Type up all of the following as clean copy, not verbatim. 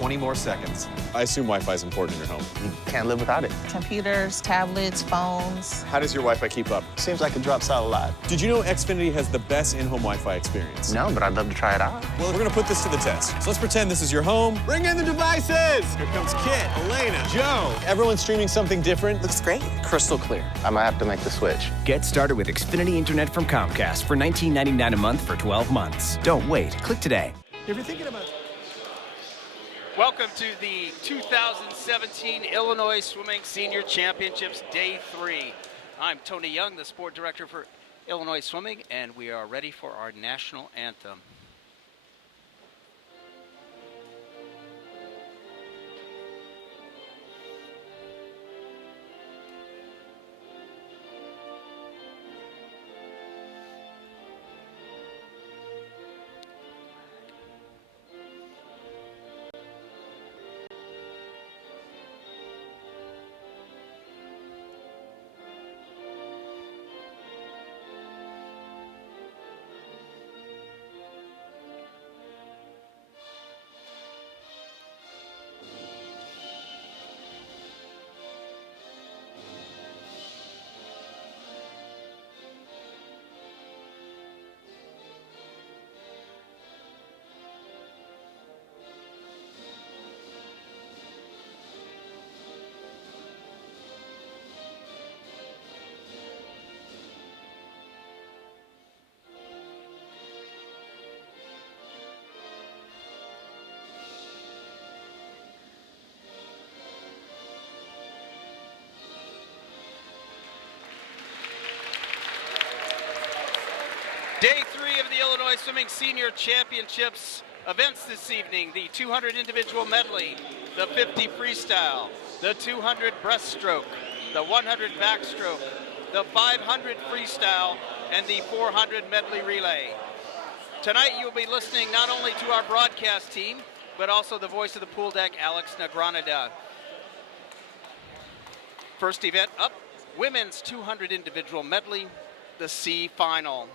20 more seconds. I assume Wi-Fi is important in your home. You can't live without it. Computers, tablets, phones. How does your Wi-Fi keep up? Seems like it drops out a lot. Did you know Xfinity has the best in-home Wi-Fi experience? No, but I'd love to try it out. Well, we're gonna put this to the test. So let's pretend this is your home. Bring in the devices! Here comes Kit, Elena, Joe. Everyone's streaming something different. Looks great. Crystal clear. I might have to make the switch. Get started with Xfinity Internet from Comcast for $19.99 a month for 12 months. Don't wait. Click today. If you're thinking about... Welcome to the 2017 Illinois Swimming Senior Championships Day 3. I'm Tony Young, the sport director for Illinois Swimming, and we are ready for our national anthem. Day 3 of the Illinois Swimming Senior Championships events this evening: the 200 individual medley, the 50 freestyle, the 200 breaststroke, the 100 backstroke, the 500 freestyle, and the 400 medley relay. Tonight you'll be listening not only to our broadcast team, but also the voice of the pool deck, Alex Nagranada. First event up, women's 200 individual medley, the C final.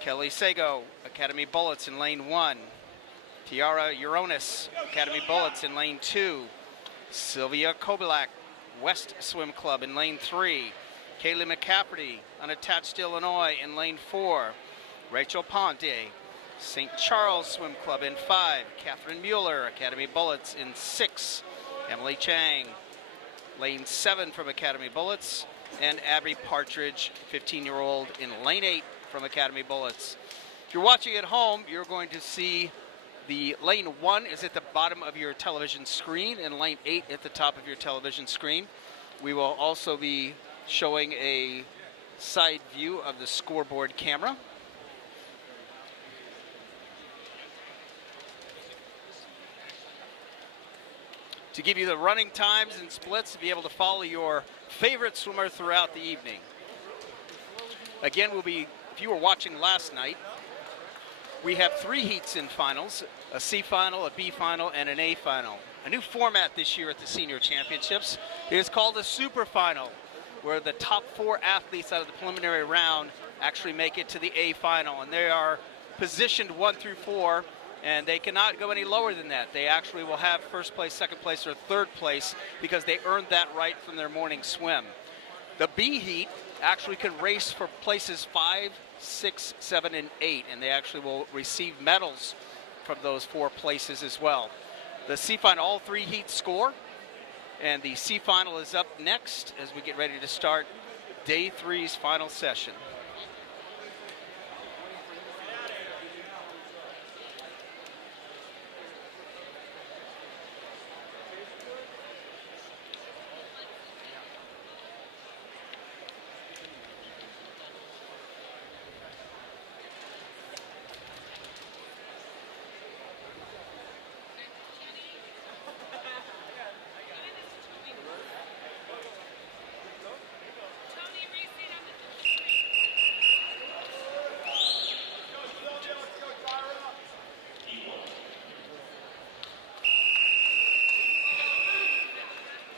Kelly Sago, Academy Bullets in lane 1. Tiara Uronis, Academy Bullets in lane 2. Sylvia Kobilak, West Swim Club in lane 3. Kaylee McCafferty, Unattached Illinois in lane 4. Rachel Ponte, St. Charles Swim Club in 5. Catherine Mueller, Academy Bullets in 6. Emily Chang, lane 7 from Academy Bullets. And Abby Partridge, 15-year-old in lane 8 from Academy Bullets. If you're watching at home, you're going to see the lane 1 is at the bottom of your television screen and lane 8 at the top of your television screen. We will also be showing a side view of the scoreboard camera. To give you the running times and splits to be able to follow your favorite swimmer throughout the evening. Again, if you were watching last night, we have 3 heats in finals: a C final, a B final, and an A final. A new format this year at the Senior Championships is called a super final, where the top 4 athletes out of the preliminary round actually make it to the A final, and they are positioned 1 through 4, and they cannot go any lower than that. They actually will have first place, second place, or third place because they earned that right from their morning swim. The B heat actually can race for places 5, 6, 7, and 8, and they actually will receive medals from those 4 places as well. The C final, all 3 heats score, and the C final is up next as we get ready to start Day 3's final session.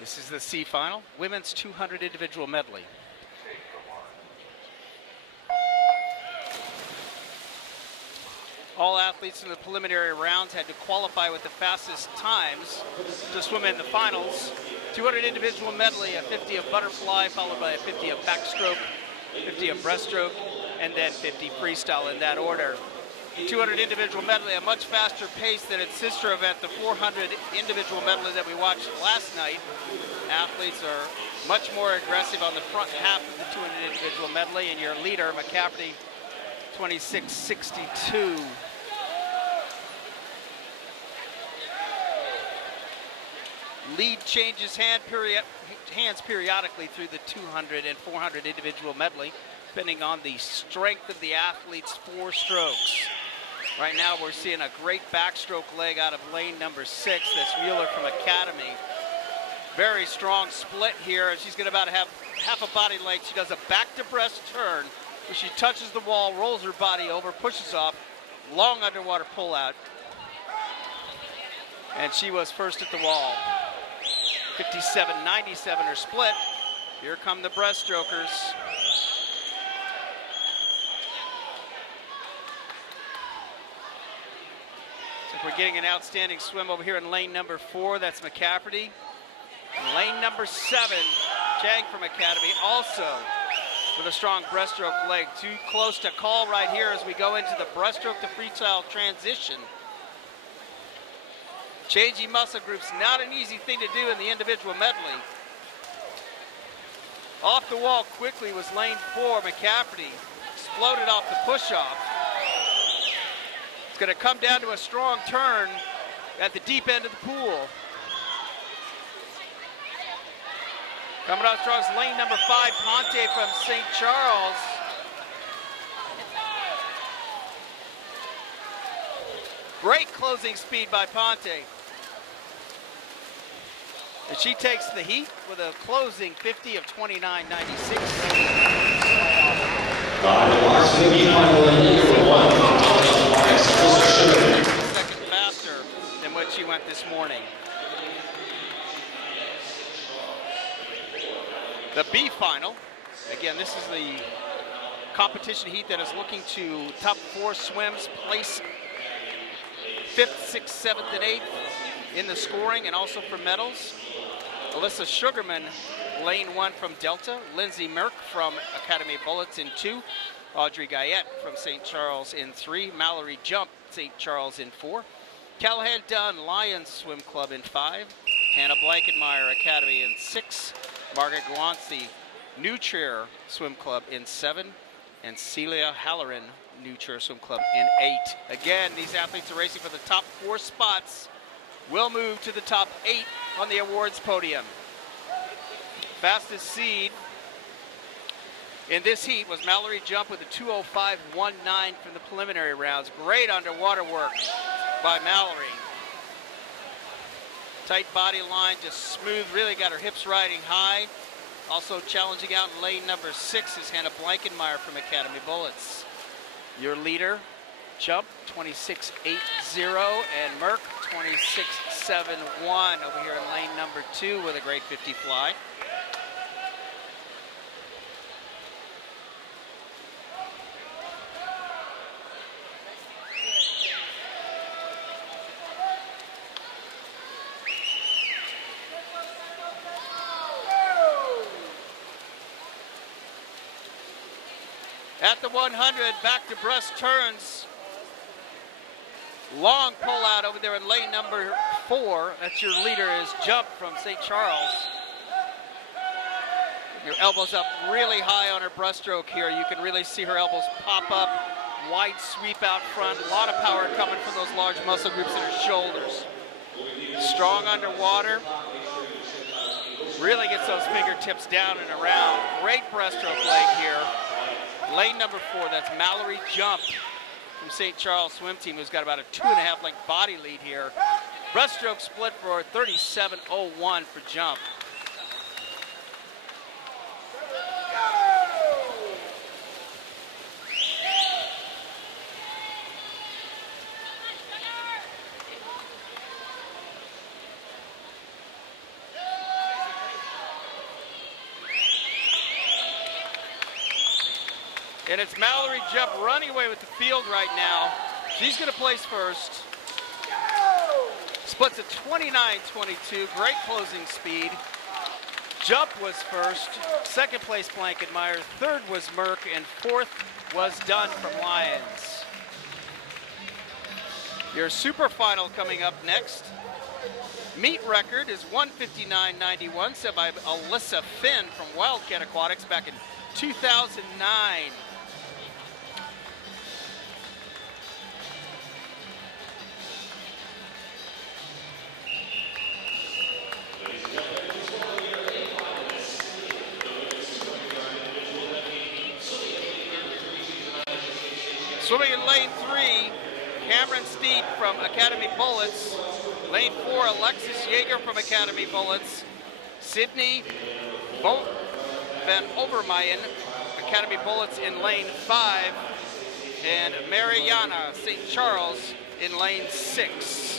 This is the C final, women's 200 individual medley. All athletes in the preliminary rounds had to qualify with the fastest times to swim in the finals. 200 individual medley, a 50 of butterfly, followed by a 50 of backstroke, 50 of breaststroke, and then 50 freestyle in that order. 200 individual medley, a much faster pace than its sister event, the 400 individual medley that we watched last night. Athletes are much more aggressive on the front half of the 200 individual medley, and your leader, McCafferty, 26.62. Lead changes hands periodically through the 200 and 400 individual medley, depending on the strength of the athlete's 4 strokes. Right now we're seeing a great backstroke leg out of lane number 6. That's Mueller from Academy. Very strong split here, and she's gonna about have half a body length. She does a back to breast turn, where she touches the wall, rolls her body over, pushes off, long underwater pull out. And she was first at the wall. 57.97 her split. Here come the breaststrokers. So we're getting an outstanding swim over here in lane number 4. That's McCafferty. And lane number 7, Chang from Academy, also with a strong breaststroke leg. Too close to call right here as we go into the breaststroke to freestyle transition. Changing muscle groups, not an easy thing to do in the individual medley. Off the wall quickly was lane 4, McCafferty. Exploded off the push-off. It's gonna come down to a strong turn at the deep end of the pool. Coming out strong is lane number 5, Ponte from St. Charles. Great closing speed by Ponte. And she takes the heat with a closing 50 of 29.96. Second faster than what she went this morning. The B final. Again, this is the competition heat that is looking to top 4 swims, place 5th, 6th, 7th, and 8th in the scoring, and also for medals. Alyssa Sugarman, lane 1 from Delta. Lindsay Merck from Academy Bullets in 2. Audrey Guyette from St. Charles in 3. Mallory Jump, St. Charles in 4. Callahan Dunn, Lions Swim Club in 5. Hannah Blankenmeyer, Academy in 6. Margaret Guanci, New Chair Swim Club in 7. And Celia Halloran, New Chair Swim Club in 8. Again, these athletes are racing for the top 4 spots. Will move to the top 8 on the awards podium. Fastest seed in this heat was Mallory Jump with a 2:05.19 from the preliminary rounds. Great underwater work by Mallory. Tight body line, just smooth, really got her hips riding high. Also challenging out in lane number 6 is Hannah Blankenmeyer from Academy Bullets. Your leader, Jump, 26.80, and Merck, 26.71 over here in lane number 2 with a great 50 fly. At the 100, back to breast turns. Long pull out over there in lane number 4. That's your leader is Jump from St. Charles. Your elbows up really high on her breaststroke here. You can really see her elbows pop up. Wide sweep out front. A lot of power coming from those large muscle groups in her shoulders. Strong underwater. Really gets those fingertips down and around. Great breaststroke leg here. Lane number 4, that's Mallory Jump from St. Charles Swim Team, who's got about a 2.5 length body lead here. Breaststroke split for 37.01 for Jump. And it's Mallory Jump running away with the field right now. She's going to place first. Splits at 29-22. Great closing speed. Jump was first. Second place, Blankenmeyer. Third was Merck. And fourth was Dunn from Lyons. Your super final coming up next. Meet record is 159.91, set by Alyssa Finn from Wildcat Aquatics back in 2009. Swimming in lane 3, Cameron Steed from Academy Bullets. Lane 4, Alexis Yeager from Academy Bullets. Sydney Van Overmeyen, Academy Bullets in lane 5. And Mariana St. Charles in lane 6.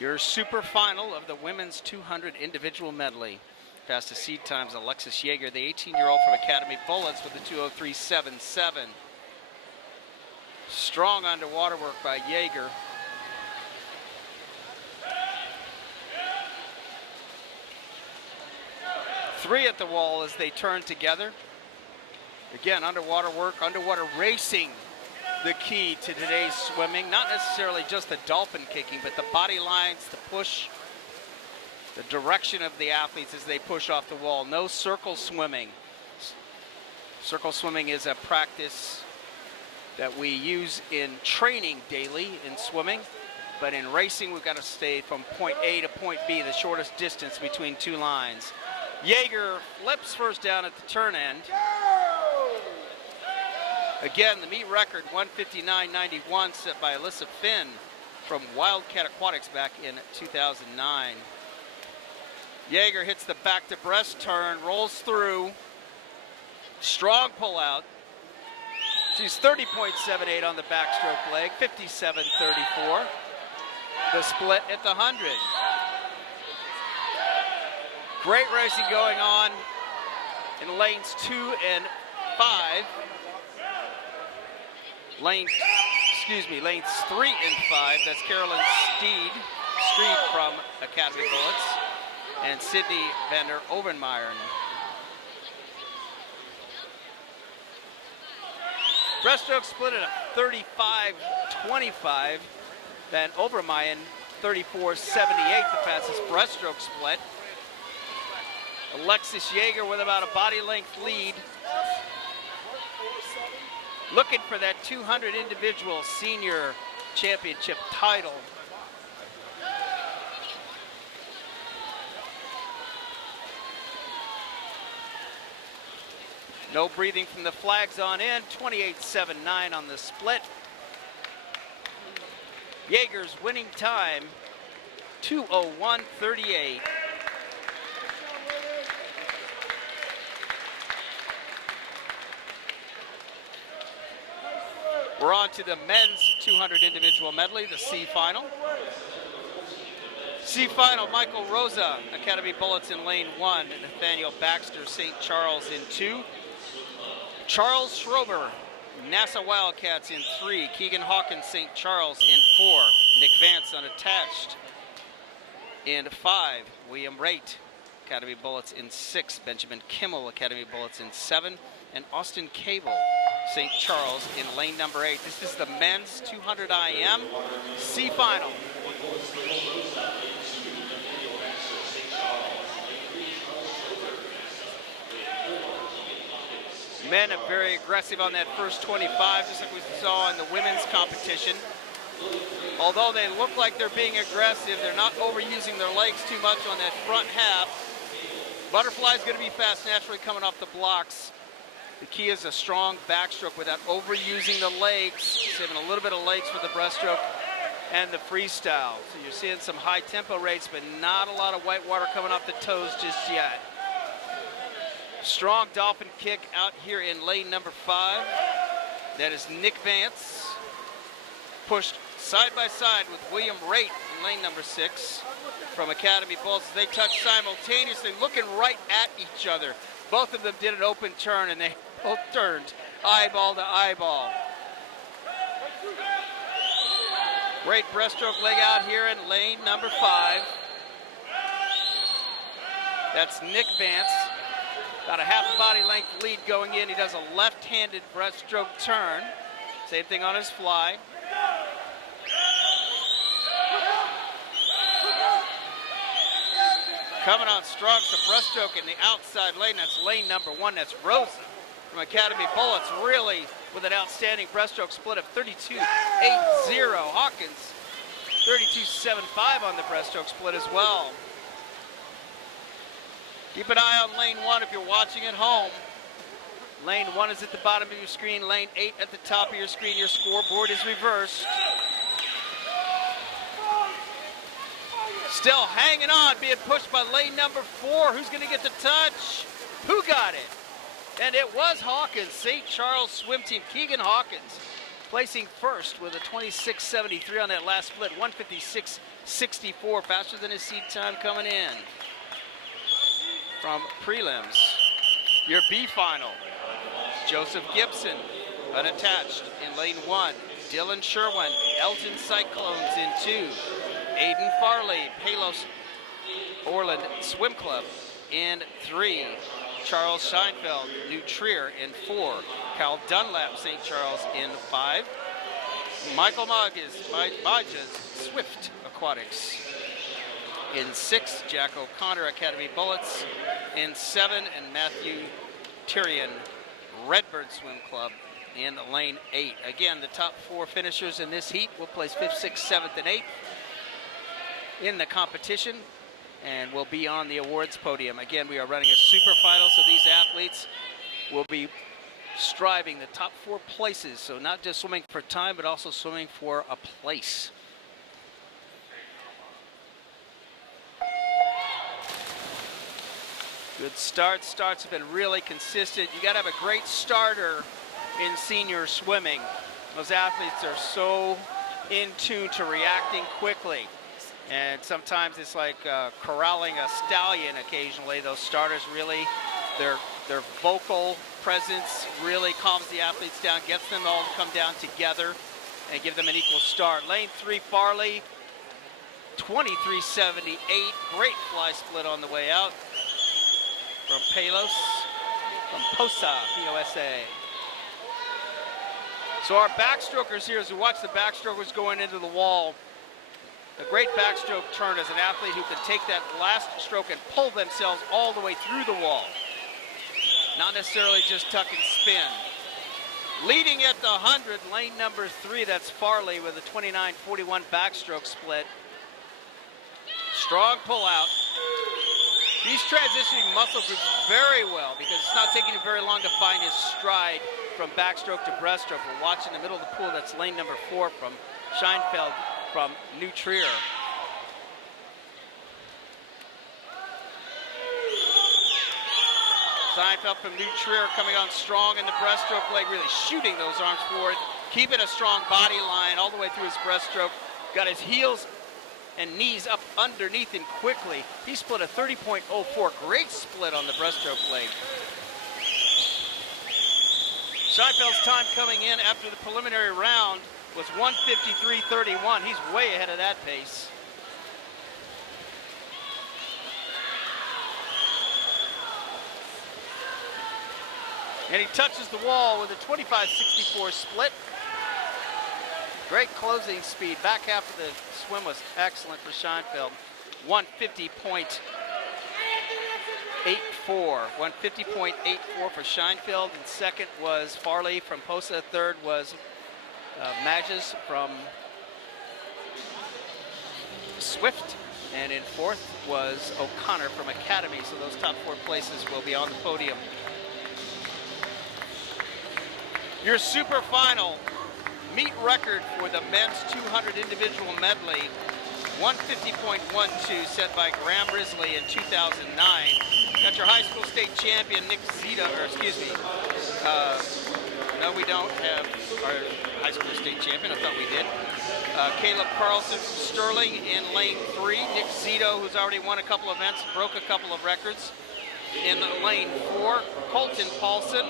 Your super final of the women's 200 individual medley. Fastest seed times, Alexis Yeager, the 18-year-old from Academy Bullets with the 2:03.77. Strong underwater work by Yeager. Three at the wall as they turn together. Again, underwater work, underwater racing. The key to today's swimming, not necessarily just the dolphin kicking, but the body lines, the push, the direction of the athletes as they push off the wall. No circle swimming. Circle swimming is a practice that we use in training daily in swimming, but in racing we've got to stay from point A to point B, the shortest distance between two lines. Yeager flips first down at the turn end. Again, the meet record, 159.91, set by Alyssa Finn from Wildcat Aquatics back in 2009. Yeager hits the back to breast turn, rolls through, strong pull out. She's 30.78 on the backstroke leg, 57.34. The split at the 100. Great racing going on in lanes 2 and 5. Lanes 3 and 5, that's Carolyn Street from Academy Bullets, and Sydney Vander Overmeyer. Breaststroke split at a 35-25, Van Overmeyer 34.78, the fastest breaststroke split. Alexis Yeager with about a body length lead. Looking for that 200 individual senior championship title. No breathing from the flags on in, 28.79 on the split. Yeager's winning time, 2:01.38. We're on to the men's 200 individual medley, the C final. C final, Michael Rosa, Academy Bullets in lane 1, Nathaniel Baxter, St. Charles in 2. Charles Schrober, NASA Wildcats in 3. Keegan Hawkins, St. Charles in 4. Nick Vance, unattached, in 5. William Raitt, Academy Bullets in 6. Benjamin Kimmel, Academy Bullets in 7. And Austin Cable, St. Charles in lane number 8. This is the men's 200 IM C final. Men are very aggressive on that first 25, just like we saw in the women's competition. Although they look like they're being aggressive, they're not overusing their legs too much on that front half. Butterfly's going to be fast naturally coming off the blocks. The key is a strong backstroke without overusing the legs, saving a little bit of legs for the breaststroke and the freestyle. So you're seeing some high tempo rates, but not a lot of white water coming off the toes just yet. Strong dolphin kick out here in lane number 5. That is Nick Vance. Pushed side by side with William Raitt in lane number 6 from Academy Bulls. They touch simultaneously, looking right at each other. Both of them did an open turn, and they both turned eyeball to eyeball. Great breaststroke leg out here in lane number 5. That's Nick Vance. About a half body length lead going in. He does a left-handed breaststroke turn. Same thing on his fly. Coming on strong, some breaststroke in the outside lane. That's lane number 1. That's Rosa from Academy Bullets. Really with an outstanding breaststroke split of 32.80. Hawkins 32.75 on the breaststroke split as well. Keep an eye on lane 1 if you're watching at home. Lane 1 is at the bottom of your screen. Lane 8 at the top of your screen. Your scoreboard is reversed. Still hanging on, being pushed by lane number 4. Who's going to get the touch? Who got it? And it was Hawkins, St. Charles swim team. Keegan Hawkins placing first with a 26.73 on that last split. 156.64, faster than his seed time coming in. From prelims, your B final. Joseph Gibson, unattached in lane 1. Dylan Sherwin, Elgin Cyclones in 2. Aiden Farley, Palos Orland Swim Club in 3. Charles Scheinfeld, New Trier in 4. Cal Dunlap, St. Charles in 5. Michael Mages, Swift Aquatics in 6. Jack O'Connor, Academy Bullets in 7. And Matthew Tyrion, Redbird Swim Club in lane 8. Again, the top 4 finishers in this heat will place 5th, 6th, 7th, and 8th in the competition and will be on the awards podium. Again, we are running a super final, so these athletes will be striving the top 4 places. So not just swimming for time, but also swimming for a place. Good start. Starts have been really consistent. You got to have a great starter in senior swimming. Those athletes are so in tune to reacting quickly. And sometimes it's like corralling a stallion occasionally. Those starters really, their vocal presence really calms the athletes down, gets them all to come down together and give them an equal start. Lane 3, Farley, 23.78. Great fly split on the way out from Palos, from Posa, P-O-S-A. So our backstrokers here, as we watch the backstrokers going into the wall, a great backstroke turn is an athlete who can take that last stroke and pull themselves all the way through the wall. Not necessarily just tuck and spin. Leading at the 100, lane number 3, that's Farley with a 29.41 backstroke split. Strong pull out. He's transitioning muscle groups very well because it's not taking him very long to find his stride from backstroke to breaststroke. We're watching the middle of the pool, that's lane number 4 from Scheinfeld from New Trier. Scheinfeld from New Trier coming on strong in the breaststroke leg, really shooting those arms forward, keeping a strong body line all the way through his breaststroke. Got his heels and knees up underneath him quickly. He split a 30.04, great split on the breaststroke leg. Scheinfeld's time coming in after the preliminary round was 1:53.31. He's way ahead of that pace. And he touches the wall with a 25.64 split. Great closing speed. Back half of the swim was excellent for Scheinfeld. 150.84. 150.84 for Scheinfeld. And second was Farley from Posa. Third was Mages from Swift. And in fourth was O'Connor from Academy. So those top 4 places will be on the podium. Your super final meet record for the men's 200 individual medley, 150.12, set by Graham Risley in 2009. Got your high school state champion, Nick Zito, or excuse me, no, we don't have our high school state champion. I thought we did. Caleb Carlson from Sterling in lane 3. Nick Zito, who's already won a couple events, broke a couple of records. In lane 4, Colton Paulson,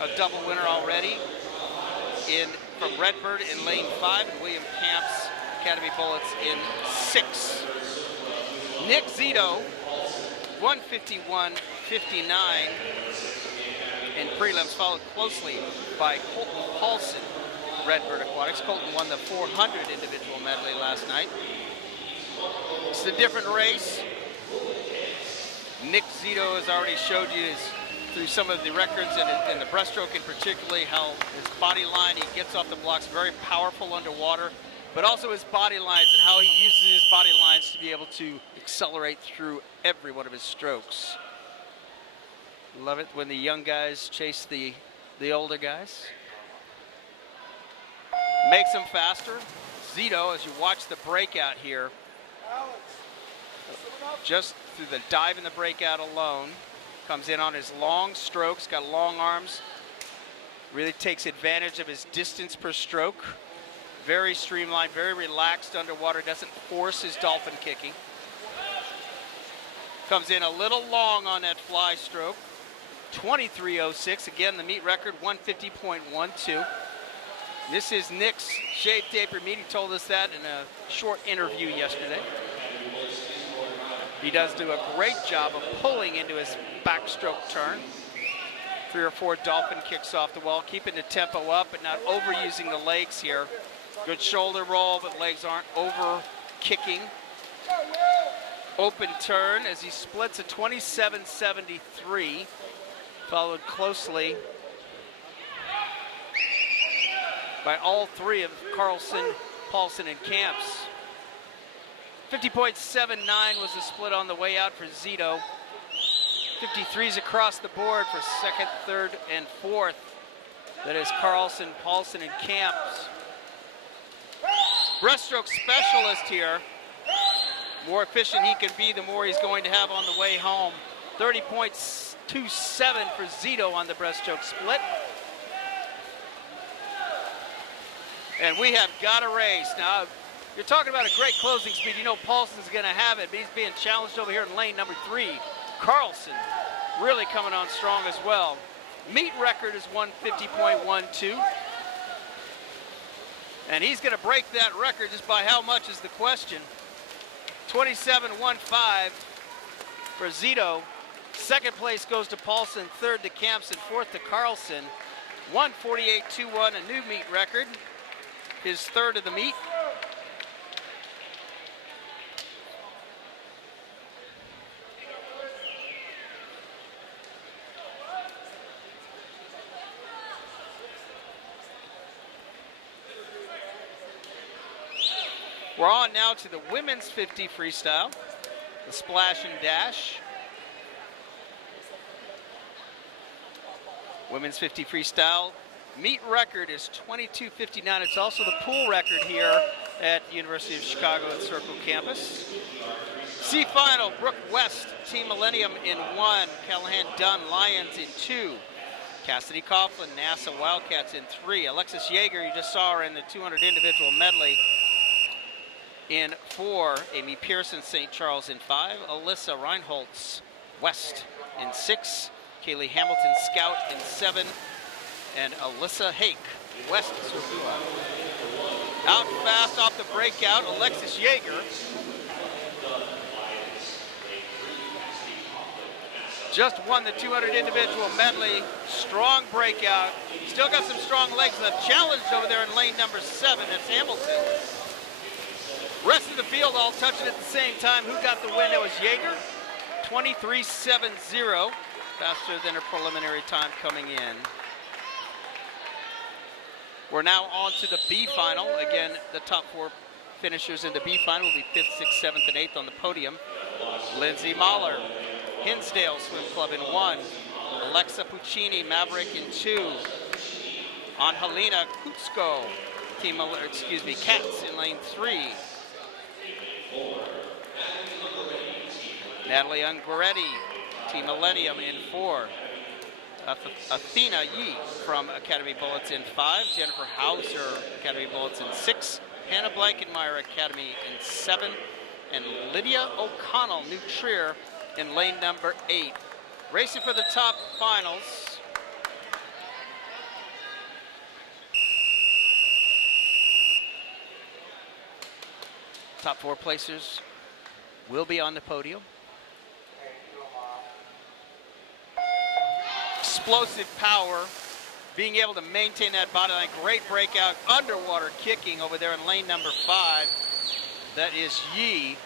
a double winner already. From Redbird in lane 5, and William Camps, Academy Bullets in 6. Nick Zito, 151.59 in prelims, followed closely by Colton Paulson, Redbird Aquatics. Colton won the 400 individual medley last night. It's a different race. Nick Zito has already showed you through some of the records and the breaststroke in particular, how his body line, he gets off the blocks, very powerful underwater, but also his body lines and how he uses his body lines to be able to accelerate through every one of his strokes. Love it when the young guys chase the older guys. Makes them faster. Zito, as you watch the breakout here, just through the dive in the breakout alone, comes in on his long strokes, got long arms, really takes advantage of his distance per stroke. Very streamlined, very relaxed underwater, doesn't force his dolphin kicking. Comes in a little long on that fly stroke. 23.06, again the meet record, 150.12. This is Nick's shave taper meet. He told us that in a short interview yesterday. He does do a great job of pulling into his backstroke turn. 3 or 4 dolphin kicks off the wall, keeping the tempo up but not overusing the legs here. Good shoulder roll, but legs aren't over kicking. Open turn as he splits a 27.73, followed closely by all 3 of Carlson, Paulson, and Camps. 50.79 was the split on the way out for Zito. 53s across the board for second, third, and fourth. That is Carlson, Paulson, and Camps. Breaststroke specialist here. More efficient he can be, the more he's going to have on the way home. 30.27 for Zito on the breaststroke split. And we have got a race. Now, you're talking about a great closing speed. You know Paulson's going to have it, but he's being challenged over here in lane number 3. Carlson really coming on strong as well. Meet record is 150.12. And he's going to break that record. Just by how much is the question. 27.15 for Zito. Second place goes to Paulson, third to Camps, and fourth to Carlson. 148.21, a new meet record. His third of the meet. We're on now to the women's 50 freestyle, the splash and dash. Women's 50 freestyle meet record is 22.59. It's also the pool record here at University of Chicago at Circle Campus. C final, Brooke West, Team Millennium in 1, Callahan Dunn Lions in 2, Cassidy Coughlin, NASA Wildcats in 3, Alexis Yeager, you just saw her in the 200 individual medley, in 4, Amy Pearson, St. Charles in 5, Alyssa Reinholtz West in 6, Kaylee Hamilton Scout in 7, and Alyssa Hake West Sofua. Out fast off the breakout, Alexis Yeager. Just won the 200 individual medley. Strong breakout. Still got some strong legs left. Challenged over there in lane number 7. That's Hamilton. Rest of the field all touching at the same time. Who got the win? It was Yeager. 23.70. Faster than her preliminary time coming in. We're now on to the B final. Again, the top 4 finishers in the B final will be 5th, 6th, 7th, and 8th on the podium. Lindsay Mahler, Hinsdale Swim Club in 1. Alexa Puccini, Maverick in 2. Angelina Kutsko, Cats in lane 3. Natalie Ungueretti, Team Millennium in 4. Athena Yi from Academy Bullets in 5. Jennifer Hauser, Academy Bullets in 6. Hannah Blankenmeyer, Academy in 7. And Lydia O'Connell, New Trier, in lane number 8. Racing for the top finals. Top 4 placers will be on the podium. Explosive power, being able to maintain that body line. Great breakout, underwater kicking over there in lane number 5. That is Yi.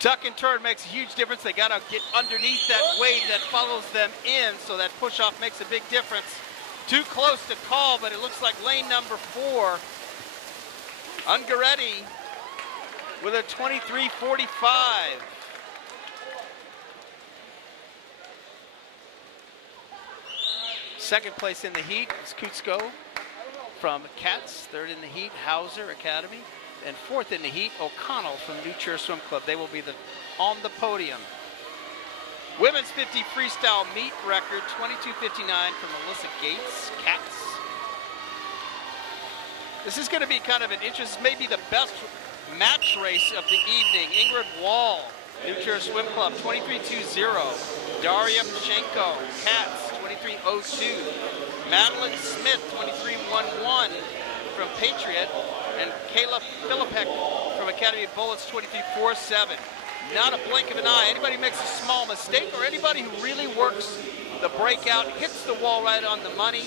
Tuck and turn makes a huge difference. They got to get underneath that weight that follows them in, so that push-off makes a big difference. Too close to call, but it looks like lane number 4. Ungueretti with a 23.45. Second place in the heat is Kutsko from Cats. Third in the heat, Hauser Academy. And 4th in the heat, O'Connell from New Trier Swim Club. They will be on the podium. Women's 50 freestyle meet record, 22.59 from Melissa Gates, Cats. This is going to be kind of an interesting, maybe the best match race of the evening. Ingrid Wall, New Trier Swim Club, 23.20. Daria Pashenko, Cats, 23.02. Madeline Smith, 23.11 from Patriot. And Kayla Filipek from Academy Bullets, 23.47. Not a blink of an eye. Anybody makes a small mistake, or anybody who really works the breakout, hits the wall right on the money,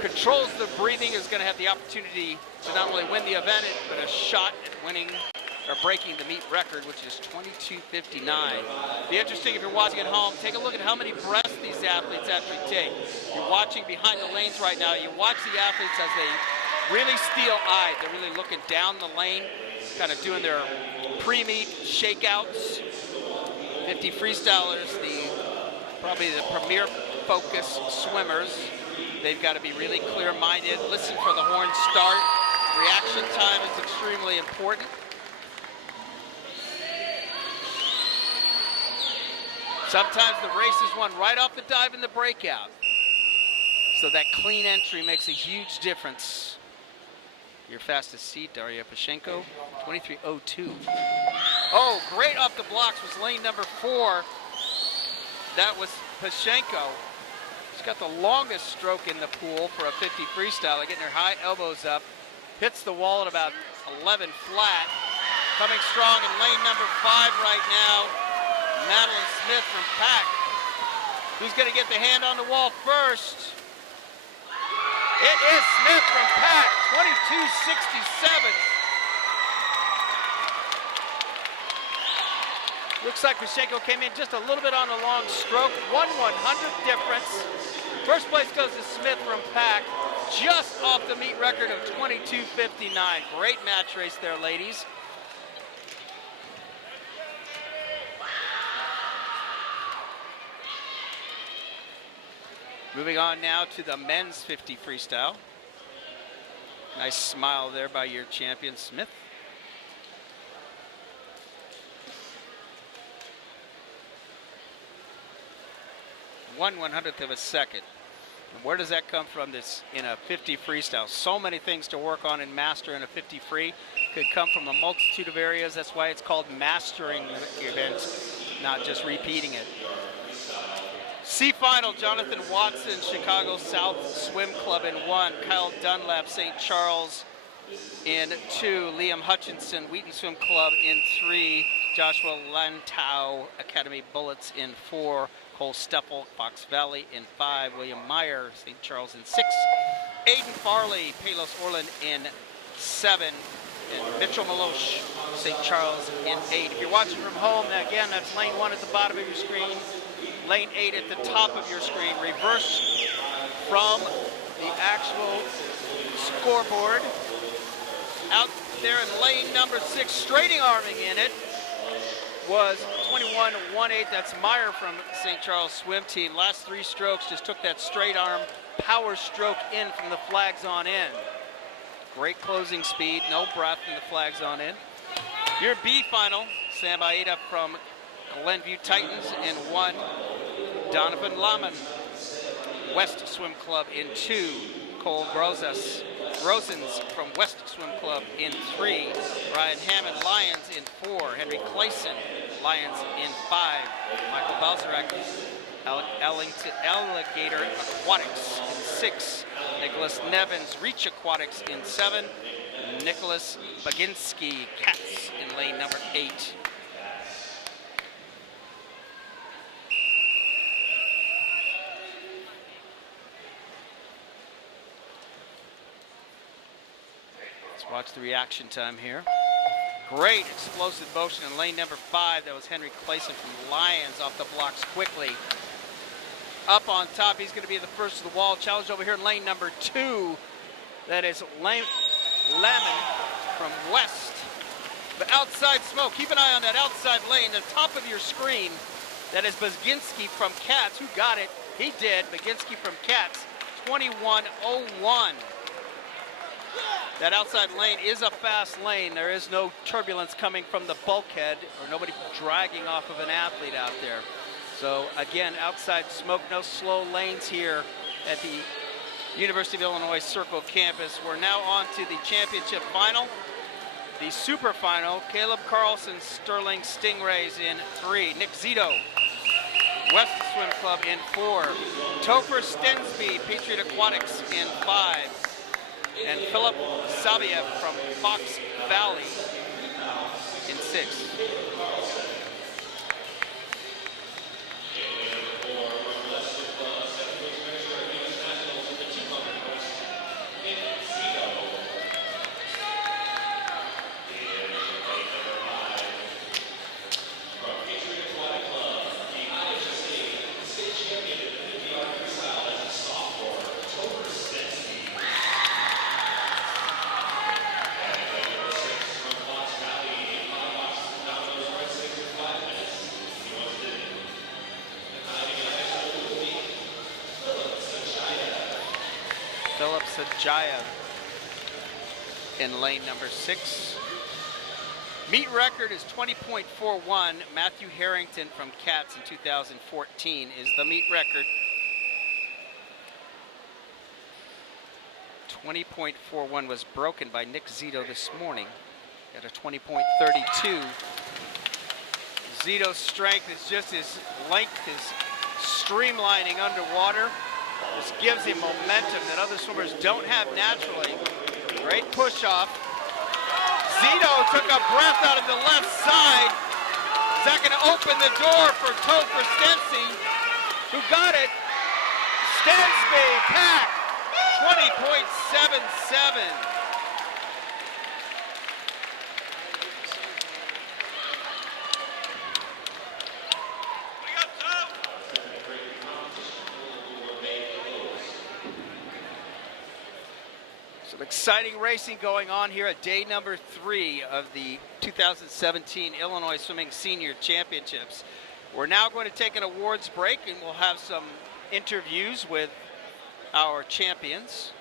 controls the breathing, is going to have the opportunity to not only win the event, but a shot at winning or breaking the meet record, which is 22.59. Be interesting if you're watching at home. Take a look at how many breaths these athletes actually take. You're watching behind the lanes right now. You watch the athletes as they really steel-eyed. They're really looking down the lane, kind of doing their pre-meet shakeouts. 50 freestylers, probably the premier focus swimmers. They've got to be really clear-minded, listen for the horn start. Reaction time is extremely important. Sometimes the race is won right off the dive in the breakout. So that clean entry makes a huge difference. Your fastest seat, Daria Pashenko, 23.02. Oh, great off the blocks was lane number 4. That was Pashenko. She's got the longest stroke in the pool for a 50 freestyle. Getting her high elbows up. Hits the wall at about 11 flat. Coming strong in lane number 5 right now. Madeline Smith from Pack. Who's going to get the hand on the wall first? It is Smith from Pack, 22.67. Looks like Pashenko came in just a little bit on the long stroke. 1/100th difference. First place goes to Smith from Pack, just off the meet record of 22.59. Great match race there, ladies. Moving on now to the men's 50 freestyle. Nice smile there by your champion, Smith. 1/100th of a second. And where does that come from? This in a 50 freestyle. So many things to work on and master in a 50 free. Could come from a multitude of areas. That's why it's called mastering the event, not just repeating it. C final, Jonathan Watson, Chicago South Swim Club in 1. Kyle Dunlap, St. Charles in 2. Liam Hutchinson, Wheaton Swim Club in 3. Joshua Lantau, Academy Bullets in 4. Cole Steppel, Fox Valley in 5. William Meyer, St. Charles in 6. Aiden Farley, Palos Orland in 7. And Mitchell Malosh, St. Charles in 8. If you're watching from home, again, that's lane 1 at the bottom of your screen. Lane 8 at the top of your screen. Reverse from the actual scoreboard. Out there in lane number 6, straighting arming in it, was 21-1/8. That's Meyer from St. Charles swim team. Last 3 strokes just took that straight arm power stroke in from the flags on in. Great closing speed, no breath from the flags on in. Your B final, Sam Aida from Glenview Titans in 1. Donovan Lahman, West Swim Club in 2. Cole Rosens from West Swim Club in 3. Ryan Hammond, Lions in 4. Henry Clayson, Lions in 5. Michael Balzarak, Alligator Aquatics in 6. Nicholas Nevins, Reach Aquatics in 7. Nicholas Baginski, Cats in lane number 8. Let's watch the reaction time here. Great explosive motion in lane number 5. That was Henry Clayson from Lions off the blocks quickly. Up on top, he's going to be the first to the wall. Challenge over here in lane number 2. That is Lamon from West. The outside smoke. Keep an eye on that outside lane. The top of your screen. That is Baginski from Cats. Who got it? He did. Baginski from Cats. 21:01. That outside lane is a fast lane. There is no turbulence coming from the bulkhead or nobody dragging off of an athlete out there. So again, outside smoke, no slow lanes here at the University of Illinois Circle campus. We're now on to the championship final. The super final, Caleb Carlson, Sterling Stingrays in 3. Nick Zito, West Swim Club in 4. Topher Stensby, Patriot Aquatics in 5. And Philip Saviev from Fox Valley in 6. Sajaya in lane number 6. Meet record is 20.41. Matthew Harrington from Cats in 2014 is the meet record. 20.41 was broken by Nick Zito this morning at a 20.32. Zito's strength is just his length, his streamlining underwater. This gives him momentum that other swimmers don't have naturally. Great push off. Zito took a breath out of the left side. Is that going to open the door for Topher Stensby, who got it? Stensby, pack, 20.77. Some exciting racing going on here at day number 3 of the 2017 Illinois Swimming Senior Championships. We're now going to take an awards break and we'll have some interviews with our champions.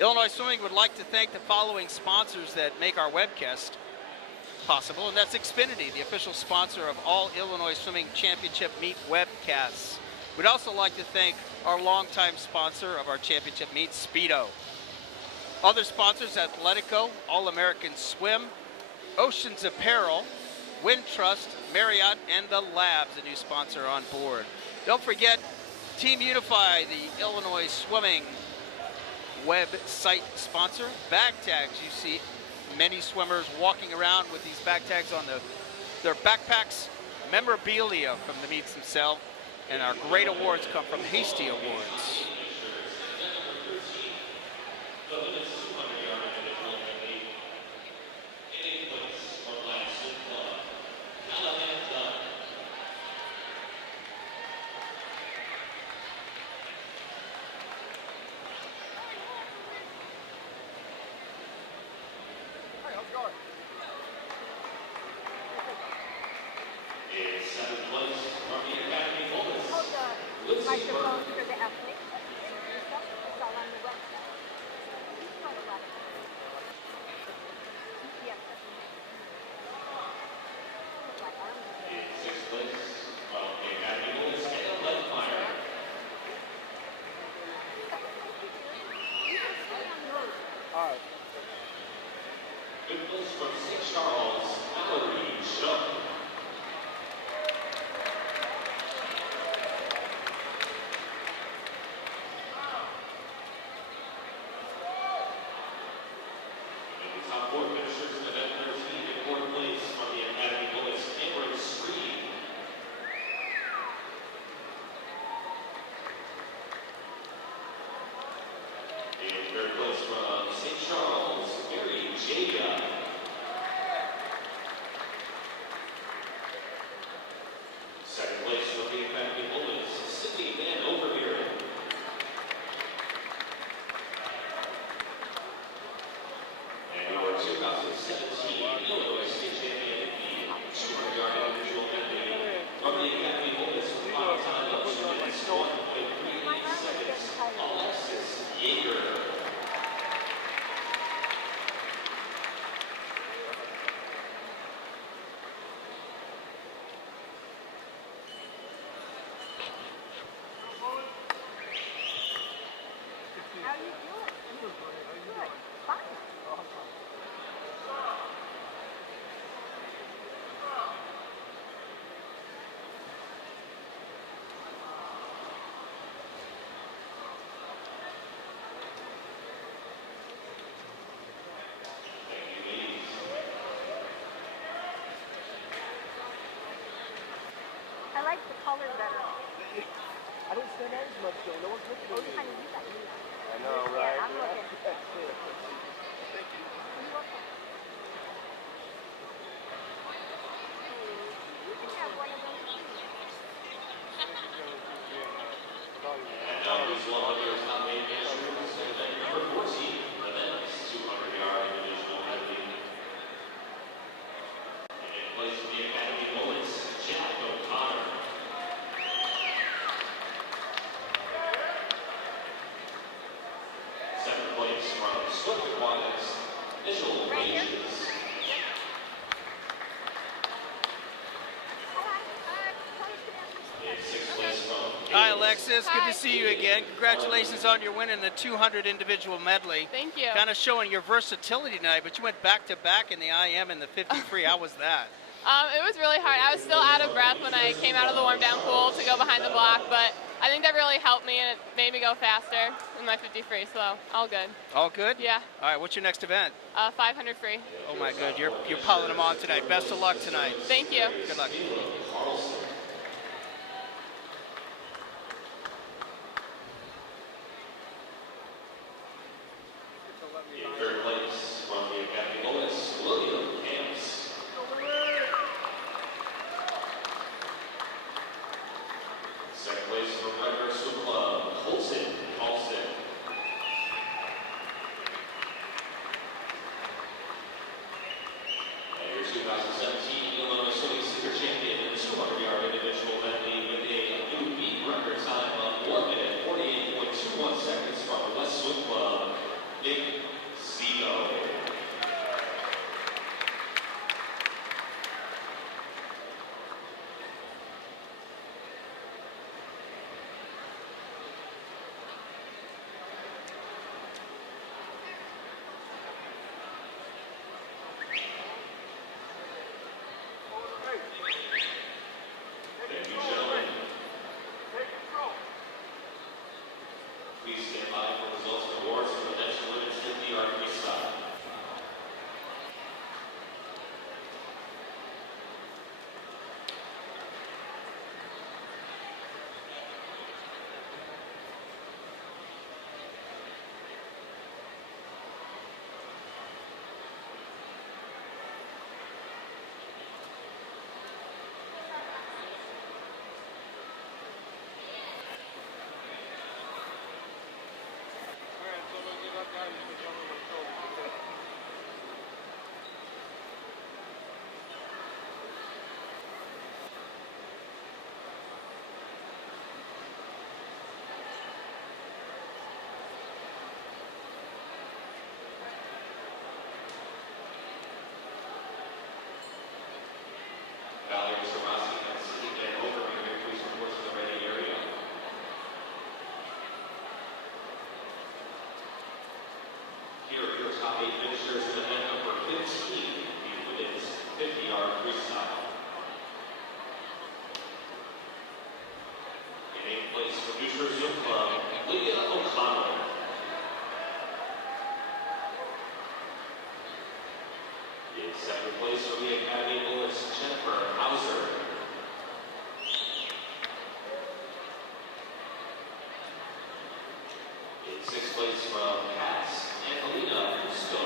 Illinois Swimming would like to thank the following sponsors that make our webcast possible, and that's Xfinity, the official sponsor of all Illinois Swimming Championship meet webcasts. We'd also like to thank our longtime sponsor of our championship meet, Speedo. Other sponsors, Athletico, All-American Swim, Oceans Apparel, Wintrust, Marriott, and The Labs, a new sponsor on board. Don't forget, Team Unify, the Illinois Swimming website sponsor. Bag tags, you see many swimmers walking around with these bag tags on their backpacks, memorabilia from the meets themselves. And our great awards come from Hasty Awards. microphones for the athletes. It's all on the website. He's got a lot of yes. Top four finishers in event 13 in fourth place from the Academy Bullets, Cameron Street. In third place from St. Charles, Mary Jacob. Second place from the Academy Bullets, Sydney Van Overbeeren. And our 2017 Illinois State Champion, the 200-yard individual medley from the Academy Bullets with a final time of 2 minutes, 1.38 seconds, Alexis Yeager. How you doing? Good. Fine. I like the color better. I don't stand out as much though. No one's looking Oh, at me. honey, you got me. I know, right? Yeah, I'm looking. That's it. Thank you. You're welcome. You can have one of those too. And now these 100 nominated finishers, event number 14, the men's 200-yard individual medley. And in place of the Academy Bullets, Jack O'Connor. Second place from Swift Aquatics, Mitchell Wages. In sixth place from Hi, Alexis. Good to see you again. Congratulations on your win in the 200 individual medley. Thank you. Kind of showing your versatility tonight, but you went back to back in the IM and the 50 free. How was that? It was really hard. I was still out of breath when I came out of the warm down pool to go behind the block, but I think that really helped me and it made me go faster in my 50 free, so all good. All good? Yeah. All right, what's your next event? 500 free. Oh my good, you're piling them on tonight. Best of luck tonight. Thank you. Good luck. In third place from the Academy Bullets, William Camps. Second place from Redbird Swim Club, Colson Paulson. And your 2017 Illinois Swimming Super Champion in the top 8 finishers in event number 15, the women's 50-yard freestyle. In 8th place for New Jersey Swim Club, Lydia O'Connell. In 7th place for the Academy Bullets, Jennifer Hauser. In 6th place from Cass, Angelina Fusco.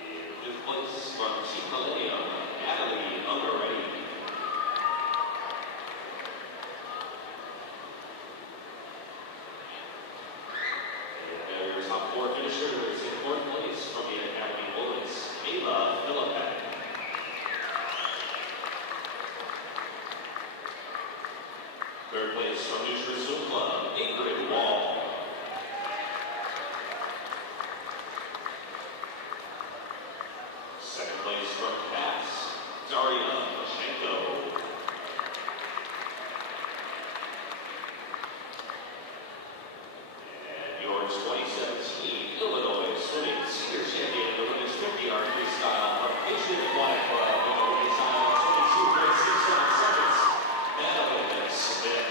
In 5th place from Team Millennium, Natalie Ungaretti. And your top 4 finishers in 4th place from the Academy Bullets, Ayla Philippek. 3rd place from New Jersey Swim Club, Ingrid Wall. 2nd place from Cass, Daria Mashenko. And your 2017 Illinois Swimming Senior Champion, the women's 50-yard freestyle from Patriot Aquatic Club, with a winning time of 22.67 seconds. Madeline Smith.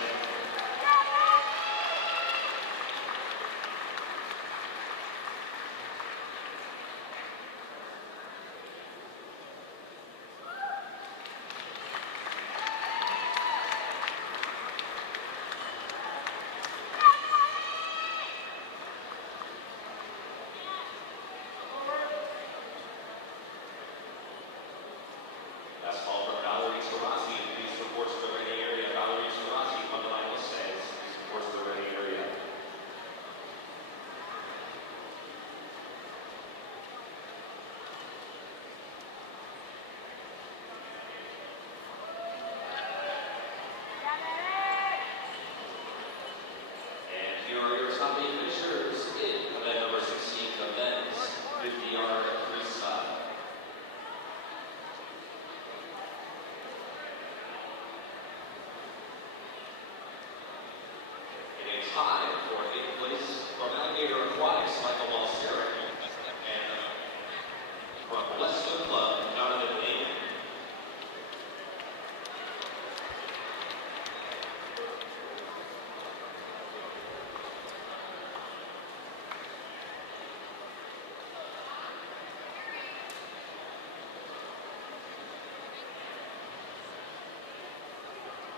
That's all from Valerie Tarazzi. These reports to the Reading area. Valerie Tarazzi from the Iowa States. These reports to the Reading area. And here are your top 8 finishers in event number 16 of men's 50-yard freestyle. In a tie for 8th place from Alligator Aquatics, Michael Balseric, and from West Swim Club, Donovan Lehman.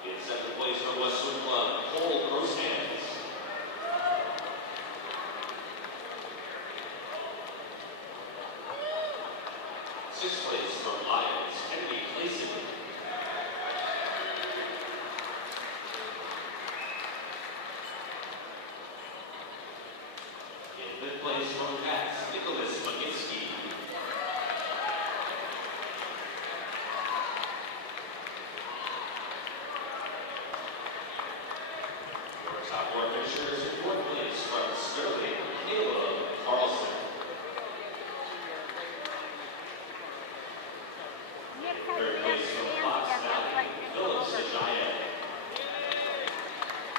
In 7th place from West Swim Club, Cole Grosshans. 6th place from Lions, Kennedy Clayson. In 5th place from Cats, Nicholas Maginski. Your top 4 finishers in 4th place from Sterling, Caleb Carlson. In 3rd place from Fox Valley, Phillips Sajaya.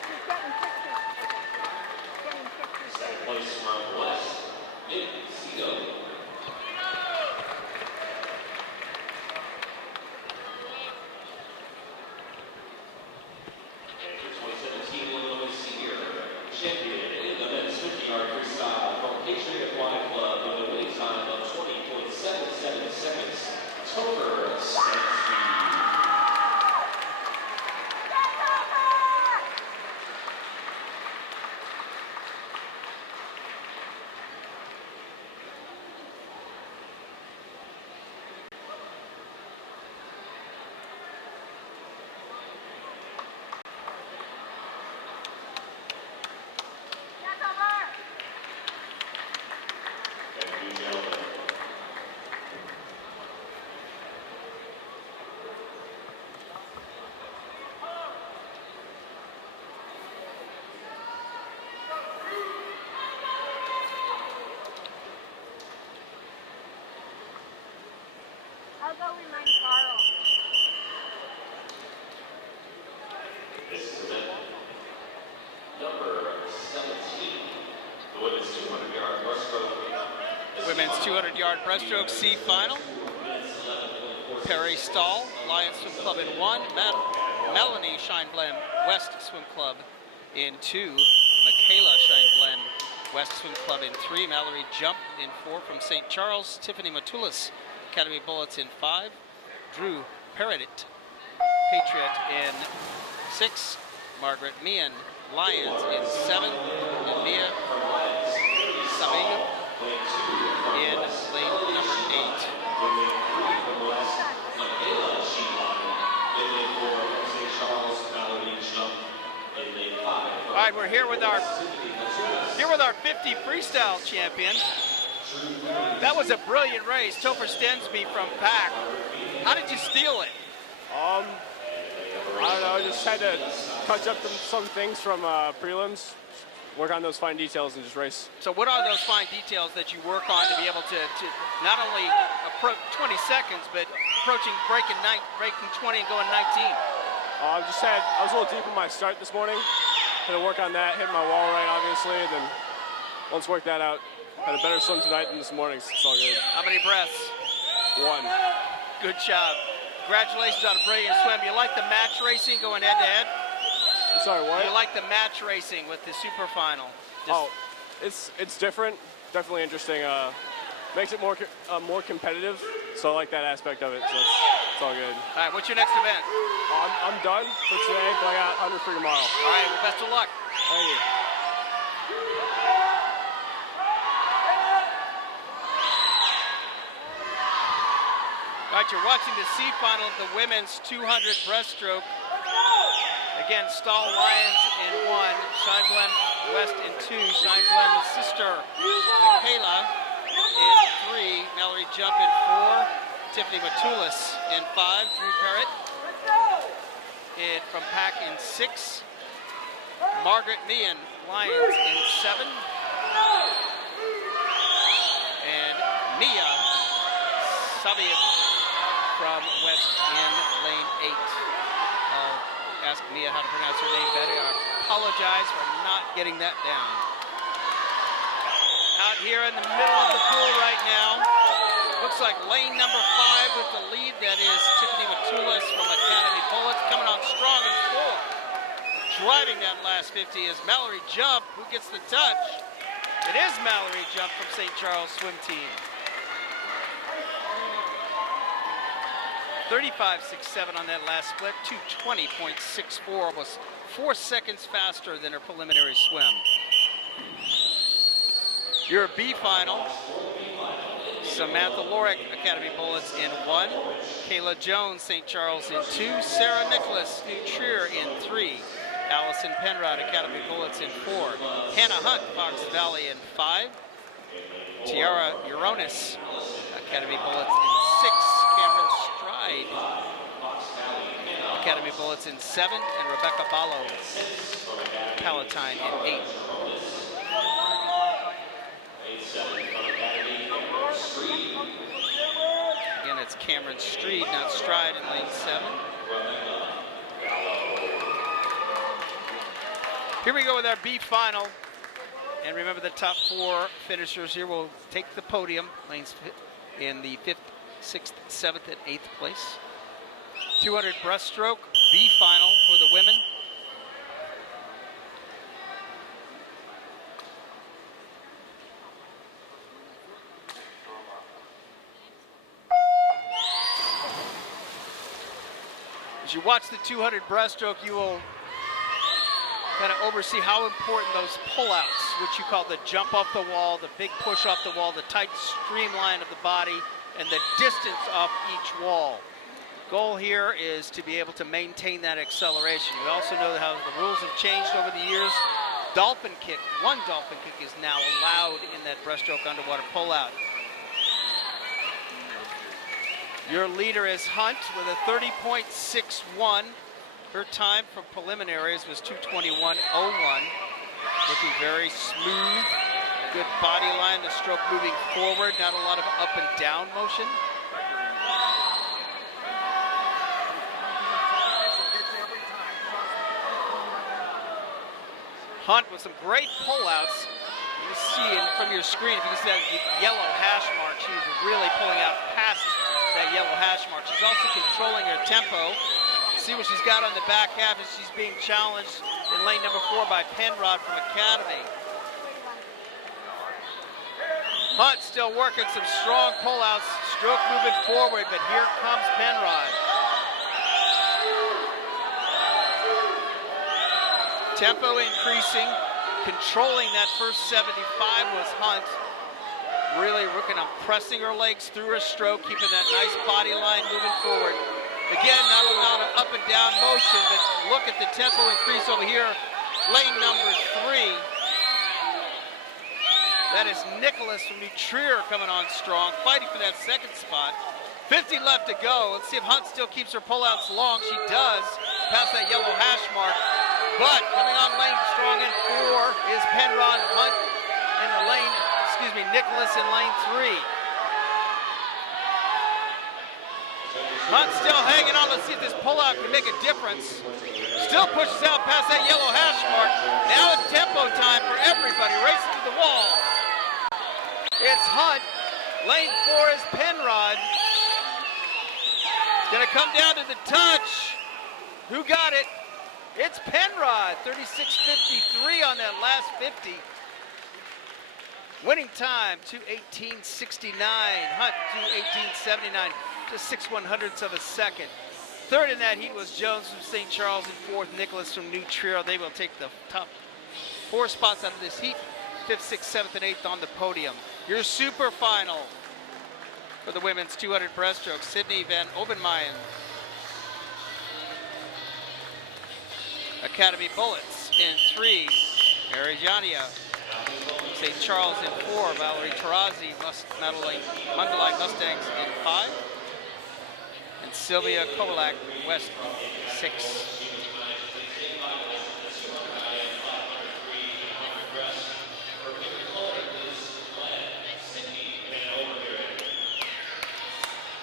He's getting pictures. Getting pictures. 2nd place from West, Nick Speedo. And your 2017 Illinois Senior Champion in the men's 50-yard freestyle from Patriot Aquatic Club with a winning time of 20.77 seconds, Topher Stansky. Thank you, gentlemen. I'll go remind Carl. This is event number 17. The women's 200-yard breaststroke. Women's 200-yard breaststroke C final. Perry Stahl, Lions Swim Club in 1. Melanie Shineblend, West Swim Club in 2. Michaela Shineblend, West Swim Club in 3. Mallory Jump in 4 from St. Charles. Tiffany Matulis, Academy Bullets in 5. Drew Peridit, Patriot in 6. Margaret Meehan, Lions in 7. And Mia Sabiga in lane number 8. All right, we're here with our 50 freestyle champion. That was a brilliant race. Topher Stensby from Pack. How did you steal it? I don't know. I just had to touch up some things from prelims, work on those fine details, and just race. So what are those fine details that you work on to be able to not only approach 20 seconds, but breaking 20 and going 19? I was a little deep in my start this morning. Had to work on that, hit my wall right, obviously. And then once worked that out, had a better swim tonight than this morning. So it's all good. How many breaths? 1. Good job. Congratulations on a brilliant swim. You like the match racing going head to head? I'm sorry, what? You like the match racing with the super final? It's different. Definitely interesting. Makes it more competitive. So I like that aspect of it. So it's all good. All right, what's your next event? I'm done for today, but I got 100 free tomorrow. All right, well, best of luck. Thank you. All right, you're watching the C final of the women's 200 breaststroke. Again, Stahl Lions in 1, Shineblend West in 2, Shineblend's sister Michaela in 3, Mallory Jump in 4, Tiffany Matulis in 5, Drew Parrott from Pack in 6, Margaret Meehan, Lions in 7, and Mia Saviat from West in lane 8. I'll ask Mia how to pronounce her name better. I apologize for not getting that down. Out here in the middle of the pool right now, looks like lane number 5 with the lead. That is Tiffany Matulis from Academy Bullets, coming on strong in 4. Driving that last 50 is Mallory Jump, who gets the touch. It is Mallory Jump from St. Charles Swim Team. 35.67 on that last split, 2:20.64, almost 4 seconds faster than her preliminary swim. Your B final, Samantha Lorick, Academy Bullets in 1, Kayla Jones, St. Charles in 2, Sarah Nicholas, New Trier in 3, Allison Penrod, Academy Bullets in 4, Hannah Hunt, Fox Valley in 5, Tiara Uronis, Academy Bullets in 6, Cameron Stride, Academy Bullets in 7, and Rebecca Ballo, Palatine in 8. Again, it's Cameron Street, not Stride in lane 7. Here we go with our B final. And remember, the top 4 finishers here will take the podium, lanes in the 5th, 6th, 7th, and 8th place. 200 breaststroke, B final for the women. As you watch the 200 breaststroke, you will kind of oversee how important those pullouts, which you call the jump off the wall, the big push off the wall, the tight streamline of the body, and the distance off each wall. The goal here is to be able to maintain that acceleration. You also know how the rules have changed over the years. Dolphin kick, 1 dolphin kick is now allowed in that breaststroke underwater pullout. Your leader is Hunt with a 30.61. Her time for preliminaries was 2:21.01. Looking very smooth. Good body line, the stroke moving forward, not a lot of up and down motion. Hunt with some great pullouts. You see from your screen, if you can see that yellow hash mark, she's really pulling out past that yellow hash mark. She's also controlling her tempo. See what she's got on the back half as she's being challenged in lane number 4 by Penrod from Academy. Hunt still working some strong pullouts, stroke moving forward, but here comes Penrod. Tempo increasing, controlling that first 75 was Hunt. Really working on pressing her legs through her stroke, keeping that nice body line moving forward. Again, not a lot of up and down motion, but look at the tempo increase over here. Lane number 3. That is Nicholas from New Trier coming on strong, fighting for that second spot. 50 left to go. Let's see if Hunt still keeps her pullouts long. She does, past that yellow hash mark. But coming on lane strong in 4 is Penrod. Hunt in the lane, Nicholas in lane 3. Hunt still hanging on. Let's see if this pullout can make a difference. Still pushes out past that yellow hash mark. Now it's tempo time for everybody, racing to the wall. It's Hunt. Lane 4 is Penrod. It's going to come down to the touch. Who got it? It's Penrod. 36.53 on that last 50. Winning time, 2:18.69. Hunt, 2:18.79. Just 6/100ths of a second. Third in that heat was Jones from St. Charles, and fourth, Nicholas from New Trier. They will take the top 4 spots out of this heat. 5th, 6th, 7th, and 8th on the podium. Your super final for the women's 200 breaststroke, Sydney Van Obenmeyen. Academy Bullets in 3, Mary Jania. St. Charles in 4, Valerie Tarazi, Mundelein Mustangs in 5. And Sylvia Kovalak, West 6.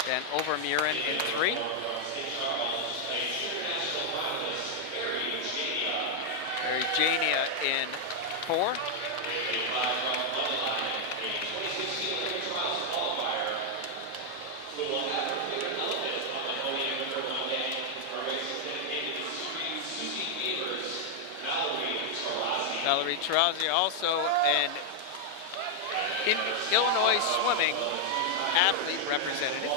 Then Overmuren in 3. Mary Jania in 4. Valerie Tarazi also an Illinois swimming athlete representative.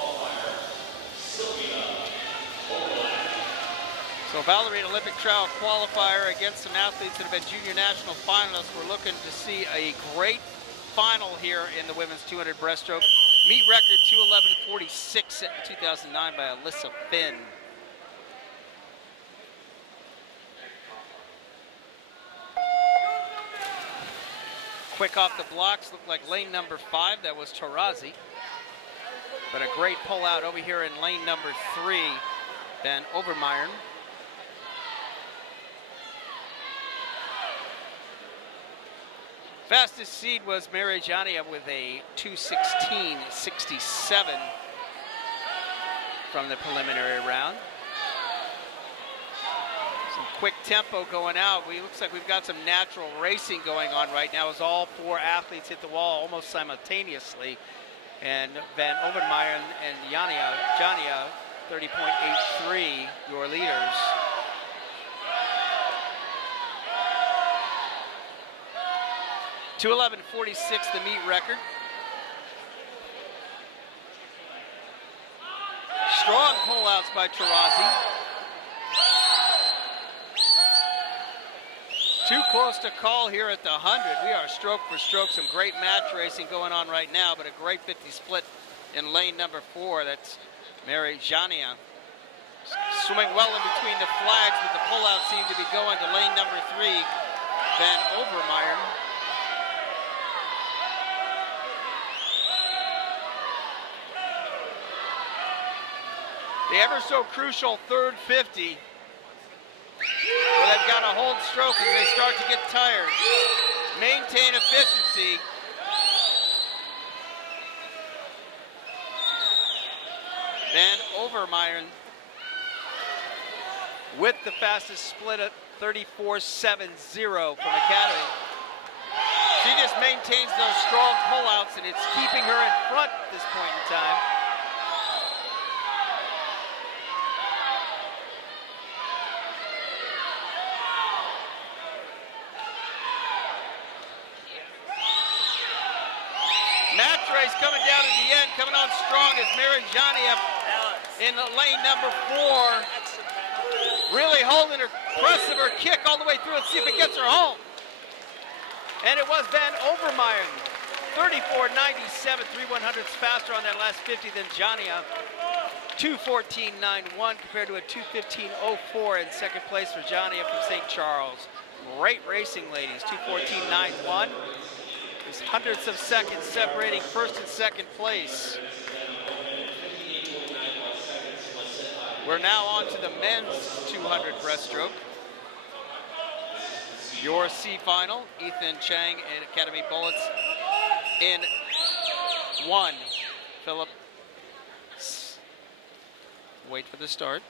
So Valerie, an Olympic trial qualifier against some athletes that have been junior national finalists. We're looking to see a great final here in the women's 200 breaststroke. Meet record 2:11.46 set in 2009 by Alyssa Finn. Quick off the blocks, looked like lane number 5, that was Tarazi. But a great pull out over here in lane number 3, Van Obermeier. Fastest seed was Mary Jania with a 2:16.67 from the preliminary round. Some quick tempo going out. Looks like we've got some natural racing going on right now as all 4 athletes hit the wall almost simultaneously. And Van Obermeier and Jania, 30.83, your leaders. (2:11.46) the meet record. Strong pullouts by Tarazi. Too close to call here at the 100. We are stroke for stroke. Some great match racing going on right now, but a great 50 split in lane number 4. That's Mary Jania. Swimming well in between the flags, but the pullout seemed to be going to lane number 3, Van Obermeier. The ever so crucial third 50. Well, they've got to hold stroke as they start to get tired. Maintain efficiency. Van Obermeier with the fastest split 34-7-0 from Academy. She just maintains those strong pullouts, and it's keeping her in front at this point in time. Match race coming down at the end, coming on strong is Mary Janiev in lane number 4. Really holding her, press of her kick all the way through and see if it gets her home. And it was Van Overmeyer, 34.97, 3/100ths faster on that last 50 than Janiev. 2:14.91 compared to a 2:15.04 in second place for Janiev from St. Charles. Great racing, ladies, 2:14.91. There's hundredths of seconds separating first and second place. We're now on to the men's 200 breaststroke. Your C final, Ethan Chang and Academy Bullets in 1. Philip, wait for the start.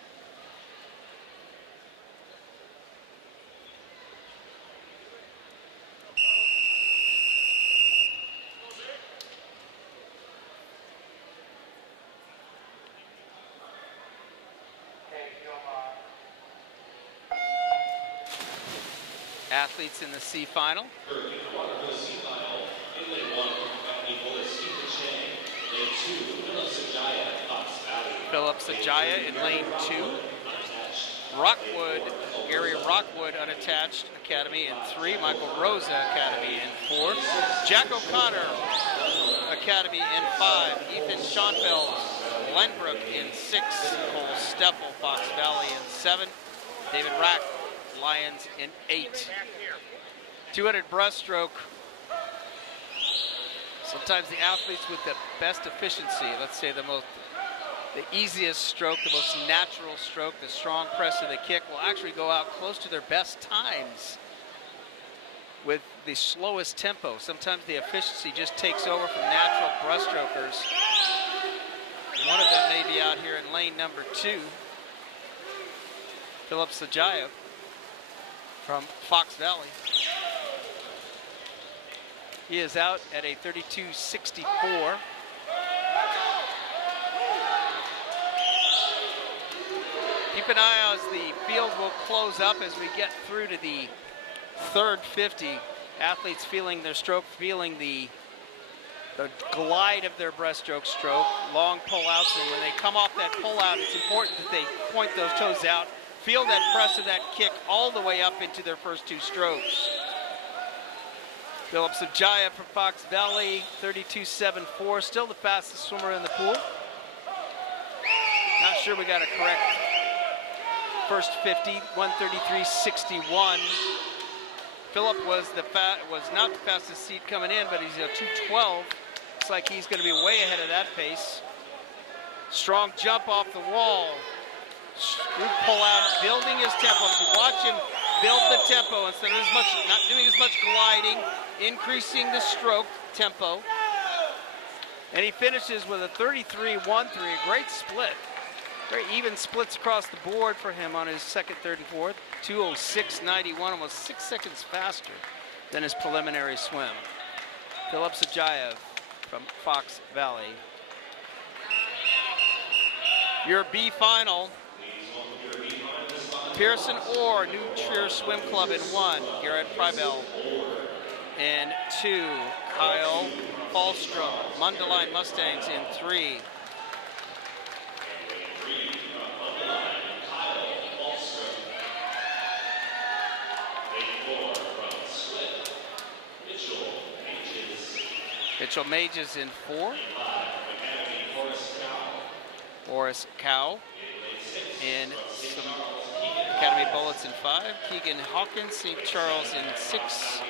Athletes in the C final. Philip Sajaya in lane 2. Rockwood, Gary Rockwood unattached Academy in 3. Michael Rosa Academy in 4. Jack O'Connor Academy in 5. Ethan Schoenfeld, Glenbrook in 6. Cole Steffel, Fox Valley in 7. David Rack, Lions in 8. 200 breaststroke. Sometimes the athletes with the best efficiency, let's say the easiest stroke, the most natural stroke, the strong press of the kick, will actually go out close to their best times with the slowest tempo. Sometimes the efficiency just takes over from natural breaststrokers. One of them may be out here in lane number 2. Philip Sajaya from Fox Valley. He is out at a 32.64. Keep an eye as the field will close up as we get through to the third 50. Athletes feeling their stroke, feeling the glide of their breaststroke stroke, long pull-outs, and when they come off that pull-out, it's important that they point those toes out, feel that press of that kick all the way up into their first 2 strokes. Philip Sajaya from Fox Valley, 32.74, still the fastest swimmer in the pool. Not sure we got a correct first 50, 1:33.61. Philip was not the fastest seed coming in, but he's a 2:12. Looks like he's going to be way ahead of that pace. Strong jump off the wall. Good pull out, building his tempo. So watch him build the tempo instead of not doing as much gliding, increasing the stroke tempo. And he finishes with a 33.13, a great split. Very even splits across the board for him on his second, third, and fourth. 2:06.91, almost 6 seconds faster than his preliminary swim. Philip Sajaya from Fox Valley. Your B final. Pearson Orr, New Trier Swim Club in 1. Garrett Pribel in 2. Kyle Falstrom, Mundelein Mustangs in 3. Mitchell Mages in 4. Horace Cow in some Academy Bullets in 5. Keegan Hawkins, St. Charles in 6.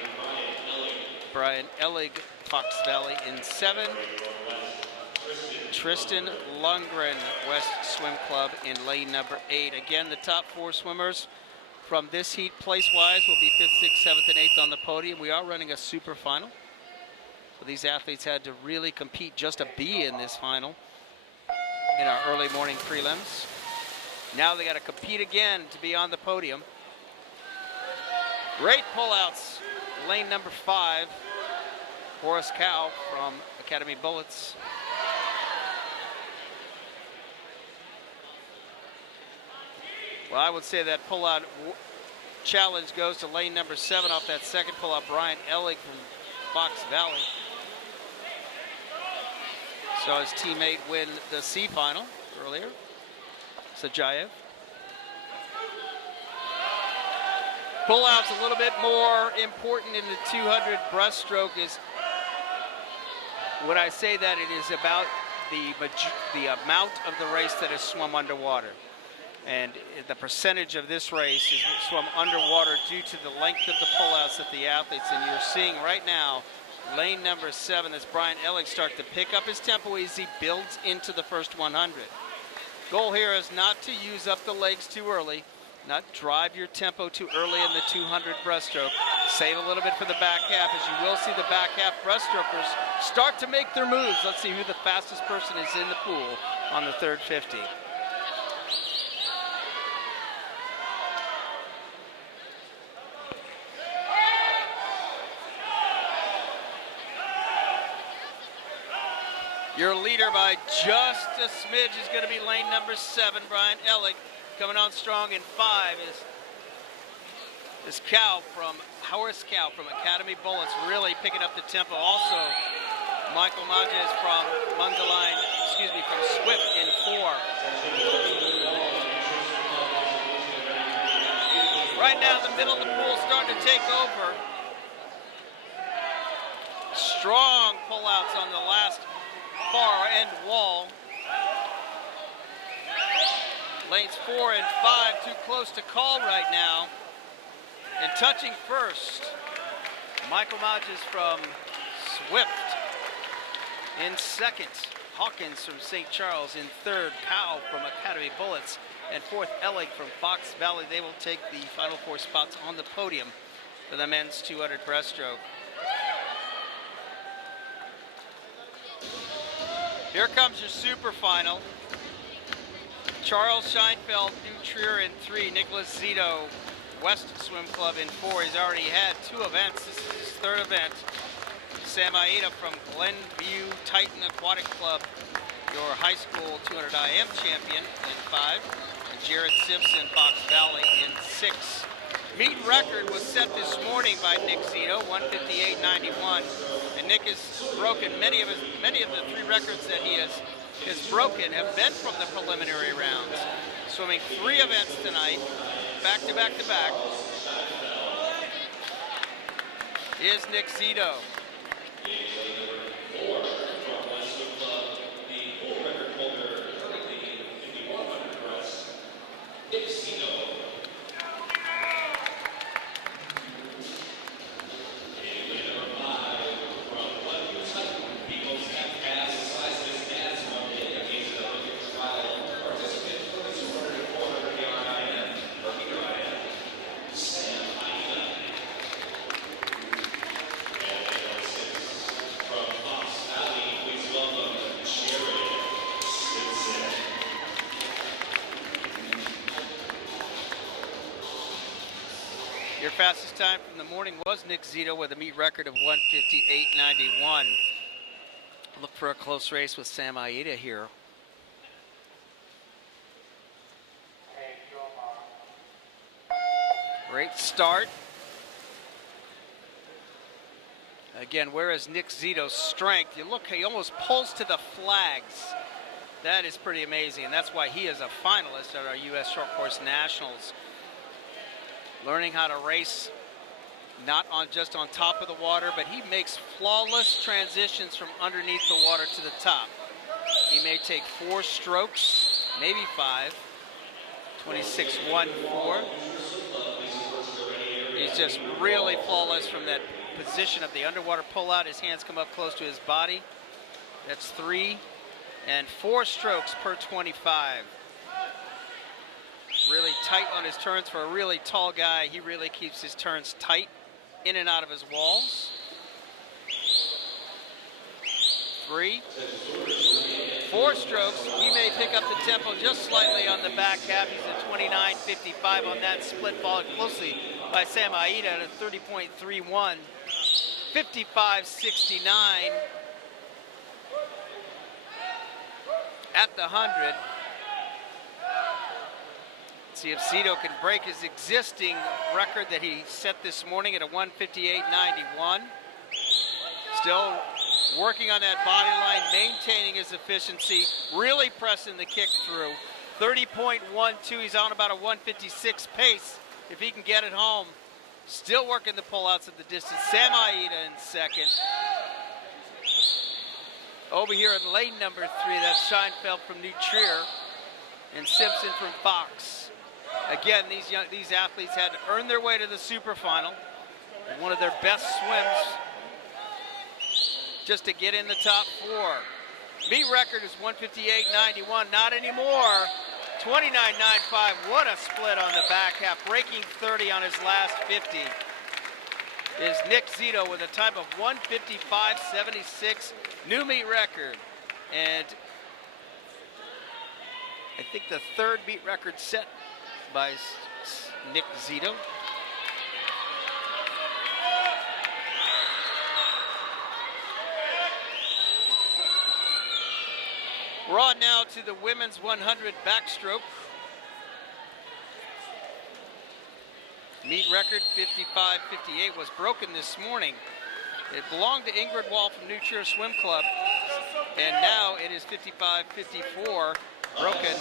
Brian Ellig, Fox Valley in 7. Tristan Lundgren, West Swim Club in lane number 8. Again, the top 4 swimmers from this heat place-wise will be 5th, 6th, 7th, and 8th on the podium. We are running a super final. So these athletes had to really compete just to be in this final in our early morning prelims. Now they got to compete again to be on the podium. Great pullouts. Lane number 5, Horace Cow from Academy Bullets. Well, I would say that pullout challenge goes to lane number 7 off that second pullout, Brian Ellig from Fox Valley. Saw his teammate win the C final earlier, Sajayev. Pullout's a little bit more important in the 200 breaststroke is when I say that it is about the amount of the race that is swum underwater. And the percentage of this race is swum underwater due to the length of the pullouts that the athletes, and you're seeing right now, lane number 7, as Brian Ellig start to pick up his tempo as he builds into the first 100. Goal here is not to use up the legs too early, not drive your tempo too early in the 200 breaststroke. Save a little bit for the back half, as you will see the back half breaststrokers start to make their moves. Let's see who the fastest person is in the pool on the third 50. Your leader by just a smidge is going to be lane number 7, Brian Ellig. Coming on strong in 5 is Cow from Horace Cow from Academy Bullets, really picking up the tempo. Also, Michael Majes from from Swift in 4. Right now, the middle of the pool starting to take over. Strong pullouts on the last far end wall. Lanes 4 and 5 too close to call right now. And touching first, Michael Majes from Swift. In second, Hawkins from St. Charles. In third, Powell from Academy Bullets. And fourth, Ellig from Fox Valley. They will take the final 4 spots on the podium for the men's 200 breaststroke. Here comes your super final. Charles Scheinfeld, New Trier in 3. Nicholas Zito, West Swim Club in 4. He's already had 2 events. This is his 3rd event. Sam Aida from Glenview Titan Aquatic Club, your high school 200 IM champion in 5. And Jared Simpson, Fox Valley in 6. Meet record was set this morning by Nick Zito, 158.91. And Nick has broken many of the 3 records that he has broken have been from the preliminary rounds. Swimming 3 events tonight, back to back to back, is Nick Zito. Your fastest time from the morning was Nick Zito with a meet record of 158.91. Look for a close race with Sam Aida here. Great start. Again, where is Nick Zito's strength? You look, he almost pulls to the flags. That is pretty amazing, and that's why he is a finalist at our U.S. Short Course Nationals. Learning how to race, not just on top of the water, but he makes flawless transitions from underneath the water to the top. He may take 4 strokes, maybe 5. 26.14. He's just really flawless from that position of the underwater pullout. His hands come up close to his body. That's 3 and 4 strokes per 25. Really tight on his turns for a really tall guy. He really keeps his turns tight in and out of his walls. 3, 4 strokes. He may pick up the tempo just slightly on the back half. He's at 29.55 on that split, followed closely by Sam Aida at a 30.31, 55.69 at the 100. See if Speedo can break his existing record that he set this morning at a 158.91. Still working on that body line, maintaining his efficiency, really pressing the kick through. 30.12, he's on about a 156 pace if he can get it home. Still working the pullouts at the distance. Sam Aida in second. Over here in lane number 3, that's Scheinfeld from New Trier and Simpson from Fox. Again, these athletes had to earn their way to the super final. One of their best swims just to get in the top 4. Meet record is 158.91, not anymore. 29.95, what a split on the back half. Breaking 30 on his last 50 is Nick Zito with a time of 155.76, new meet record. And I think the third meet record set by Nick Zito. We're on now to the women's 100 backstroke. Meet record 55.58 was broken this morning. It belonged to Ingrid Wall from New Trier Swim Club, and now it is 55.54, broken.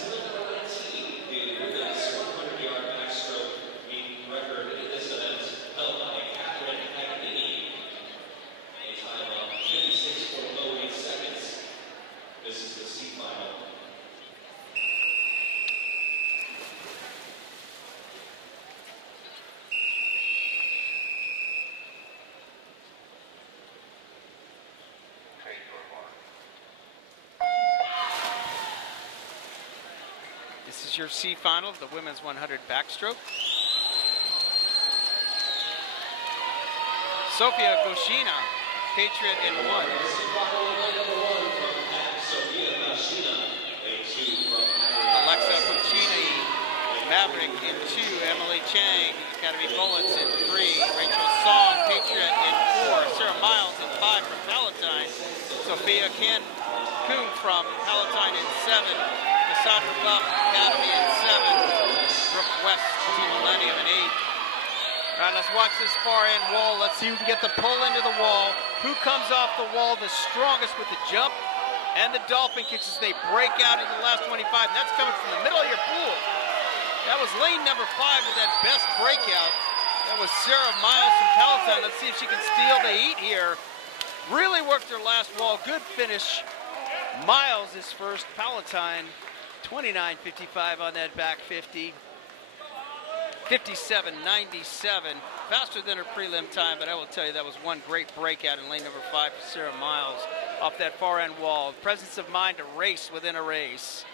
This is your C final of the women's 100 backstroke. Sofia Goshina, Patriot in 1. Alexa Puccini, Maverick in 2. Emily Chang, Academy Bullets in 3. Rachel Song, Patriot in 4. Sarah Miles in 5 from Palatine. Sophia Kuhn from Palatine in 7. Cassandra Buff, Academy in 7. Brooke West, Team Millennium in 8. All right, let's watch this far end wall. Let's see who can get the pull into the wall. Who comes off the wall the strongest with the jump and the dolphin kicks as they break out into the last 25. And that's coming from the middle of your pool. That was lane number 5 with that best breakout. That was Sarah Miles from Palatine. Let's see if she can steal the heat here. Really worked her last wall. Good finish. Miles is first. Palatine 29.55 on that back 50. 57.97, faster than her prelim time, but I will tell you that was one great breakout in lane number 5 for Sarah Miles off that far end wall. Presence of mind to race within a race.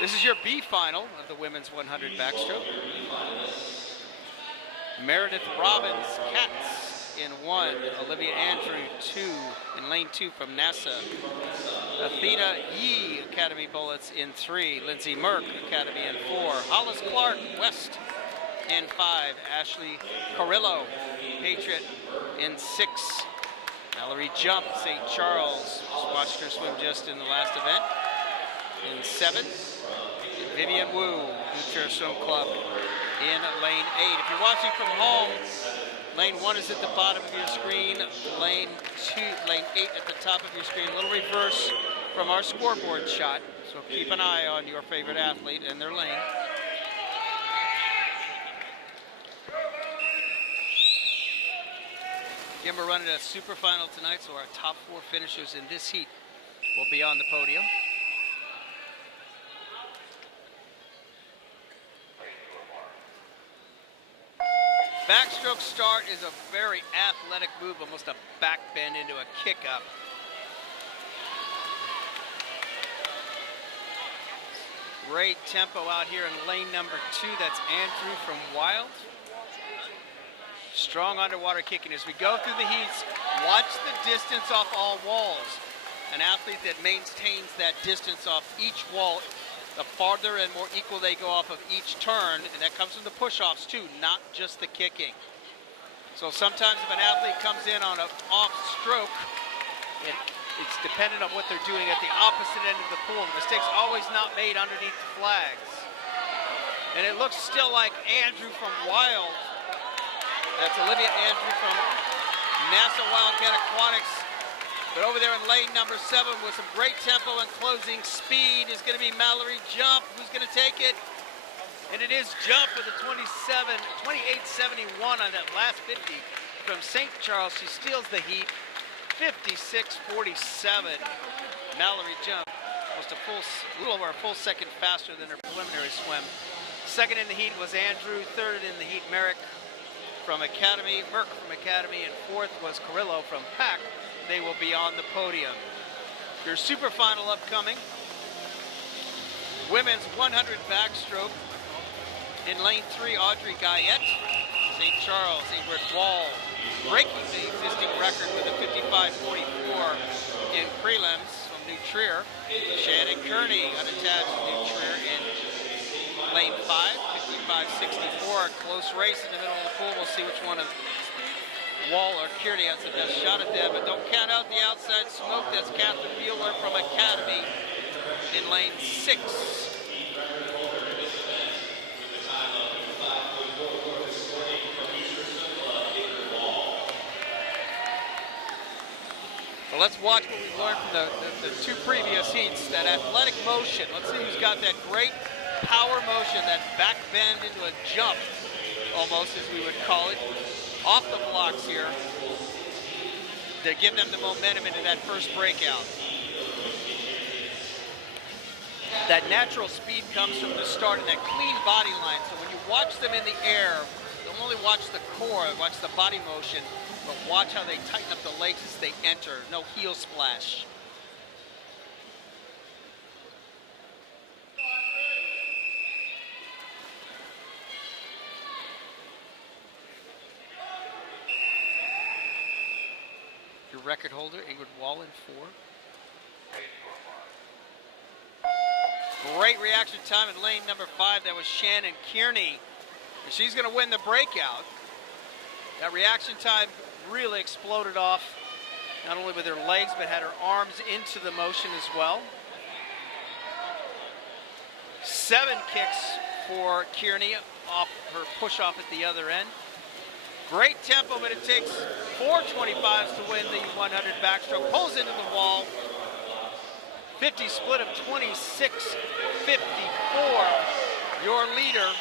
This is your B final of the women's 100 backstroke. Meredith Robbins, Katz in 1, Olivia Andrew 2 in lane 2 from NASA. Athena Yee, Academy Bullets in 3. Lindsay Merck, Academy in 4. Hollis Clark, West in 5. Ashley Carrillo, Patriot in 6. Mallory Jump, St. Charles, watched her swim just in the last event, in 7. And Vivian Wu, New Trier Swim Club in lane 8. If you're watching from home, lane 1 is at the bottom of your screen. Lane 8 at the top of your screen. A little reverse from our scoreboard shot. So keep an eye on your favorite athlete and their lane. Again, we're running a super final tonight, so our top 4 finishers in this heat will be on the podium. Backstroke start is a very athletic move, almost a back bend into a kick up. Great tempo out here in lane number 2. That's Andrew from Wild. Strong underwater kicking. As we go through the heats, watch the distance off all walls. An athlete that maintains that distance off each wall the farther and more equal they go off of each turn, and that comes from the push-offs too, not just the kicking. So sometimes if an athlete comes in on an off stroke, it's dependent on what they're doing at the opposite end of the pool. The mistake's always not made underneath the flags. And it looks still like Andrew from Wild. That's Olivia Andrew from NASA Wildcat Aquatics. But over there in lane number 7 with some great tempo and closing speed is going to be Mallory Jump, who's going to take it. And it is Jump with a 28.71 on that last 50 from St. Charles. She steals the heat, 56.47. Mallory Jump, almost a little over a full second faster than her preliminary swim. Second in the heat was Andrew. Third in the heat, Merck from Academy, and fourth was Carrillo from Pack. They will be on the podium. Your super final upcoming. Women's 100 backstroke. In lane 3, Audrey Guyette. St. Charles, Ingrid Wall, breaking the existing record with a 55.44 in prelims from New Trier. Shannon Kearney, unattached New Trier in lane 5, 55.64. A close race in the middle of the pool. We'll see which one of Wall or Kearney has the best shot at that, but don't count out the outside smoke. That's Catherine Bueller from Academy in lane 6. Well, let's watch what we've learned from the 2 previous heats. That athletic motion. Let's see who's got that great power motion, that back bend into a jump, almost as we would call it, off the blocks here to give them the momentum into that first breakout. That natural speed comes from the start and that clean body line. So when you watch them in the air, don't only watch the core, watch the body motion, but watch how they tighten up the legs as they enter. No heel splash. Your record holder, Ingrid Wall in 4. Great reaction time in lane number 5. That was Shannon Kearney. And she's going to win the breakout. That reaction time really exploded off, not only with her legs, but had her arms into the motion as well. 7 kicks for Kearney off her push off at the other end. Great tempo, but it takes 4 25s to win the 100 backstroke. Pulls into the wall. 50 split of 26.54. Your leader.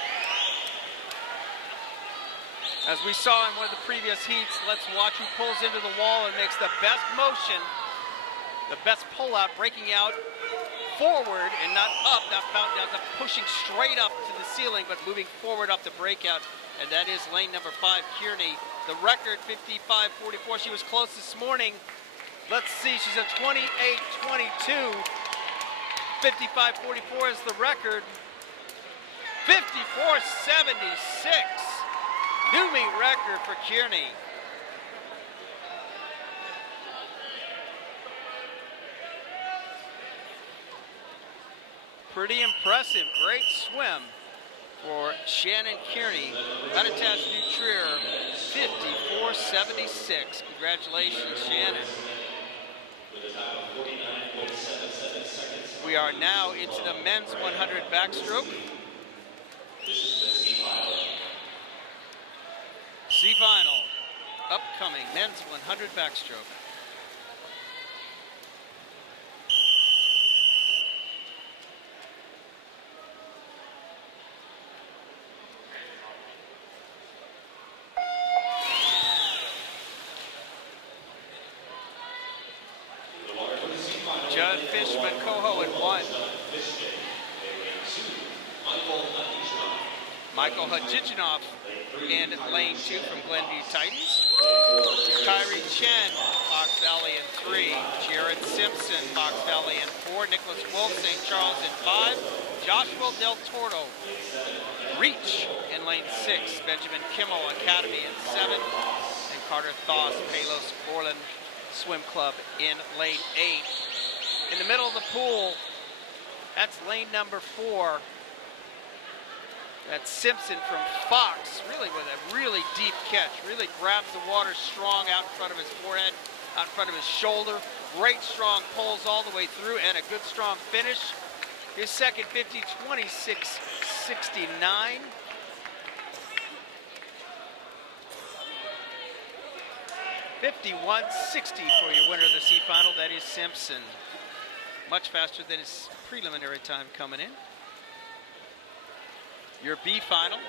As we saw in one of the previous heats, let's watch who pulls into the wall and makes the best motion, the best pull out, breaking out forward and not up, not pushing straight up to the ceiling, but moving forward up the breakout. And that is lane number 5, Kearney. The record, 55.44. She was close this morning. Let's see, she's a 28.22. 55.44 is the record. 54.76. New meet record for Kearney. Pretty impressive, great swim for Shannon Kearney. Unattached New Trier, 54.76. Congratulations, Shannon. We are now into the men's 100 backstroke. C-final, upcoming men's 100 backstroke. Judd Fishman Coho in 1. Michael Hadjidjanov in lane 2 from Glenview Titans. Kyrie Chen, Fox Valley in 3. Jared Simpson, Fox Valley in 4. Nicholas Wolf, St. Charles in 5. Joshua Del Tordo, Reach in lane 6. Benjamin Kimmel, Academy in 7. And Carter Thoss, Palos Borland Swim Club in lane 8. In the middle of the pool, That's lane number 4. That's Simpson from Fox, really with a really deep catch. Really grabs the water strong out in front of his forehead, out in front of his shoulder. Great strong pulls all the way through and a good strong finish. His second 50, 26.69. $51.60 for your winner of the C final. That is Simpson. Much faster than his preliminary time coming in. Your B final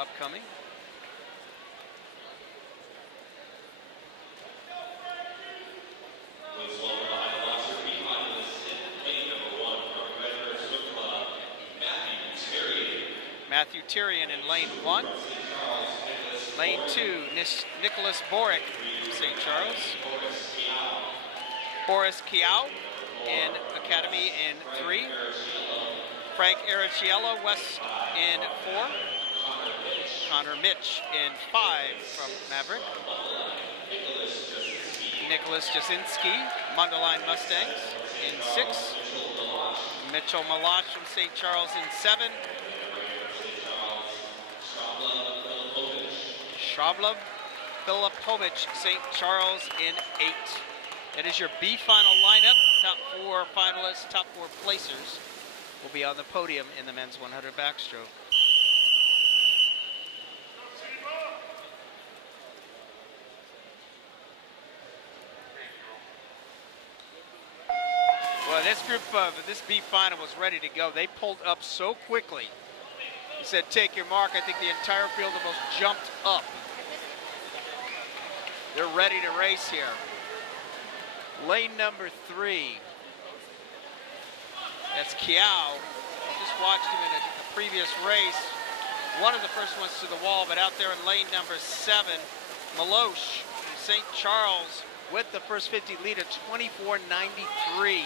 upcoming. Matthew Tyrion in lane 1. Lane 2, Nicholas Boric from St. Charles. Boris Kiao in Academy in 3. Frank Ariciello, West in 4. Connor Mitch in 5 from Maverick. Nicholas Jasinski, Mundaline Mustangs in 6. Mitchell Malash from St. Charles in 7. Shavlov Filipovich, St. Charles in 8. That is your B final lineup. Top 4 finalists, top 4 placers will be on the podium in the men's 100 backstroke. Well, this group of this B final was ready to go. They pulled up so quickly. He said, take your mark. I think the entire field almost jumped up. They're ready to race here. Lane number 3. That's Kiao. Just watched him in a previous race. One of the first ones to the wall, but out there in lane number 7, Malosh from St. Charles with the first 50 lead at 24.93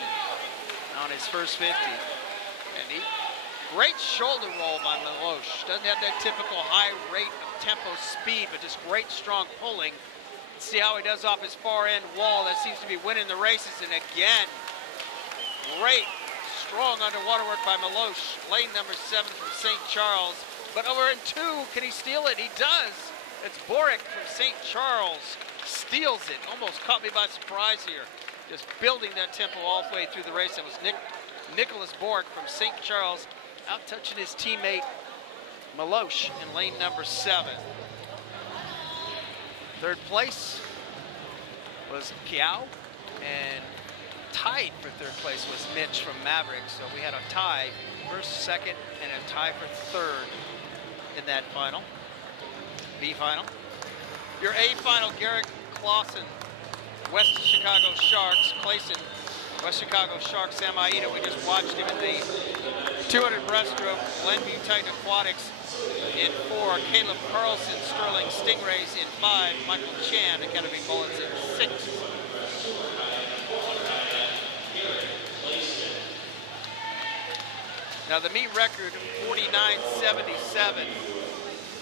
on his first 50. And great shoulder roll by Malosh. Doesn't have that typical high rate of tempo speed, but just great strong pulling. See how he does off his far end wall. That seems to be winning the races. And again, great strong underwater work by Malosh. Lane number 7 from St. Charles. But over in 2, can he steal it? He does. It's Boric from St. Charles. Steals it. Almost caught me by surprise here. Just building that tempo all the way through the race. That was Nicholas Boric from St. Charles, out touching his teammate Malosh in lane number 7. Third place was Kiao, and tied for third place was Mitch from Maverick. So we had a tie, first, second, and a tie for third in that final, B final. Your A final, Garrett Clausen, West Chicago Sharks. Clayson, West Chicago Sharks. Sam Aida, we just watched him in the 200 breaststroke. Glenview Titan Aquatics in 4. Caleb Carlson, Sterling Stingrays in 5. Michael Chan, Academy Bullets in 6. Now the meet record, 49.77.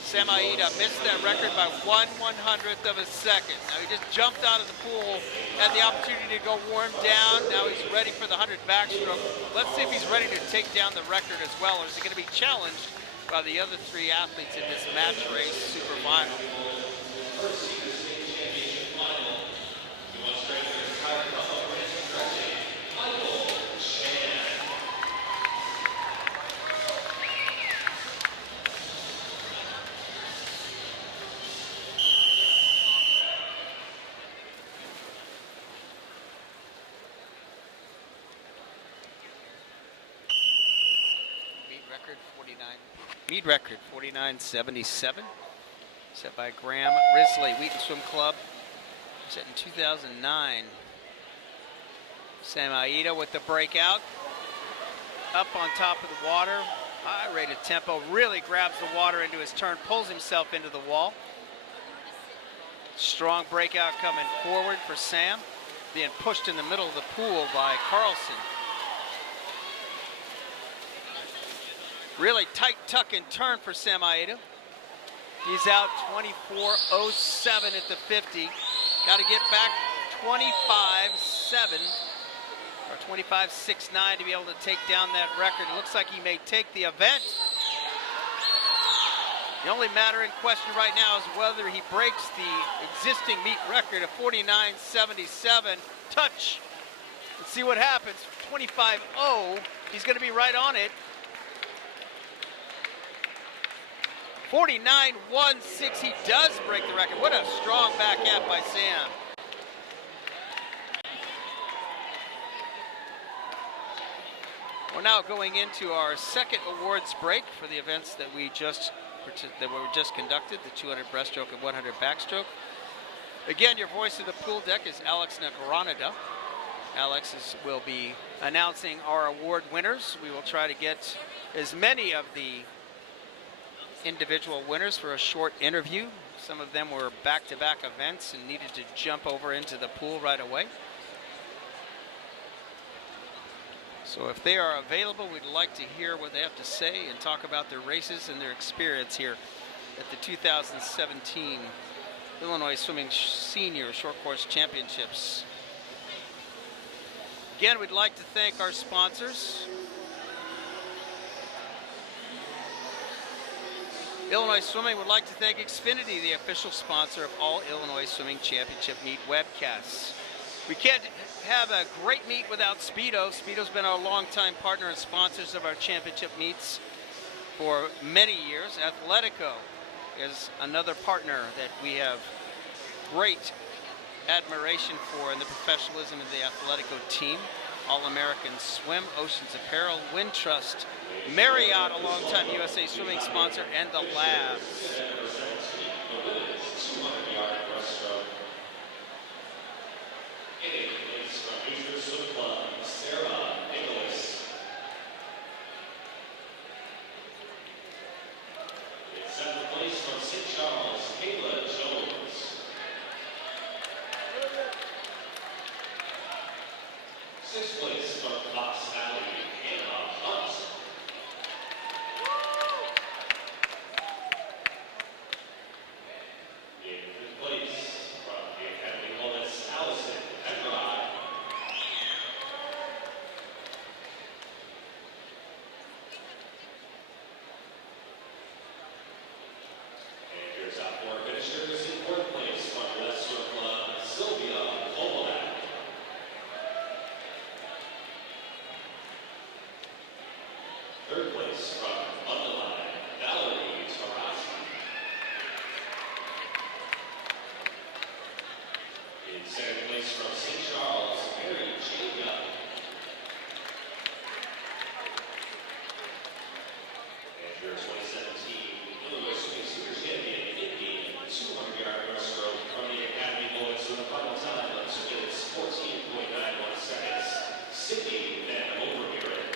Sam Aida missed that record by 1/100th of a second. Now he just jumped out of the pool, had the opportunity to go warm down. Now he's ready for the 100 backstroke. Let's see if he's ready to take down the record as well, or is he going to be challenged by the other 3 athletes in this match race super final. Mead record 49.77, set by Graham Risley, Wheaton Swim Club, set in 2009. Sam Aida with the breakout, up on top of the water, high rate of tempo, really grabs the water into his turn, pulls himself into the wall. Strong breakout coming forward for Sam, being pushed in the middle of the pool by Carlson. Really tight tuck and turn for Sam Aida. He's out 24.07 at the 50. Got to get back 25.7 or 25.69 to be able to take down that record. It looks like he may take the event. The only matter in question right now is whether he breaks the existing meet record of 49.77. Touch. Let's see what happens. 25.0. He's going to be right on it. 49.16. He does break the record. What a strong back half by Sam. We're now going into our second awards break for the events that were just conducted, the 200 breaststroke and 100 backstroke. Again, your voice of the pool deck is Alex Nagranada. Alex will be announcing our award winners. We will try to get as many of the individual winners for a short interview. Some of them were back-to-back events and needed to jump over into the pool right away. So if they are available, we'd like to hear what they have to say and talk about their races and their experience here at the 2017 Illinois Swimming Senior Short Course Championships. Again, we'd like to thank our sponsors. Illinois Swimming would like to thank Xfinity, the official sponsor of all Illinois Swimming Championship meet webcasts. We can't have a great meet without Speedo. Speedo's been our longtime partner and sponsors of our championship meets for many years. Athletico is another partner that we have great admiration for in the professionalism of the Athletico team. All-American Swim, Oceans Apparel, Wintrust, Marriott, a longtime USA Swimming sponsor, and the Labs. Sixth place from Fox Valley, Hannah Hunt. In fifth place from the Academy Wellness, Allison Edrod. And here's our four finishers in fourth place from Western Club, Sylvia Omalak. Third place from Underline, Valerie Tarasi. In second place from St. Charles, Mary Jacob. And your 2017 Illinois Swimming Super Champion in the 200-yard breaststroke from the Academy Bullets in the final time on 2 minutes, 14.91 seconds. Sydney Van Overburen.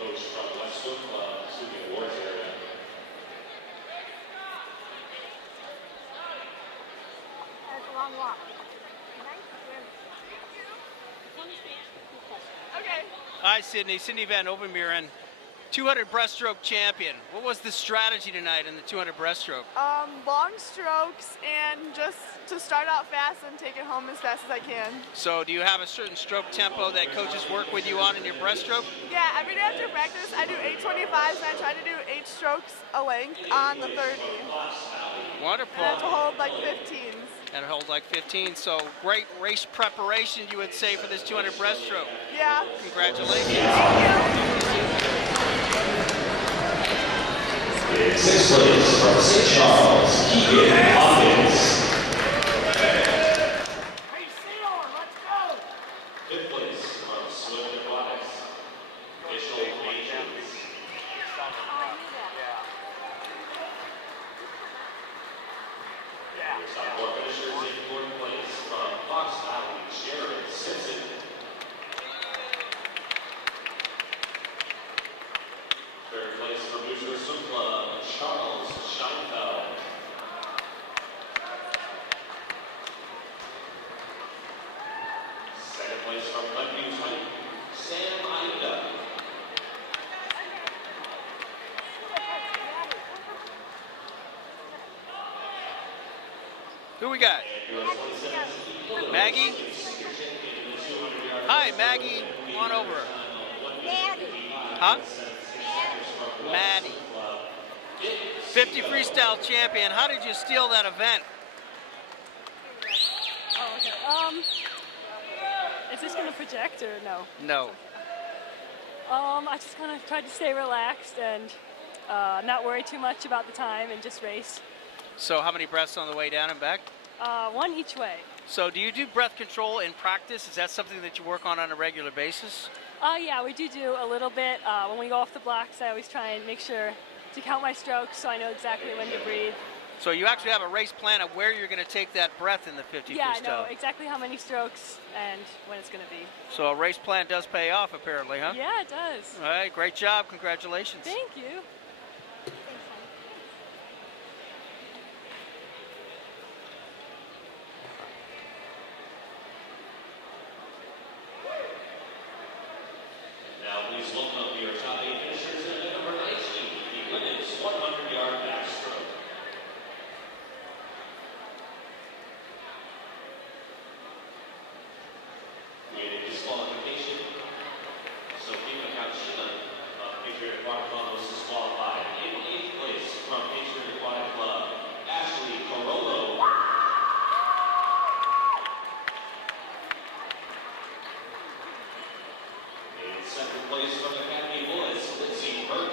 Coach from West Swim Club, Swimming Awards area. That's a long walk. Nice swim. Okay. Hi, Sydney. Sydney Van Overburen 200 breaststroke champion. What was the strategy tonight in the 200 breaststroke? Long strokes and just to start out fast and take it home as fast as I can. So do you have a certain stroke tempo that coaches work with you on in your breaststroke? Yeah, every day after practice I do 825s and I try to do 8 strokes a length on the 30. Wonderful. And I have to hold like 15s. And hold like 15. So great race preparation, you would say, for this 200 breaststroke. Yeah. Congratulations. Sixth place from St. Charles, Keegan Hawkins. Fifth place from Swim Aquatics, Mitchell Patriots. Your sophomore finishers in fourth place from Fox Valley, Jared Simpson. Third place from Booster Swim Club, Charles Scheinfeld. Second place from Glenview Twin, Sam Ida. Who we got? Maggie? Hi, Maggie. Come on over. Huh? Maddie. 50 freestyle champion. How did you steal that event? Oh, okay. Is this gonna project or no? No. I just kind of tried to stay relaxed and not worry too much about the time and just race. So how many breaths on the way down and back? One each way. So do you do breath control in practice? Is that something that you work on a regular basis? Yeah, we do a little bit. When we go off the blocks, I always try and make sure to count my strokes so I know exactly when to breathe. So you actually have a race plan of where you're going to take that breath in the 50 Yeah, freestyle. I know exactly how many strokes and when it's going to be. So a race plan does pay off, apparently, huh? Yeah, it does. All right, great job. Congratulations. Thank you. Now please welcome your top 8 finishers in event number 19, the women's 100-yard backstroke. Creating disqualification, Sophia Kachina of Patriot Aquatic Club was disqualified. In 8th place from Patriot Aquatic Club, Ashley Corollo. In 2nd place from Academy Bullets, Lindsay Burke.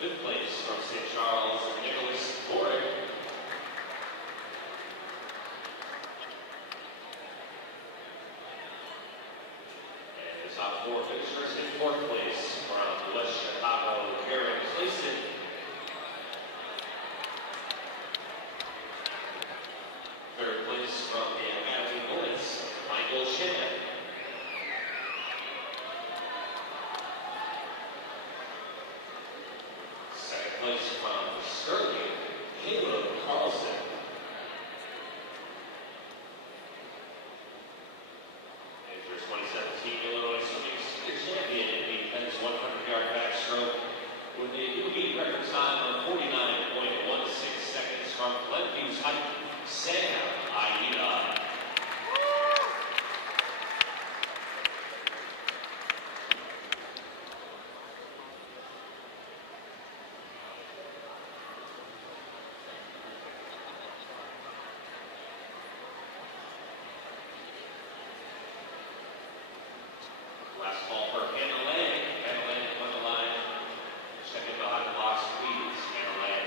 Fifth place from St. Charles, Nicholas Borick. And the top four finishers in fourth place from West Chicago, Karen Clayson. Third place from the Academy Bullets, Michael Shannon. Second place from Sterling, Caleb Carlson. And for 2017 Illinois Swimming Senior Champion in the men's 100-yard backstroke with a new meet record time of 49.16 seconds from Glenview's height, Sam Aida. Last call for Hannah Lang. Hannah Lang on the line. Checking behind the box, please. Hannah Lang.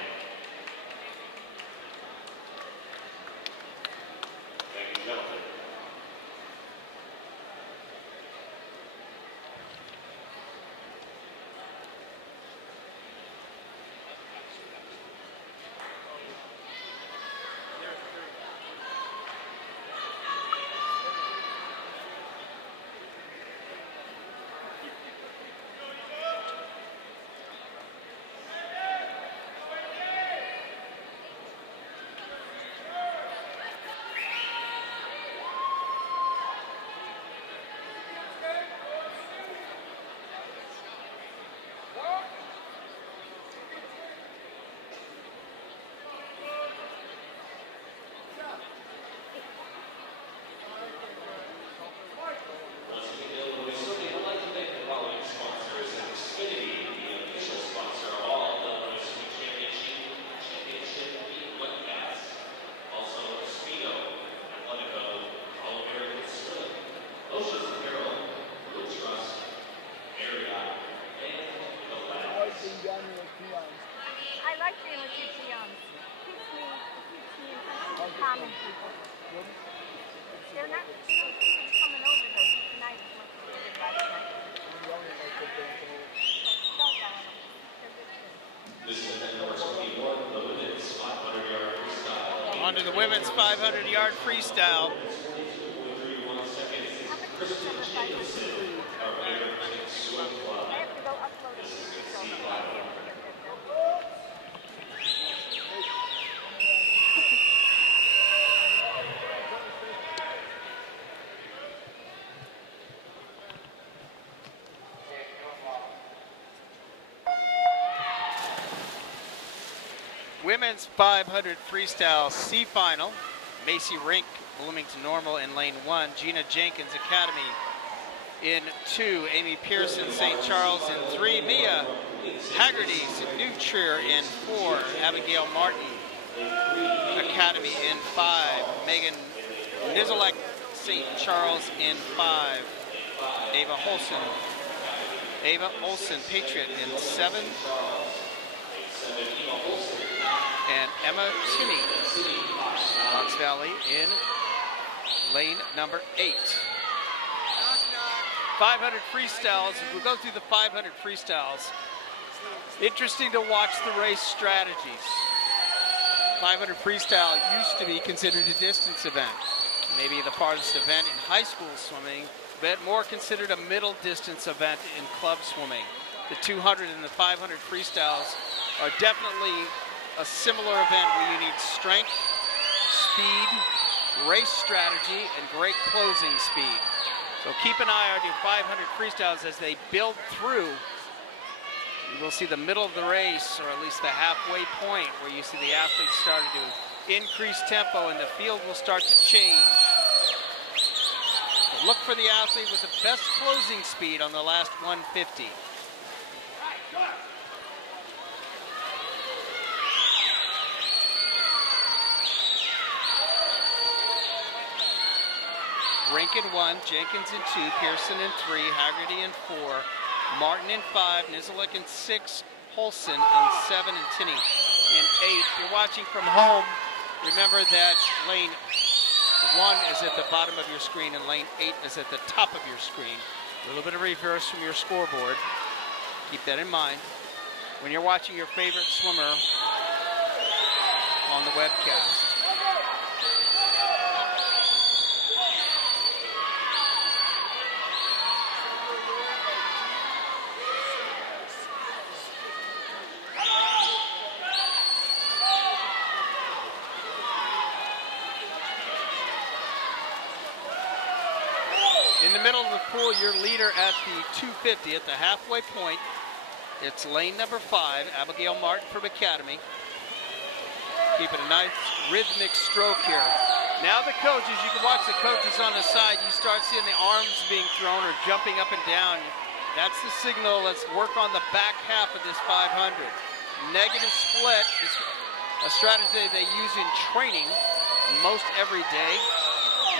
Thank you, gentlemen. Once again, Illinois Swimming would like to thank the following sponsors: Xfinity, the official sponsor of all Illinois Swimming Championship webcasts. Also, Speedo, Athletico, All-American Swim, Oceans Apparel, Blue Trust, Marriott, and the Labs. I like being with you two youngs. Keeps me in touch with common people. They don't seem to be coming over though tonight as much as they did last night. Don't yell at them. They're good kids. This is event number 21, the women's 500-yard freestyle. On to the women's 500-yard freestyle. 42.31 seconds is Kristen Jacobson, our winner in swim club. I have to go upload a video so I'll be able to get that done. Women's 500 freestyle C final. Macy Rink, Bloomington Normal in lane 1. Gina Jenkins Academy in 2. Amy Pearson, St. Charles in 3. Mia Haggerty, New Trier in 4. Abigail Martin Academy in 5. Megan Nizelek, St. Charles in 5. Ava Olson, Patriot in 7. And Emma Tinney, Knox Valley in lane number 8. 500 freestyles. We'll go through the 500 freestyles. Interesting to watch the race strategies. 500 freestyle used to be considered a distance event. Maybe the farthest event in high school swimming, but more considered a middle distance event in club swimming. The 200 and the 500 freestyles are definitely a similar event where you need strength, speed, race strategy, and great closing speed. So keep an eye on your 500 freestyles as they build through. You will see the middle of the race, or at least the halfway point, where you see the athletes starting to increase tempo and the field will start to change. So look for the athlete with the best closing speed on the last 150. Rink in 1, Jenkins in 2, Pearson in 3, Haggerty in 4, Martin in 5, Nizelek in 6, Polson in 7 and Tinney in 8. If you're watching from home, remember that lane 1 is at the bottom of your screen and lane 8 is at the top of your screen. A little bit of reverse from your scoreboard. Keep that in mind when you're watching your favorite swimmer on the webcast. In the middle of the pool, your leader at the 250 at the halfway point. It's lane number 5, Abigail Martin from Academy. Keeping a nice rhythmic stroke here. Now the coaches, you can watch the coaches on the side. You start seeing the arms being thrown or jumping up and down. That's the signal. Let's work on the back half of this 500. Negative split is a strategy they use in training most every day,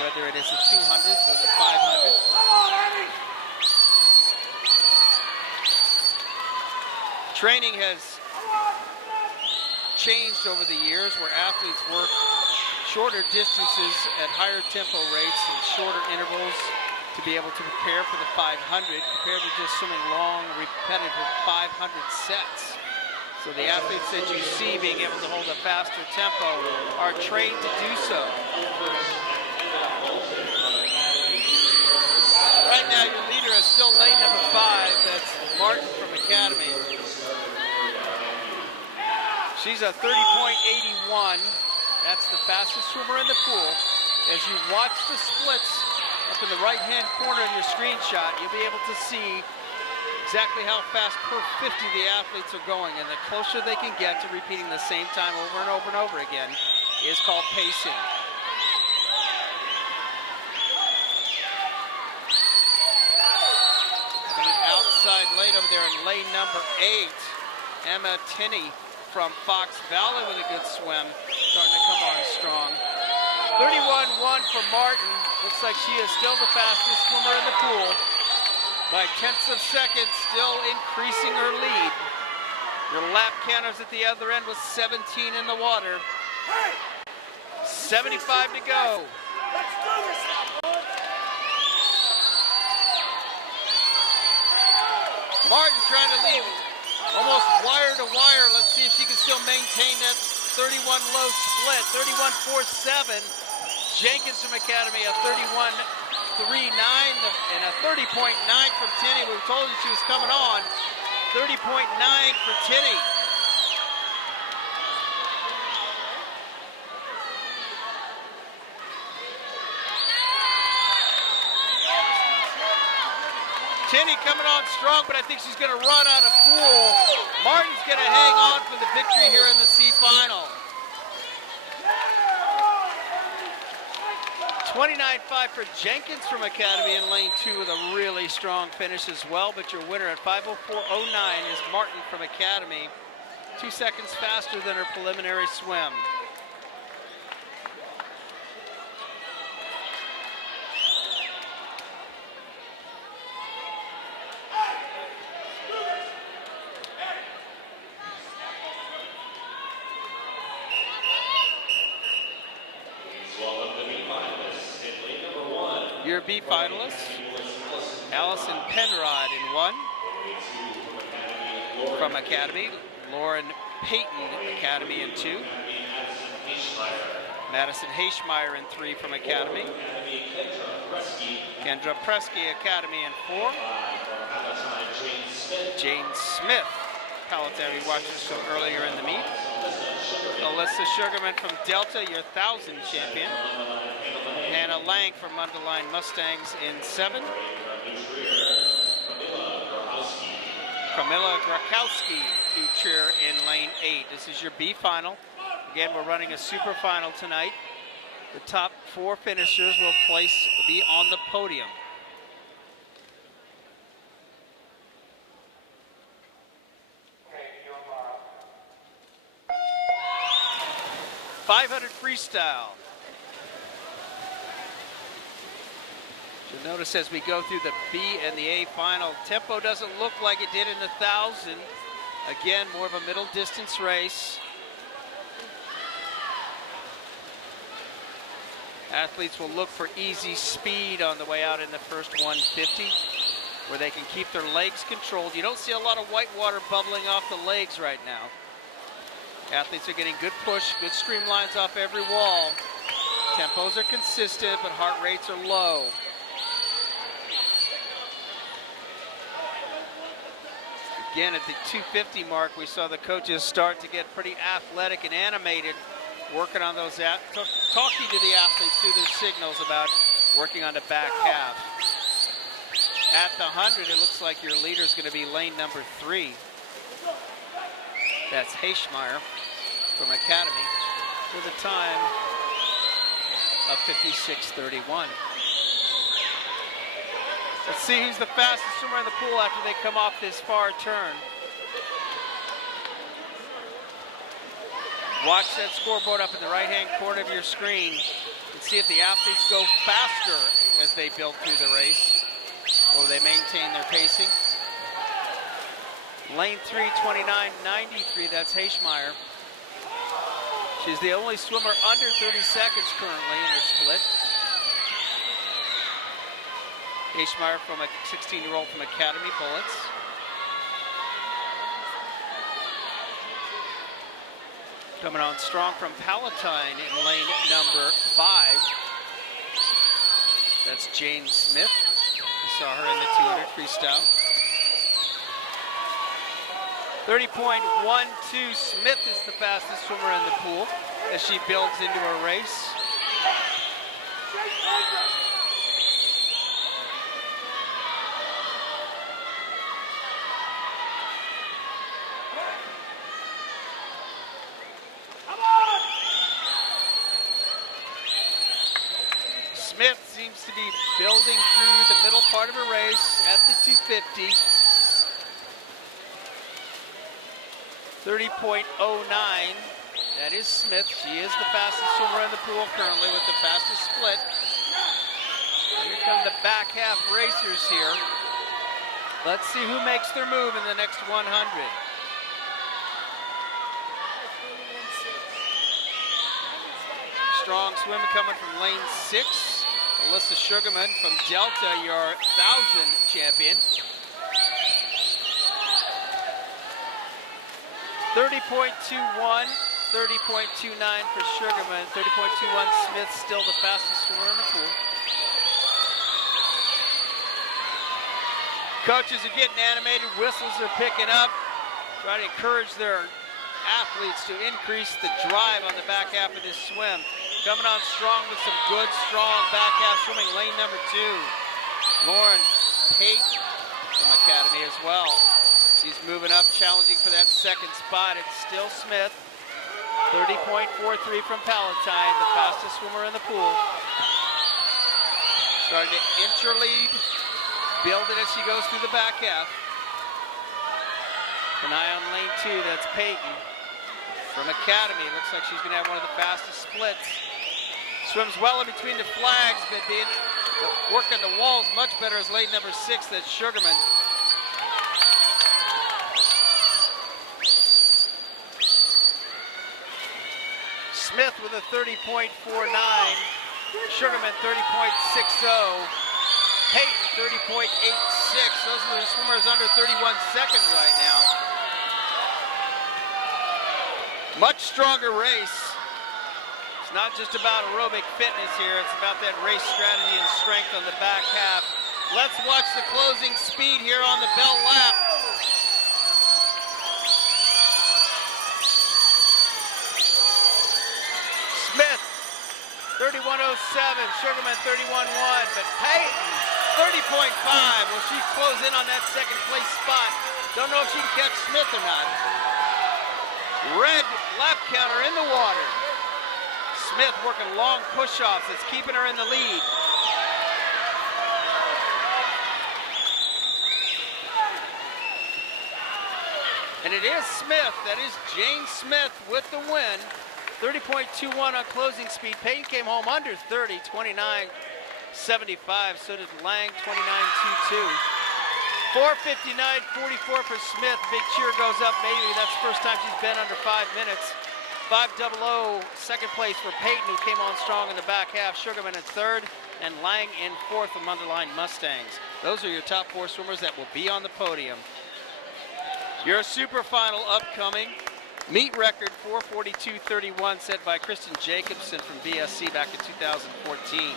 whether it is the 200s or the 500s. Training has changed over the years where athletes work shorter distances at higher tempo rates and shorter intervals to be able to prepare for the 500 compared to just swimming long, repetitive 500 sets. So the athletes that you see being able to hold a faster tempo are trained to do so. Right now, your leader is still lane number 5. That's Martin from Academy. She's a 30.81. That's the fastest swimmer in the pool. As you watch the splits up in the right-hand corner of your screenshot, you'll be able to see exactly how fast per 50 the athletes are going. And the closer they can get to repeating the same time over and over and over again is called pacing. Outside lane over there in lane number 8, Emma Tinney from Fox Valley with a good swim, starting to come on strong. 31.1 for Martin. Looks like she is still the fastest swimmer in the pool. By tenths of seconds, still increasing her lead. Your lap counters at the other end was 17 in the water. 75 to go. Let's do this now, boys. Martin trying to leave almost wire to wire. Let's see if she can still maintain that 31 low split. 31.47. Jenkins from Academy, a 31.39 and a 30.9 from Tinney. We told you she was coming on. 30.9 for Tinney. Tinney coming on strong, but I think she's going to run out of pool. Martin's going to hang on for the victory here in the C final. 29.5 for Jenkins from Academy in lane 2 with a really strong finish as well. But your winner at 5:04.09 is Martin from Academy. 2 seconds faster than her preliminary swim. Your B finalists, Allison Penrod in 1 from Academy, Lauren Payton Academy in 2, Madison Heischmeyer in 3 from Academy, Kendra Presky Academy in 4, Jane Smith, Palatine we watched this from earlier in the meet, Alyssa Sugarman from Delta, your 1,000 champion, Hannah Lang from Mundelein Mustangs in 7. Camilla Grakowski, new chair in lane 8. This is your B final. Again, we're running a super final tonight. The top 4 finishers will be on the podium. .500 freestyle. You'll notice as we go through the B and the A final, tempo doesn't look like it did in the 1,000. Again, more of a middle distance race. Athletes will look for easy speed on the way out in the first 150, where they can keep their legs controlled. You don't see a lot of white water bubbling off the legs right now. Athletes are getting good push, good streamlines off every wall. Tempos are consistent, but heart rates are low. Again, at the 250 mark, we saw the coaches start to get pretty athletic and animated, working on those, talking to the athletes through their signals about working on the back half. At the 100, it looks like your leader is going to be lane number 3. That's Heischmeyer from Academy with a time of 56:31. Let's see who's the fastest swimmer in the pool after they come off this far turn. Watch that scoreboard up in the right-hand corner of your screen and see if the athletes go faster as they build through the race, or they maintain their pacing. Lane 3, 29.93, that's Heischmeyer. She's the only swimmer under 30 seconds currently in her split. Heischmeyer from a 16-year-old from Academy Bullets. Coming on strong from Palatine in lane number 5. That's Jane Smith. We saw her in the 200 freestyle. 30.12, Smith is the fastest swimmer in the pool as she builds into her race. Smith seems to be building through the middle part of her race at the 250. 30.09, that is Smith. She is the fastest swimmer in the pool currently with the fastest split. Here come the back half racers here. Let's see who makes their move in the next 100. Strong swim coming from lane 6. Alyssa Sugarman from Delta, your 1,000 champion. 30.21, 30.29 for Sugarman, 30.21 Smith, still the fastest swimmer in the pool. Coaches are getting animated, whistles are picking up, trying to encourage their athletes to increase the drive on the back half of this swim. Coming on strong with some good, strong back half swimming, lane number 2. Lauren Pate from Academy as well. She's moving up, challenging for that second spot. It's still Smith. 30.43 from Palatine, the fastest swimmer in the pool. Starting to inch her lead, building as she goes through the back half. An eye on lane 2, that's Peyton from Academy. Looks like she's going to have one of the fastest splits. Swims well in between the flags, but working the walls much better as lane number 6, that's Sugarman. Smith with a 30.49, Sugarman 30.60, Peyton 30.86. Those are the swimmers under 31 seconds right now. Much stronger race. It's not just about aerobic fitness here, it's about that race strategy and strength on the back half. Let's watch the closing speed here on the bell lap. Smith, 31.07, Sugarman 31.1, but Peyton, 30.5. Will she close in on that second place spot? Don't know if she can catch Smith or not. Red lap counter in the water. Smith working long push-offs. It's keeping her in the lead. And it is Smith, that is Jane Smith with the win. 30.21 on closing speed. Payne came home under 30, 29.75. So did Lang, 29.22. 4:59.44 for Smith. Big cheer goes up. Maybe that's the first time she's been under 5 minutes. 5:00, second place for Peyton, who came on strong in the back half. Sugarman in third, and Lang in fourth from Underline Mustangs. Those are your top 4 swimmers that will be on the podium. Your super final upcoming. Meet record 4:42.31 set by Kristen Jacobson from BSC back in 2014.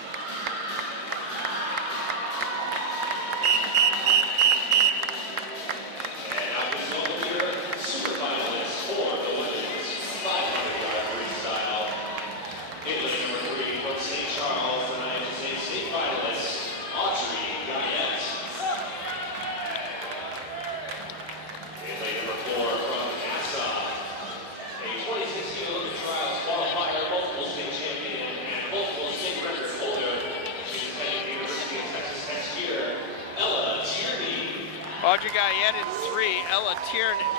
Audrey Guyette in 3,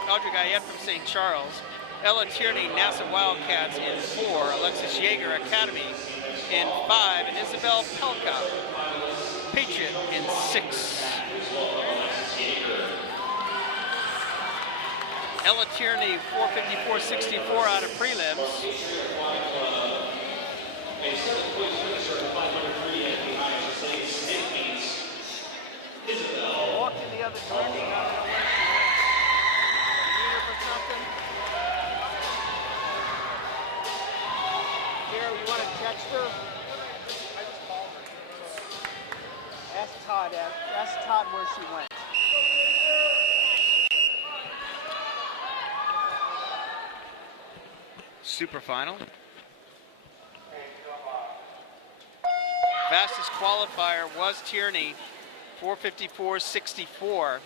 Audrey Guyette from St. Charles. Ella Tierney, NASA Wildcats in 4, Alexis Yeager, Academy in 5, and Isabel Pelka, Patriot in 6. Ella Tierney, 4:54.64 out of prelims. Walk in the other direction. Need her for something? Here, you want to text her? I just called her. Ask Todd where she went. Super final. Fastest qualifier was Tierney, 4:54.64.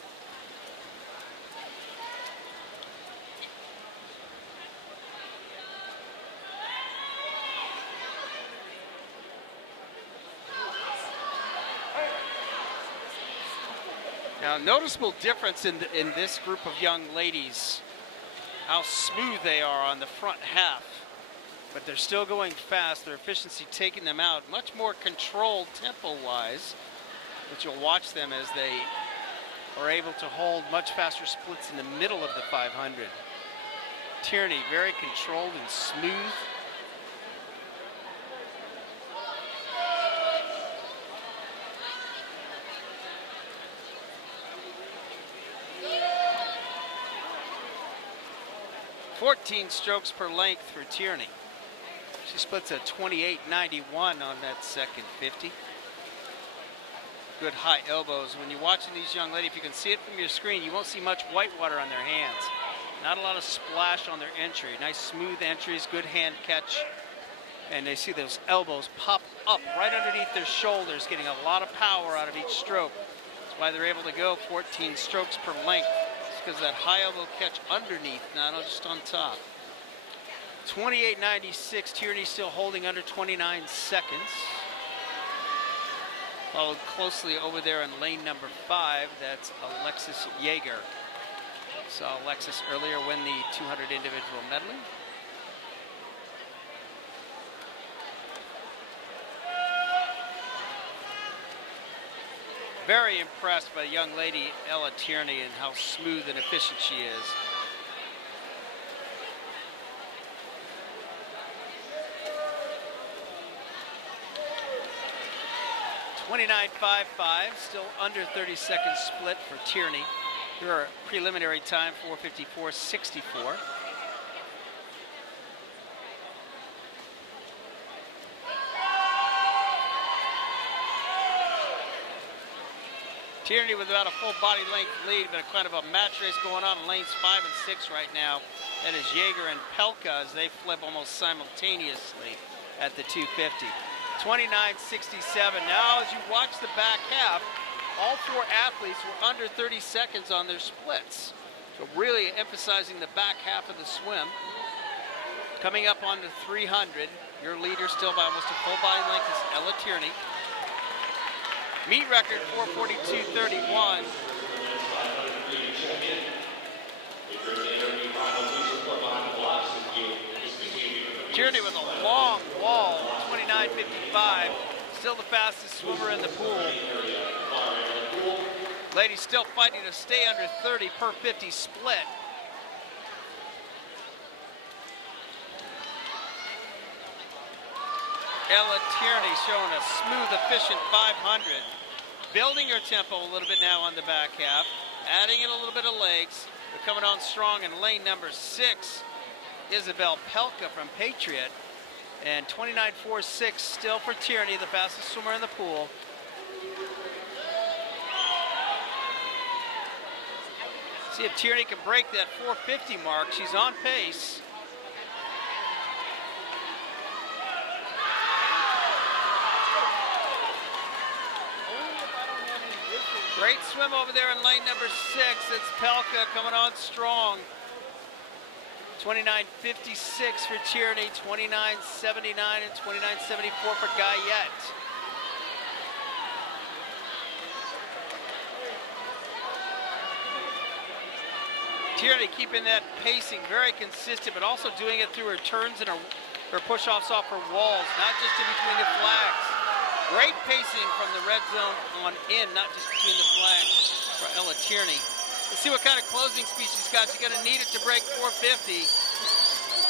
Now, noticeable difference in this group of young ladies, how smooth they are on the front half, but they're still going fast. Their efficiency taking them out, much more controlled tempo-wise, but you'll watch them as they are able to hold much faster splits in the middle of the 500. Tierney, very controlled and smooth. .14 strokes per length for Tierney. She splits a 28.91 on that second 50. Good high elbows. When you're watching these young ladies, if you can see it from your screen, you won't see much white water on their hands. Not a lot of splash on their entry. Nice smooth entries, good hand catch. And they see those elbows pop up right underneath their shoulders, getting a lot of power out of each stroke. That's why they're able to go 14 strokes per length. Because that high elbow catch underneath, not just on top. 28.96, Tierney still holding under 29 seconds. Followed closely over there in lane number 5, that's Alexis Yeager. Saw Alexis earlier win the 200 individual medley. Very impressed by young lady Ella Tierney and how smooth and efficient she is. .29.55, still under 30 seconds split for Tierney. Her preliminary time 4:54.64. Tierney with about a full body length lead, but a kind of a match race going on in lanes 5 and 6 right now. That is Yeager and Pelka as they flip almost simultaneously at the 250. 29.67. Now as you watch the back half, all 4 athletes were under 30 seconds on their splits. So really emphasizing the back half of the swim. Coming up on the 300, your leader still by almost a full body length is Ella Tierney. Meet record 4:42.31. Tierney with a long wall, 29.55. Still the fastest swimmer in the pool. Ladies still fighting to stay under 30 per 50 split. Ella Tierney showing a smooth, efficient 500. Building her tempo a little bit now on the back half. Adding in a little bit of legs. They're coming on strong in lane number 6. Isabel Pelka from Patriot. And 29.46 still for Tierney, the fastest swimmer in the pool. See if Tierney can break that 450 mark. She's on pace. Great swim over there in lane number 6. It's Pelka coming on strong. 29.56 for Tierney, 29.79 and 29.74 for Guyette. Tierney keeping that pacing very consistent, but also doing it through her turns and her push-offs off her walls, not just in between the flags. Great pacing from the red zone on in, not just between the flags for Ella Tierney. Let's see what kind of closing speed she's got. She's going to need it to break 450.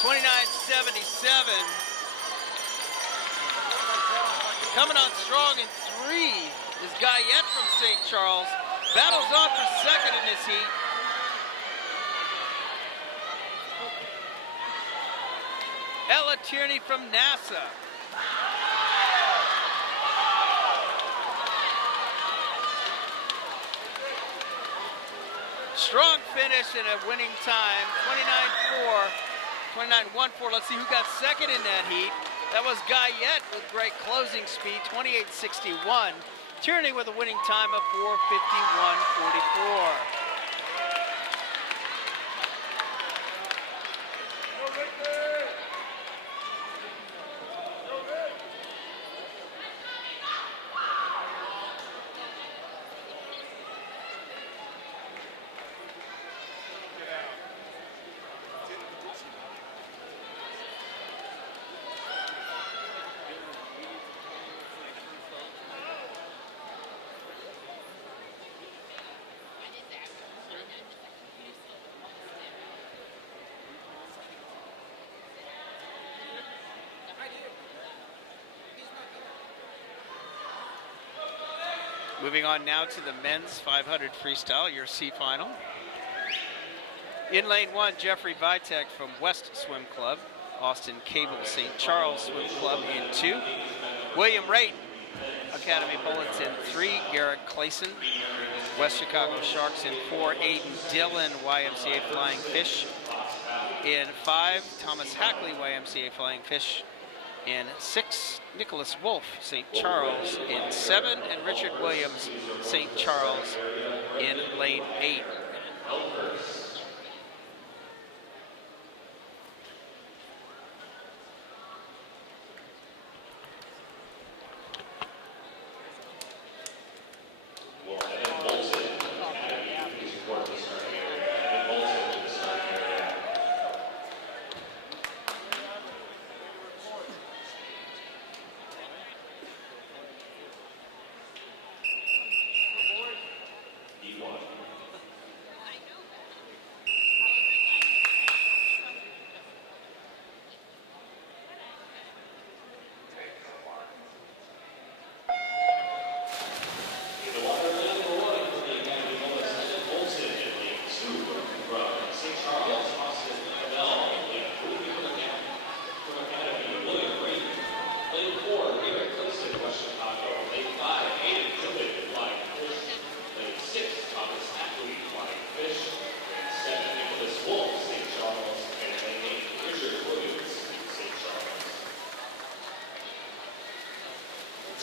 29.77. Coming on strong in 3 is Guyette from St. Charles. Battles on for second in this heat. Ella Tierney from NASA. Strong finish and a winning time, 29.14. Let's see who got second in that heat. That was Guyette with great closing speed, 28.61. Tierney with a winning time of 4:51.44. Moving on now to the men's 500 freestyle, your C final. In lane 1, Jeffrey Vitek from West Swim Club. Austin Cable St. Charles Swim Club in 2. William Raitt, Academy Bullets in 3. Garrett Clayson, West Chicago Sharks in 4. Aiden Dillon, YMCA Flying Fish in 5. Thomas Hackley, YMCA Flying Fish in 6. Nicholas Wolf, St. Charles in 7. And Richard Williams, St. Charles in lane 8.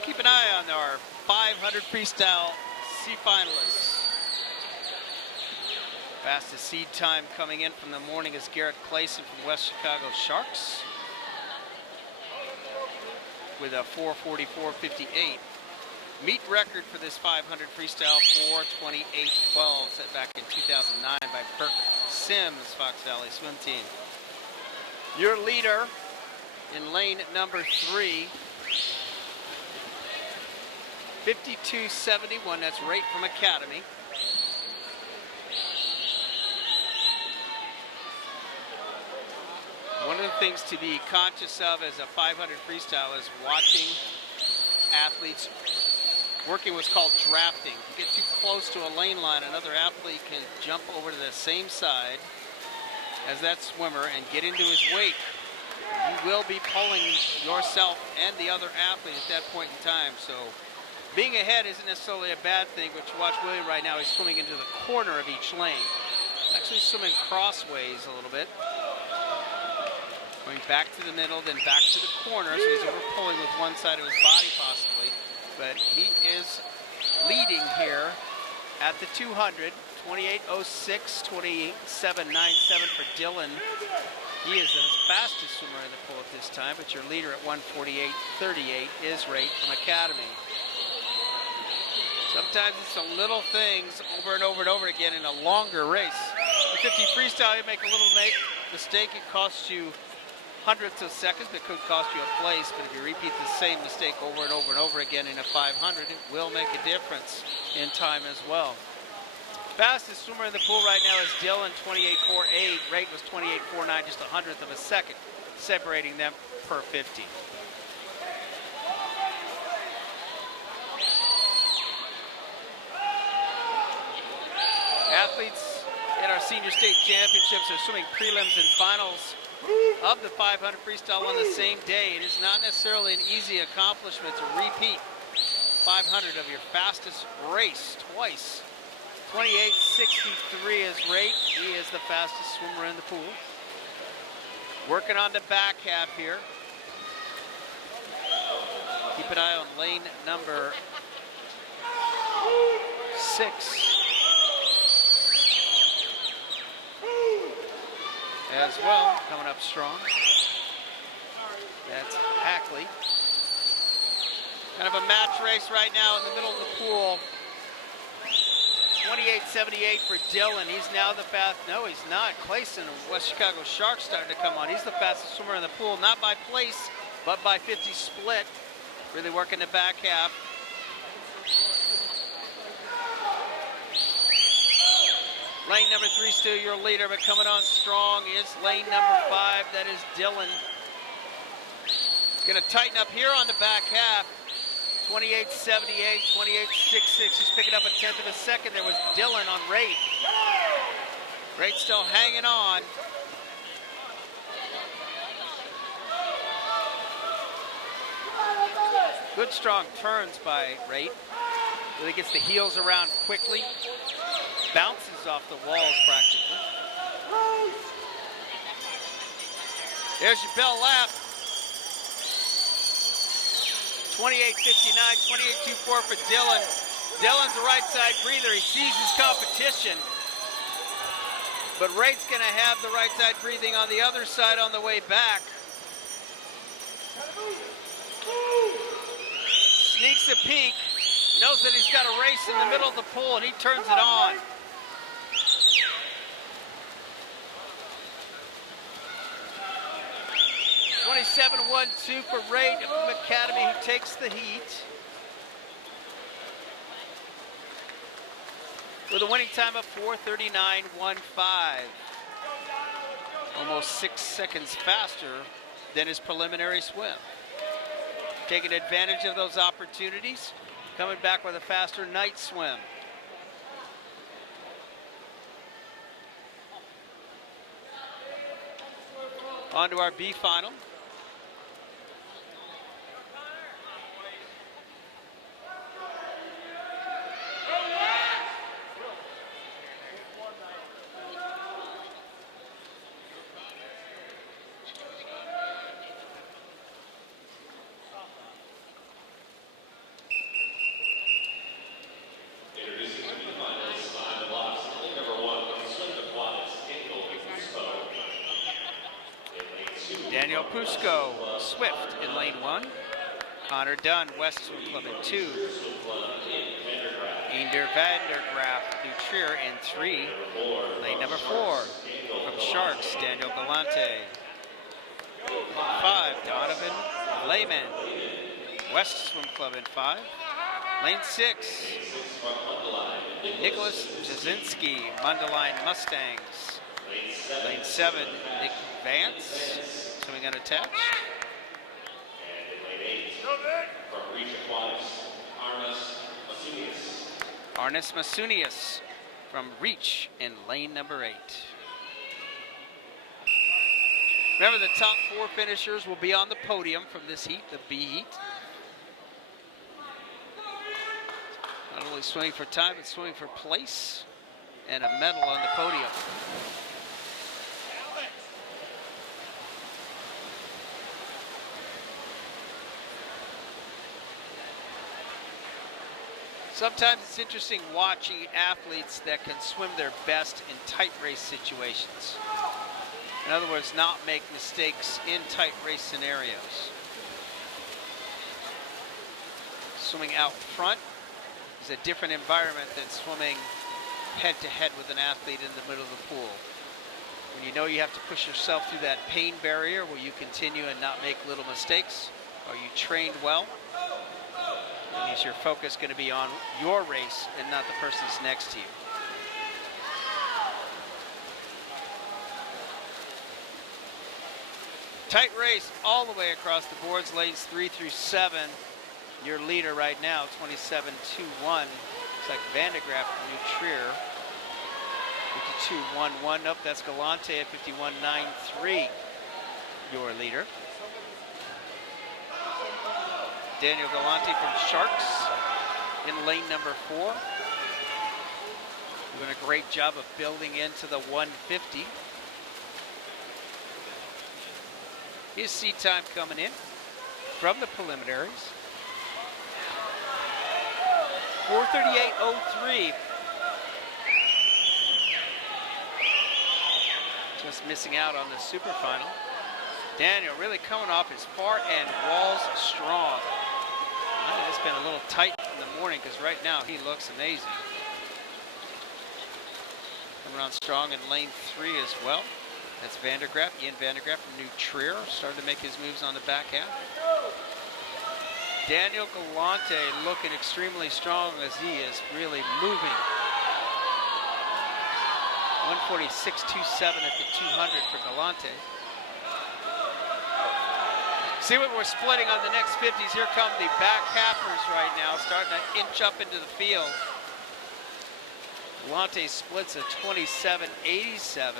Keep an eye on our 500 freestyle C finalists. Fastest seed time coming in from the morning is Garrett Clayson from West Chicago Sharks with a 4:44.58. Meet record for this 500 freestyle, 4:28.12, set back in 2009 by Burke Sims, Fox Valley Swim Team. Your leader in lane number 3, 52.71, that's Raitt from Academy. One of the things to be conscious of as a 500 freestyle is watching athletes working what's called drafting. If you get too close to a lane line, another athlete can jump over to the same side as that swimmer and get into his wake. You will be pulling yourself and the other athlete at that point in time. So being ahead isn't necessarily a bad thing, but you watch William right now, he's swimming into the corner of each lane. Actually swimming crossways a little bit. Going back to the middle, then back to the corner, so he's over pulling with one side of his body possibly. But he is leading here at the 200, 28:06, 27:97 for Dylan. He is the fastest swimmer in the pool at this time, but your leader at 1:48.38 is Rate from Academy. Sometimes it's the little things over and over and over again in a longer race. The 50 freestyle, you make a little mistake, it costs you hundredths of seconds, but could cost you a place. But if you repeat the same mistake over and over and over again in a 500, it will make a difference in time as well. Fastest swimmer in the pool right now is Dylan, 28.48. Rate was 28.49, just a hundredth of a second, separating them per 50. Athletes in our senior state championships are swimming prelims and finals of the 500 freestyle on the same day. It is not necessarily an easy accomplishment to repeat 500 of your fastest race twice. 28.63 is Rate. He is the fastest swimmer in the pool. Working on the back half here. Keep an eye on lane number 6. As well, coming up strong. That's Hackley. Kind of a match race right now in the middle of the pool. 28.78 for Dylan. He's now the no, he's not. Clayson of West Chicago Sharks starting to come on. He's the fastest swimmer in the pool, not by place, but by 50 split. Really working the back half. Lane number 3 still your leader, but coming on strong is lane number 5. That is Dylan. Going to tighten up here on the back half. 28.78, 28.66. He's picking up a tenth of a second. There was Dylan on Rate. Rate still hanging on. Good strong turns by Rate. Really gets the heels around quickly. Bounces off the walls practically. There's your bell lap. 28.59, 28.24 for Dylan. Dylan's a right side breather. He sees his competition. But Rate's going to have the right side breathing on the other side on the way back. Sneaks a peek. Knows that he's got a race in the middle of the pool, and he turns it on. .27.12 for Rate from Academy, who takes the heat. With a winning time of 4:39.15. Almost 6 seconds faster than his preliminary swim. Taking advantage of those opportunities. Coming back with a faster night swim. On to our B final. Pusko, Swift in lane 1. Connor Dunn, West Swim Club in 2. Inder Vandergraaf, New Trier in 3. Lane number 4 from Sharks, Daniel Galante. 5, Donovan Lehman, West Swim Club in 5. Lane 6, Nicholas Jasinski, Mundaline Mustangs. Lane 7, Nick Vance. coming unattached. From Reach Aquatics, Arnis Masunius from Reach in lane number 8. Remember, the top 4 finishers will be on the podium from this heat, the B heat. Not only swimming for time, but swimming for place and a medal on the podium. Sometimes it's interesting watching athletes that can swim their best in tight race situations. In other words, not make mistakes in tight race scenarios. Swimming out front is a different environment than swimming head-to-head with an athlete in the middle of the pool. When you know you have to push yourself through that pain barrier, will you continue and not make little mistakes? Are you trained well? Is your focus going to be on your race and not the person's next to you? Tight race all the way across the boards, lanes 3 through 7. Your leader right now, 27.21. Looks like Vandegraff from New Trier. 52.11. Nope, that's Galante at 51.93. Your leader. Daniel Galante from Sharks in lane number 4. Doing a great job of building into the 150. His seat time coming in from the preliminaries. 4:38.03. Just missing out on the super final. Daniel really coming off his far end, walls strong. It's been a little tight in the morning because right now he looks amazing. Coming on strong in lane 3 as well. That's Vandegraff, Ian Vandegraff from New Trier, starting to make his moves on the back half. Daniel Galante looking extremely strong as he is really moving. 146.27 at the 200 for Galante. See what we're splitting on the next 50s. Here come the back halfers right now, starting to inch up into the field. Galante splits a 27.87.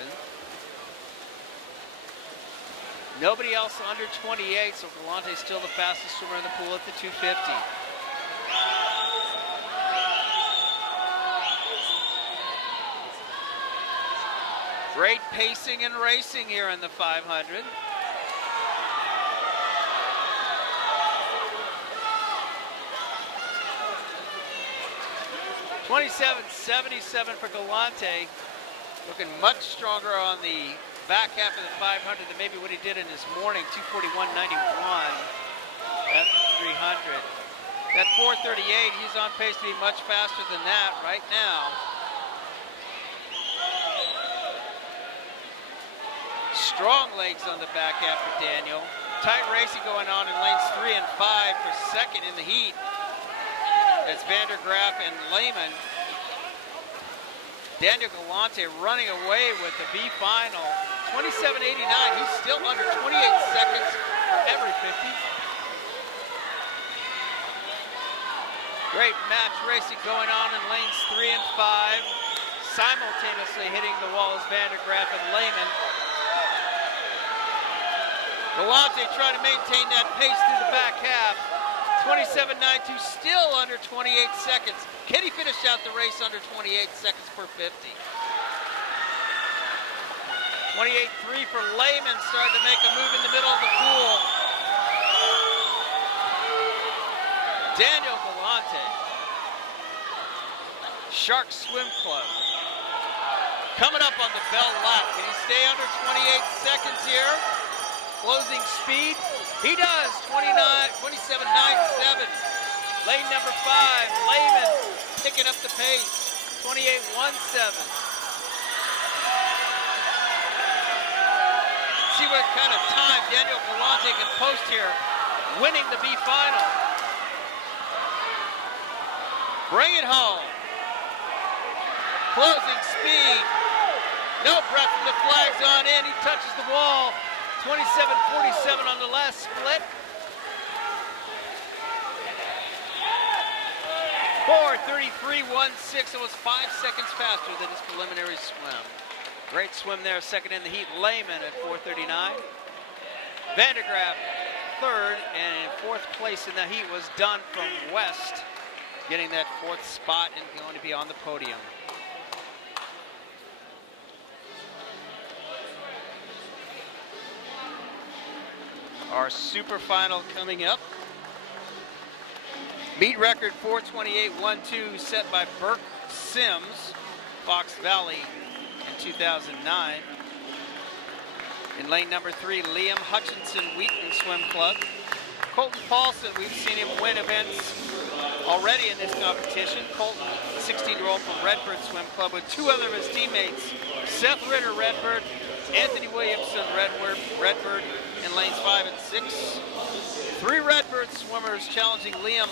Nobody else under 28, so Galante's still the fastest swimmer in the pool at the 250. Great pacing and racing here in the 500. 27.77 for Galante. Looking much stronger on the back half of the 500 than maybe what he did in his morning, 241.91 at the 300. That 438, he's on pace to be much faster than that right now. Strong legs on the back half for Daniel. Tight racing going on in lanes 3 and 5 for second in the heat. That's Vandegraff and Lehman. Daniel Galante running away with the B final. 27.89, he's still under 28 seconds for every 50. Great match racing going on in lanes 3 and 5. Simultaneously hitting the wall is Vandegraff and Lehman. Galante trying to maintain that pace through the back half. 27.92, still under 28 seconds. Can he finish out the race under 28 seconds per 50? 28.3 for Lehman, starting to make a move in the middle of the pool. Daniel Galante. Shark Swim Club. Coming up on the bell lap. Can he stay under 28 seconds here? Closing speed. He does, 27.97. Lane number 5, Lehman picking up the pace, 28.17. See what kind of time Daniel Galante can post here, winning the B final. Bring it home. Closing speed. No breath from the flags on in. He touches the wall. 27:47 on the last split. 4:33.16. It was 5 seconds faster than his preliminary swim. Great swim there, second in the heat. Lehman at 4:39. Vandergraaf third, and in fourth place in the heat was Dunn from West, getting that fourth spot and going to be on the podium. Our super final coming up. Meet record 4:28.12 set by Burke Sims, Fox Valley in 2009. In lane number 3, Liam Hutchinson, Wheaton Swim Club. Colton Paulson, we've seen him win events already in this competition. Colton, 16-year-old from Redbird Swim Club, with 2 other of his teammates, Seth Ritter, Redbird, Anthony Williamson, Redbird, in lanes 5 and 6. 3 Redbird swimmers challenging Liam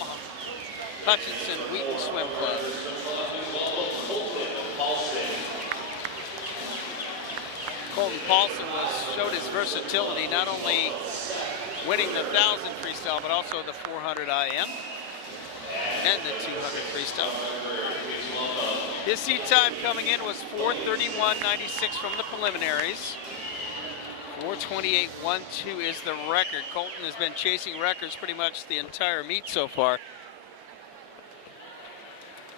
Hutchinson, Wheaton Swim Club. Colton Paulson showed his versatility, not only winning the 1,000 freestyle, but also the 400 IM and the 200 freestyle. His seat time coming in was 4:31.96 from the preliminaries. 4:28.12 is the record. Colton has been chasing records pretty much the entire meet so far.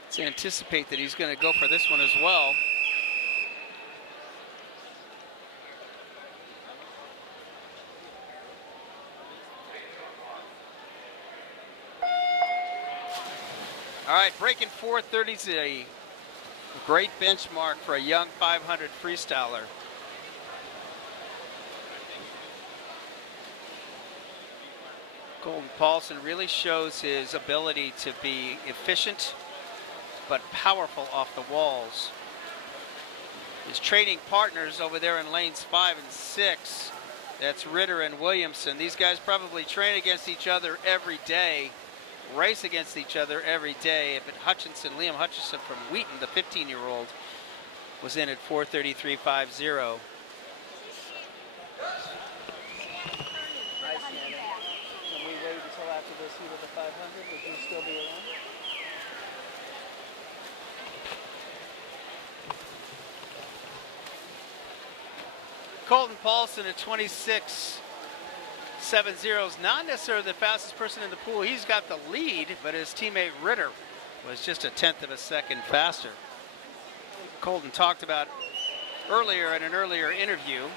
Let's anticipate that he's going to go for this one as well. All right, breaking 4:30 is a great benchmark for a young 500 freestyler. Colton Paulson really shows his ability to be efficient but powerful off the walls. His training partners over there in lanes 5 and 6, that's Ritter and Williamson. These guys probably train against each other every day, race against each other every day. But Liam Hutchinson from Wheaton, the 15-year-old, was in at 4:33.50. Can we wait until after this heat of the 500? Would you still be around? Colton Paulson at 26.70 is not necessarily the fastest person in the pool. He's got the lead, but his teammate Ritter was just a 1/10 of a second faster. Colton talked about earlier in an earlier interview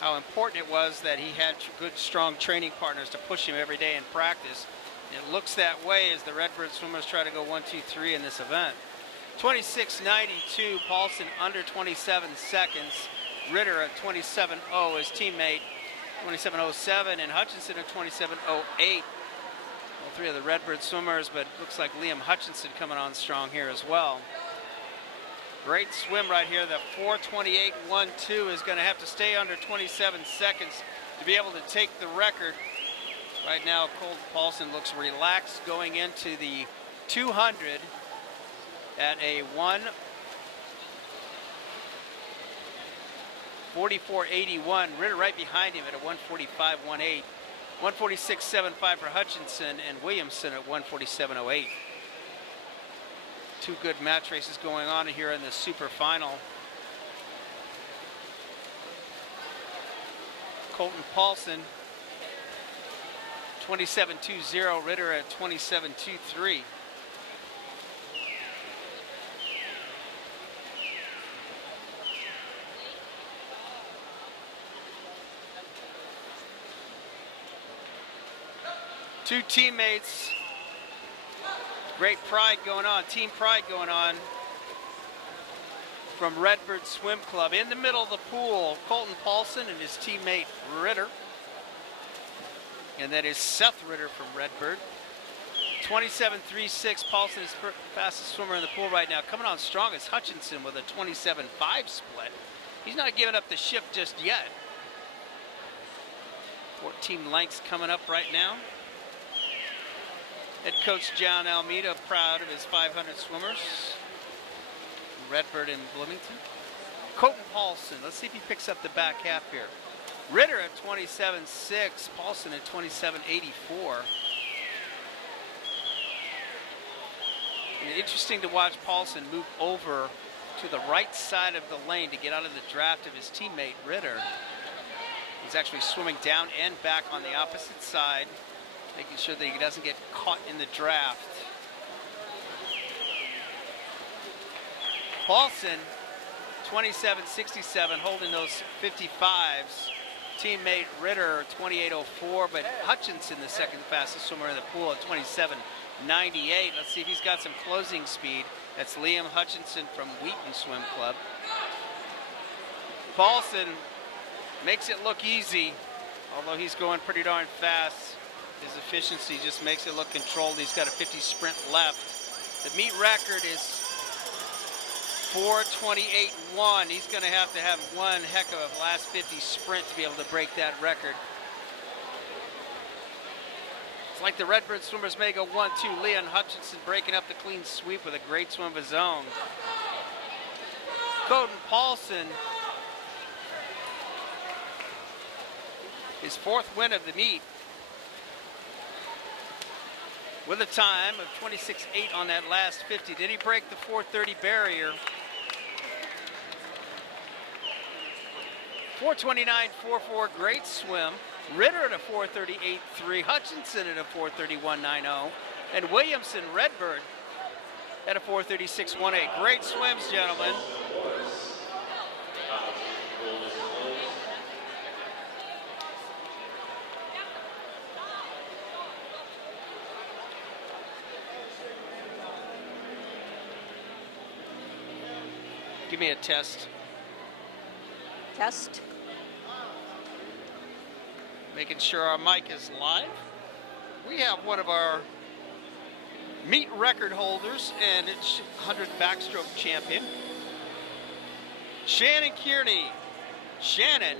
how important it was that he had good, strong training partners to push him every day in practice. It looks that way as the Redbird swimmers try to go 1, 2, 3 in this event. 26.92, Paulson under 27 seconds. Ritter at 27.0, his teammate 27.07, and Hutchinson at 27.08. All 3 of the Redbird swimmers, but looks like Liam Hutchinson coming on strong here as well. Great swim right here. The 4:28.12 is going to have to stay under 27 seconds to be able to take the record. Right now, Colton Paulson looks relaxed going into the 200 at a 1:44.81. Ritter right behind him at a 1:45.18. 1:46.75 for Hutchinson, and Williamson at 1:47.08. 2 good match races going on here in the super final. Colton Paulson 27.20, Ritter at 27.23. Two teammates, great pride going on, team pride going on from Redbird Swim Club. In the middle of the pool, Colton Paulson and his teammate Ritter. And that is Seth Ritter from Redbird. 27.36, Paulson is the fastest swimmer in the pool right now. Coming on strong is Hutchinson with a 27.5 split. He's not giving up the shift just yet. 14 lengths coming up right now. Head coach John Almeida proud of his 500 swimmers. Redbird in Bloomington. Colton Paulson, let's see if he picks up the back half here. Ritter at 27.6, Paulson at 27.84. And interesting to watch Paulson move over to the right side of the lane to get out of the draft of his teammate Ritter. He's actually swimming down and back on the opposite side, making sure that he doesn't get caught in the draft. Paulson, 27.67, holding those 55s. Teammate Ritter, 28.04, but Hutchinson, the second fastest swimmer in the pool, at 27.98. Let's see if he's got some closing speed. That's Liam Hutchinson from Wheaton Swim Club. Paulson makes it look easy, although he's going pretty darn fast. His efficiency just makes it look controlled. He's got a 50 sprint left. The meet record is 4:28.1. He's going to have one heck of a last 50 sprint to be able to break that record. It's like the Redbird swimmers may go 1-2. Leon Hutchinson breaking up the clean sweep with a great swim of his own. Coden Paulson, his fourth win of the meet, with a time of 26.8 on that last 50. Did he break the 4:30 barrier? 4:29.44, great swim. Ritter at a 4:38.3, Hutchinson at a 4:31.90, and Williamson Redbird at a 4:36.18. Great swims, gentlemen. Give me a test. Test. Making sure our mic is live. We have one of our meet record holders and it's 100 backstroke champion, Shannon Kearney. Shannon,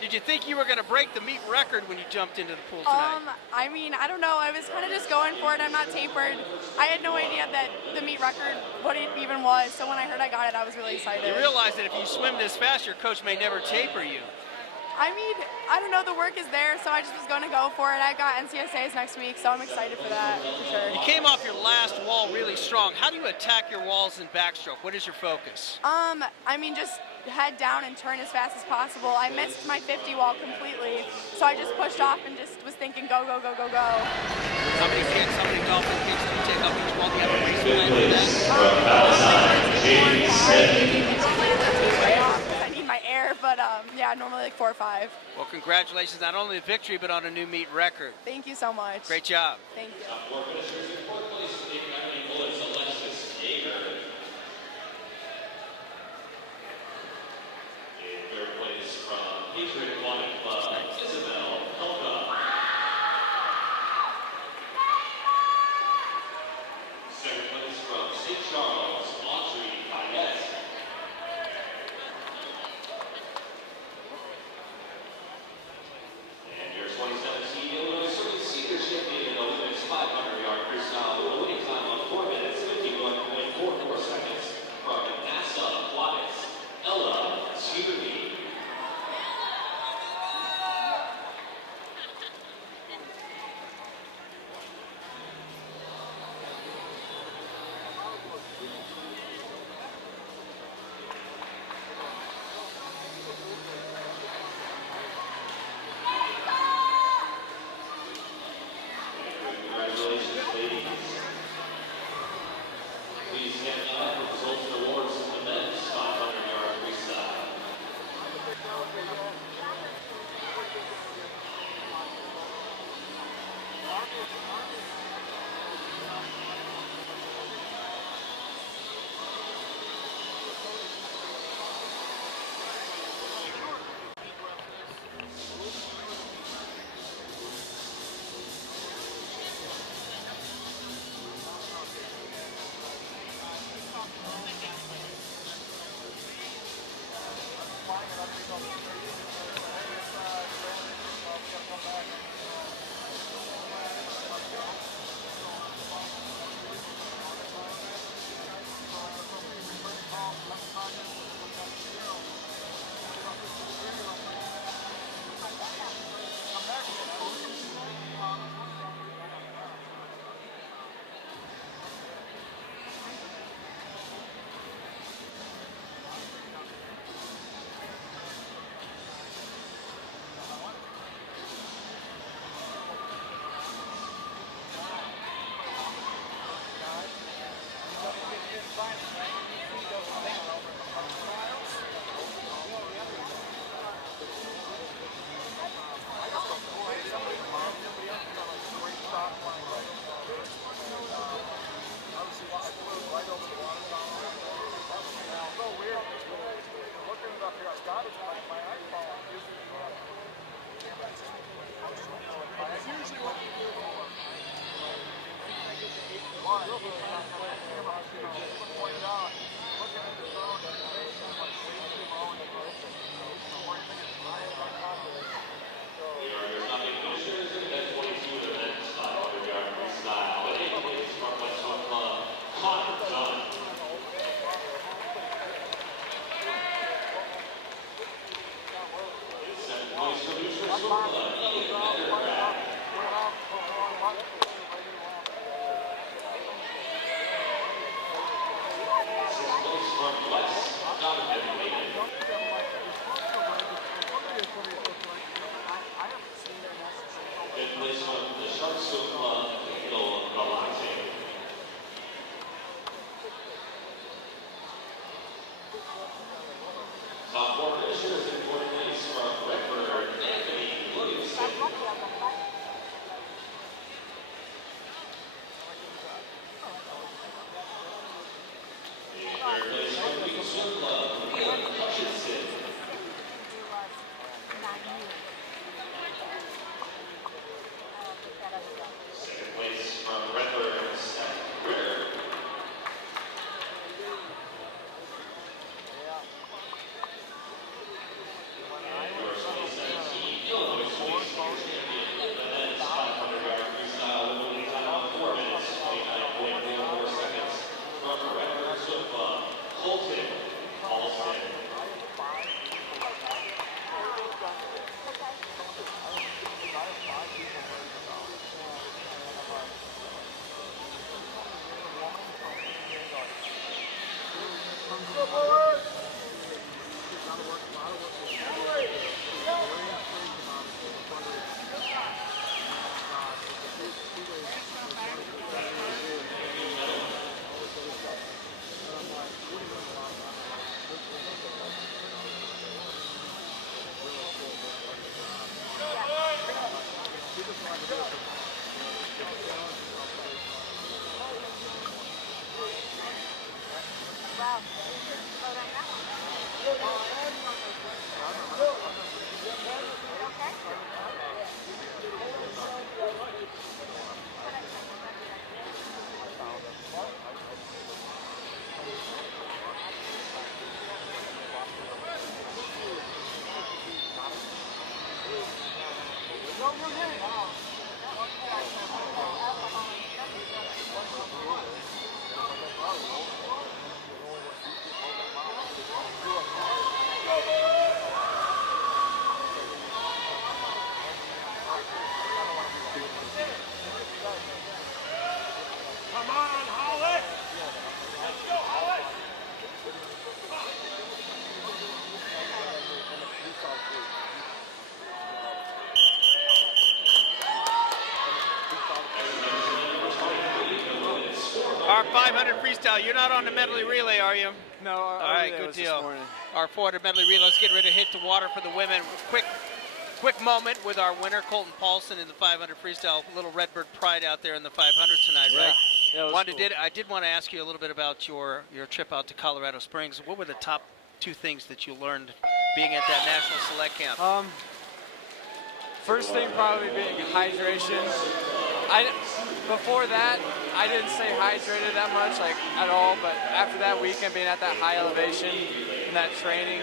did you think you were going to break the meet record when you jumped into the pool tonight? I mean, I don't know. I was kind of just going for it. I'm not tapered. I had no idea that the meet record, what it even was. So when I heard I got it, I was really excited. You realize that if you swim this fast, your coach may never taper you. I mean, I don't know. The work is there, so I just was going to go for it. I got NCSAs next week, so I'm excited for that, for sure. You came off your last wall really strong. How do you attack your walls in backstroke? What is your focus? I mean, just head down and turn as fast as possible. I missed my 50 wall completely, so I just pushed off and just was thinking go, go, go, go, go. How many kicks, how many dolphin kicks do you take off each wall? Do you have a race plan for that? I need my air, but yeah, normally like 4 or 5. Well, congratulations not only on the victory, but on a new meet record. Thank you so much. Great job. Thank you. Our 500 freestyle, you're not on the medley relay, are you? No, all right, good deal. Our 400 medley relay, let's get ready to hit the water for the women. Quick moment with our winner, Colton Paulson, in the 500 freestyle. A little Redbird pride out there in the 500 tonight, right? Yeah, it was cool. I did want to ask you a little bit about your trip out to Colorado Springs. What were the top 2 things that you learned being at that National Select Camp? First thing probably being hydration. Before that, I didn't stay hydrated that much, like at all. But after that weekend, being at that high elevation and that training,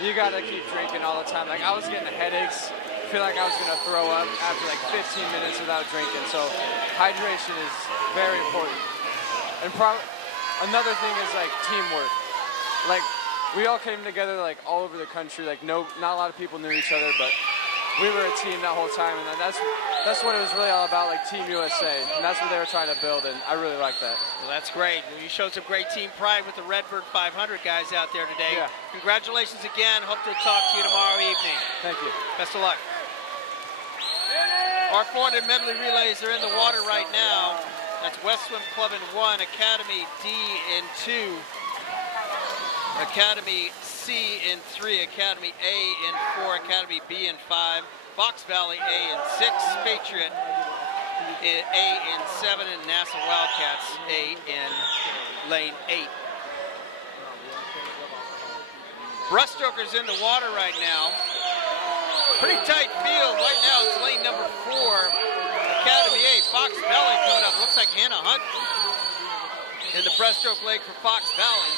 you gotta keep drinking all the time. Like I was getting headaches, feel like I was gonna throw up after like 15 minutes without drinking. So hydration is very important. And another thing is like teamwork. Like we all came together like all over the country. Like not a lot of people knew each other, but we were a team that whole time, and that's what it was really all about, like Team USA, and that's what they were trying to build, and I really like that. Well, that's great. You showed some great team pride with the Redbird 500 guys out there today. Yeah. Congratulations again. Hope to talk to you tomorrow evening. Thank you. Best of luck. Our 400 medley relays are in the water right now. That's West Swim Club in 1, Academy D in 2, Academy C in 3, Academy A in 4, Academy B in 5, Fox Valley A in 6, Patriot A in 7, and NASA Wildcats A in lane 8. Breaststrokers in the water right now. Pretty tight field right now. It's lane number 4, Academy A, Fox Valley coming up. Looks like Hannah Hunt in the breaststroke leg for Fox Valley.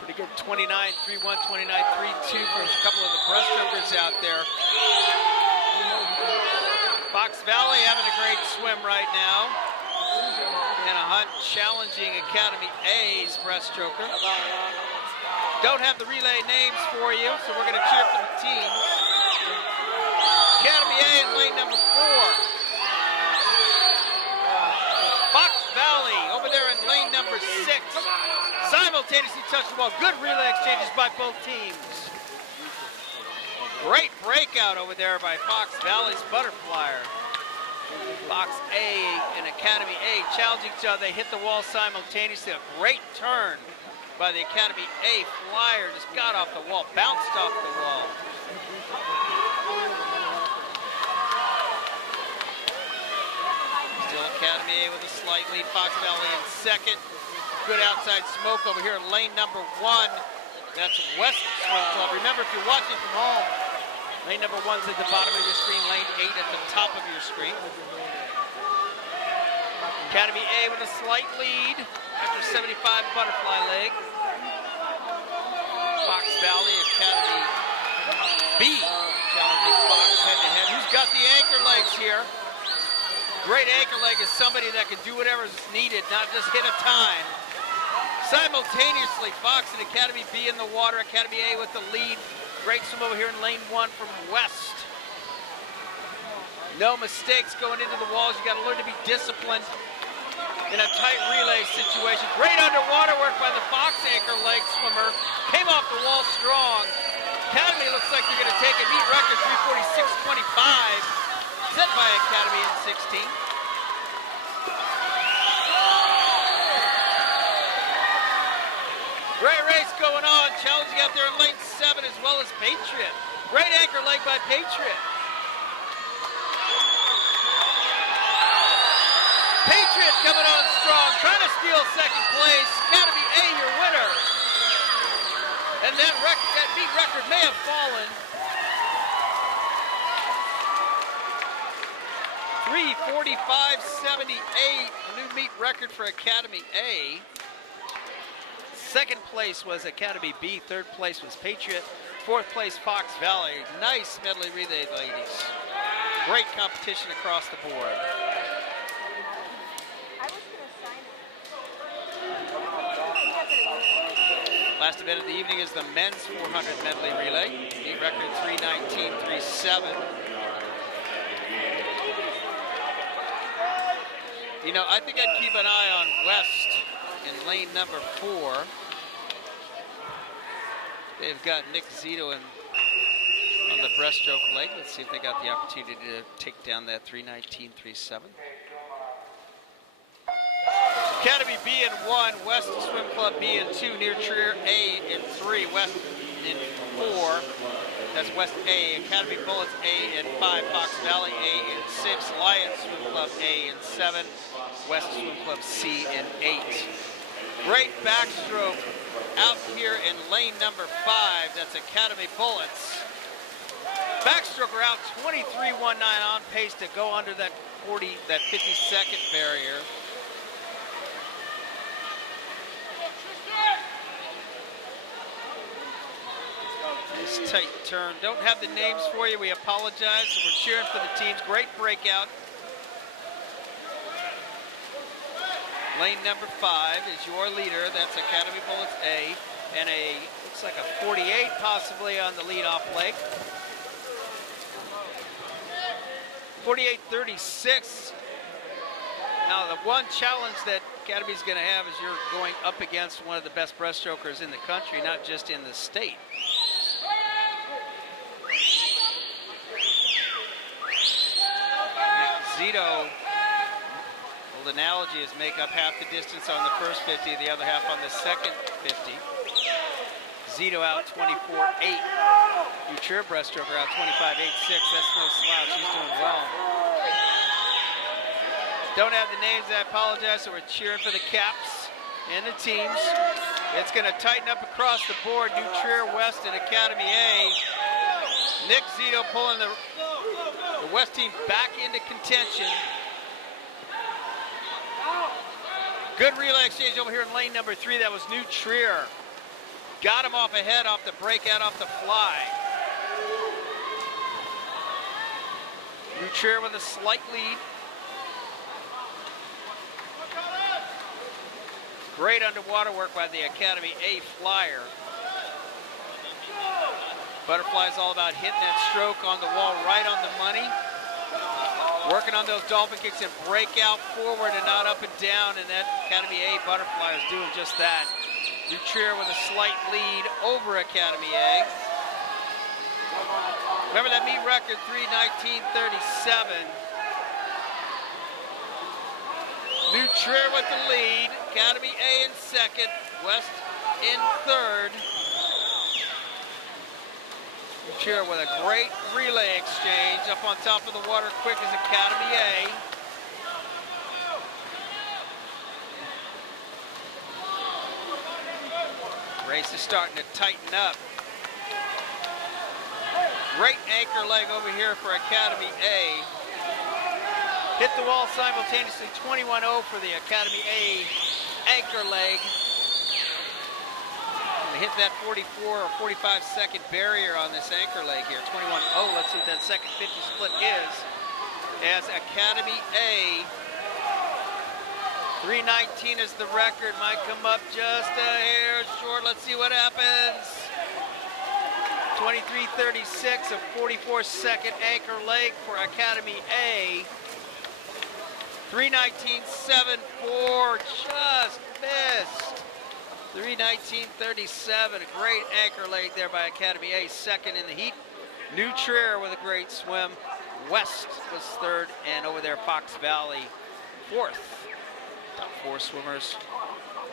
Pretty good 29.31, 29.32 for a couple of the breaststrokers out there. Fox Valley having a great swim right now. Hannah Hunt challenging Academy A's breaststroker. Don't have the relay names for you, so we're going to cheer for the teams. Academy A in lane number 4. Fox Valley over there in lane number 6. Simultaneously touch the ball. Good relay exchanges by both teams. Great breakout over there by Fox Valley's Butterflyer. Fox A and Academy A challenge each other. They hit the wall simultaneously. A great turn by the Academy A Flyer. Just got off the wall, bounced off the wall. Still Academy A with a slight lead. Fox Valley in second. Good outside smoke over here in lane number 1. That's West Swim Club. Remember, if you're watching from home, lane number 1's at the bottom of your screen, lane 8 at the top of your screen. Academy A with a slight lead after 75 butterfly leg. Fox Valley, Academy B challenging Fox head-to-head. Who's got the anchor legs here? Great anchor leg is somebody that can do whatever is needed, not just hit a time. Simultaneously, Fox and Academy B in the water. Academy A with the lead. Great swim over here in lane 1 from West. No mistakes going into the walls. You got to learn to be disciplined in a tight relay situation. Great underwater work by the Fox anchor leg swimmer. Came off the wall strong. Academy looks like they're going to take a meet record 3:46.25, set by Academy in 16. Great race going on. Challenging out there in lane 7 as well as Patriot. Great anchor leg by Patriot. Patriot coming on strong, trying to steal second place. Academy A, your winner. And that meet record may have fallen. 3:45.78, a new meet record for Academy A. Second place was Academy B, third place was Patriot, fourth place Fox Valley. Nice medley relay, ladies. Great competition across the board. Last event of the evening is the men's 400 medley relay. Meet record 3:19.37. You know, I think I'd keep an eye on West in lane number 4. They've got Nick Zito on the breaststroke leg. Let's see if they got the opportunity to take down that 3:19.37. Academy B in 1, West Swim Club B in 2, Near Trier A in 3, West in 4. That's West A. Academy Bullets A in 5, Fox Valley A in 6, Lions Swim Club A in 7, West Swim Club C in 8. Great backstroke out here in lane number 5. That's Academy Bullets. Backstroker out 23.19, on pace to go under that 50-second barrier. Nice tight turn. Don't have the names for you. We apologize. So we're cheering for the teams. Great breakout. Lane number 5 is your leader. That's Academy Bullets A. And looks like a 48 possibly on the leadoff leg. 48.36. Now the one challenge that Academy's going to have is you're going up against one of the best breaststrokers in the country, not just in the state. Zito, old analogy is make up half the distance on the first 50, the other half on the second 50. Zito out 24.8. Future breaststroker out 25.86. That's no slouch. He's doing well. Don't have the names. I apologize. So we're cheering for the caps and the teams. It's going to tighten up across the board. New Trier West and Academy A. Nick Zito pulling the West team back into contention. Good relay exchange over here in lane number 3. That was New Trier. Got him off ahead, off the breakout, off the fly. New Trier with a slight lead. Great underwater work by the Academy A Flyer. Butterfly is all about hitting that stroke on the wall right on the money. Working on those dolphin kicks and break out forward and not up and down, and that Academy A Butterfly is doing just that. Nutrier with a slight lead over Academy A. Remember that meet record, 3:19:37. Nutrier with the lead, Academy A in second, West in third. Nutrier with a great relay exchange up on top of the water quick as Academy A. Race is starting to tighten up. Great anchor leg over here for Academy A. Hit the wall simultaneously, 21-0 for the Academy A anchor leg. And hit that 44 or 45 second barrier on this anchor leg here, 21-0. Let's see what that second 50 split is. As Academy A, 3:19 is the record, might come up just a hair short. Let's see what happens. 23:36, a 44 second anchor leg for Academy A. 3:19.74, just missed. 3:19.37, a great anchor leg there by Academy A, second in the heat. Nutrier with a great swim. West was third, and over there Fox Valley fourth. Top four swimmers,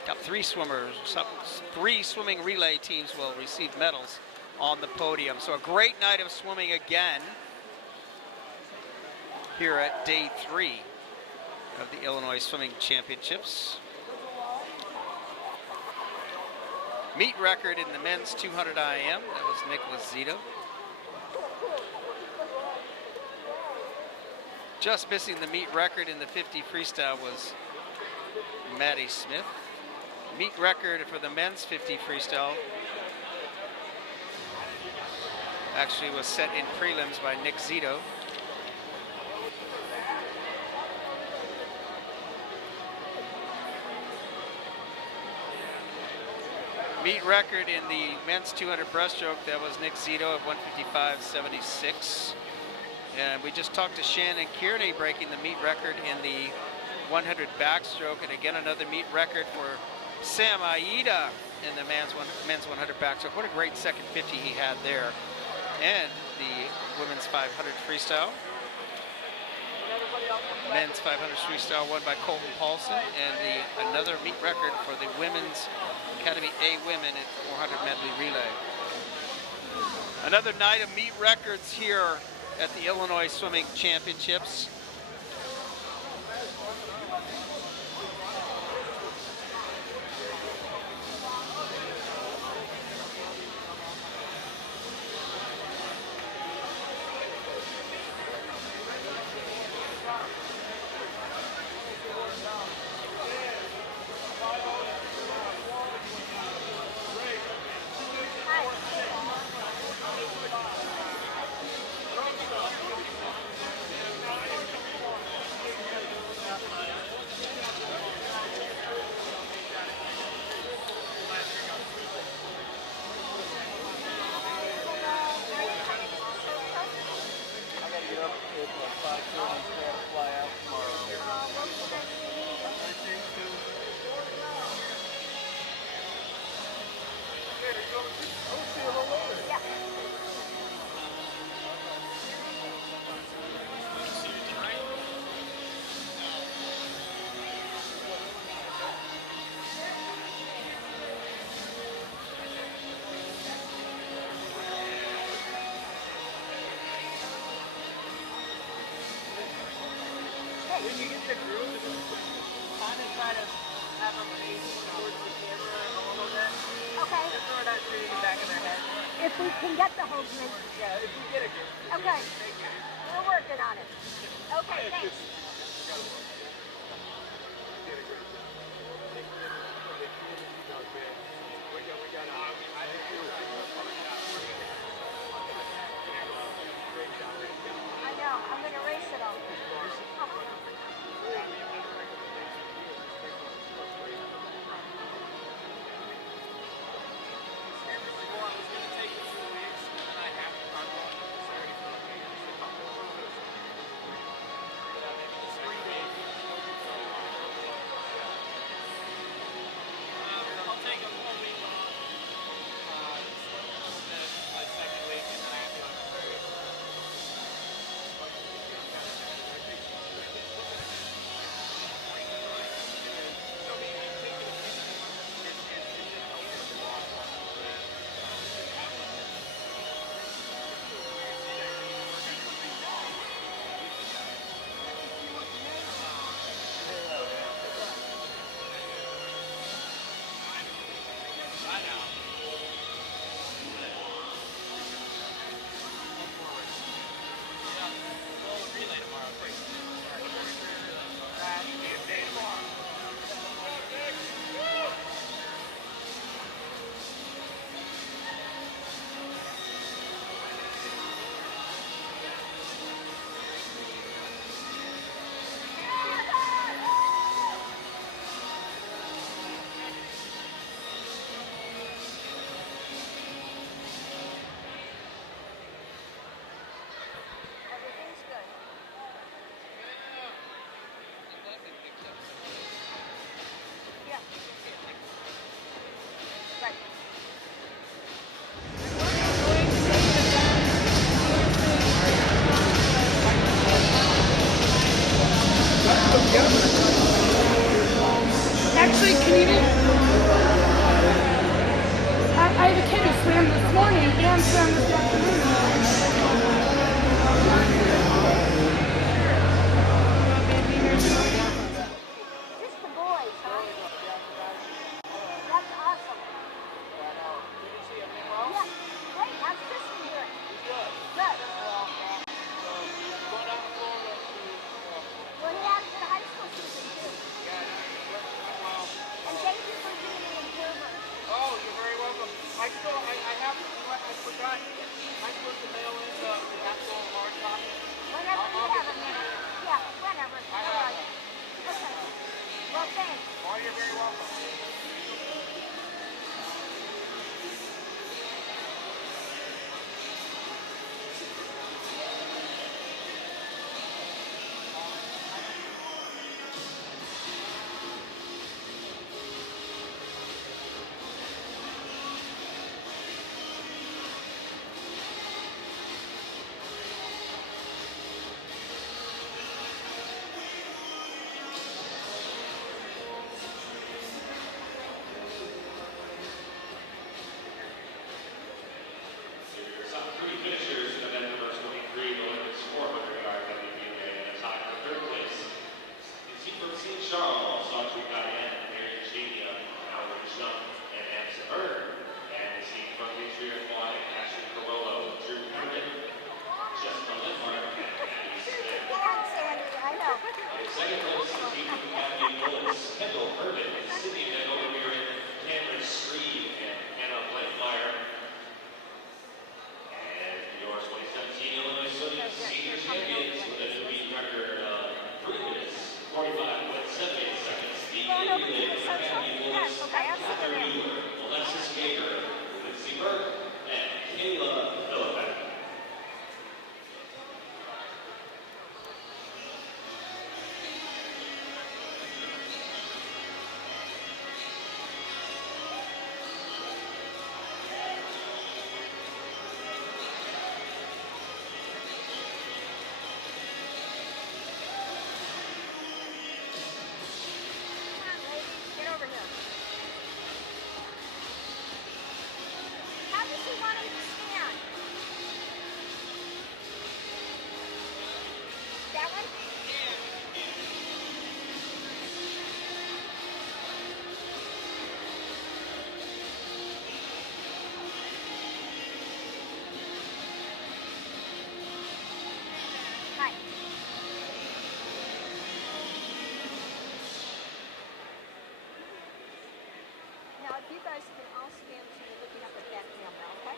top three swimmers, three swimming relay teams will receive medals on the podium. So a great night of swimming again here at day 3 of the Illinois Swimming Championships. Meet record in the men's 200 IM, that was Nicholas Zito. Just missing the meet record in the 50 freestyle was Maddie Smith. Meet record for the men's 50 freestyle actually was set in prelims by Nick Zito. Meet record in the men's 200 breaststroke, that was Nick Zito at 155.76. And we just talked to Shannon Kearney breaking the meet record in the 100 backstroke, and again another meet record for Sam Aida in the men's 100 backstroke. What a great second 50 he had there. And the women's 500 freestyle. Men's 500 freestyle won by Colton Paulson, and another meet record for the women's Academy A women at 400 medley relay. Another night of meet records here at the Illinois Swimming Championships. When you get the groove, kind of try to have them face towards the camera a little bit. Okay. Just so we're not shooting the back of their head. If we can get the whole group. Yeah, if we get a group. Okay. We're working on it. Okay, thanks. I know. I'm going to race it all. Right. Actually, can you? I have a kid who swam this morning and swam this afternoon. Just the boys, huh? That's awesome. Yeah. Great. How's Kristen doing? Good. Well, he has a good high school season, too. And thank you for being an observer. Oh, you're very welcome. I forgot. Am I supposed to mail in the actual hard copy? Whenever you have a minute. Yeah, whenever. I All have. right. Okay. Well, thanks. Oh, you're very welcome. Some three finishers in event number 23 going to 400-yard WPA and a tie for third place. The team from St. Charles, Audrey Diane, Mary Jania, Howard Jump, and Amsa Bird. And the team from Patriot Aquatic, Ashley Carollo, Drew Herman, Jessica Lindmark, and Abby Smith. Yeah, Sandy, I know. In second place, the team from Academy Willis, Kendall Herman, and Sydney Medley here in Cameron Street and Hannah Blankmeyer. And your 2017 Illinois Senior Champions with a new beat record of 3 minutes, 45.78 seconds. The relay from Academy Willis, Heather Mueller, Alexis Gager, Lindsey Burke, and Kayla Philippek. Get over here. How does he want him to stand? That one? Hi. Now, if you guys can all stand so you're looking up at that camera, okay?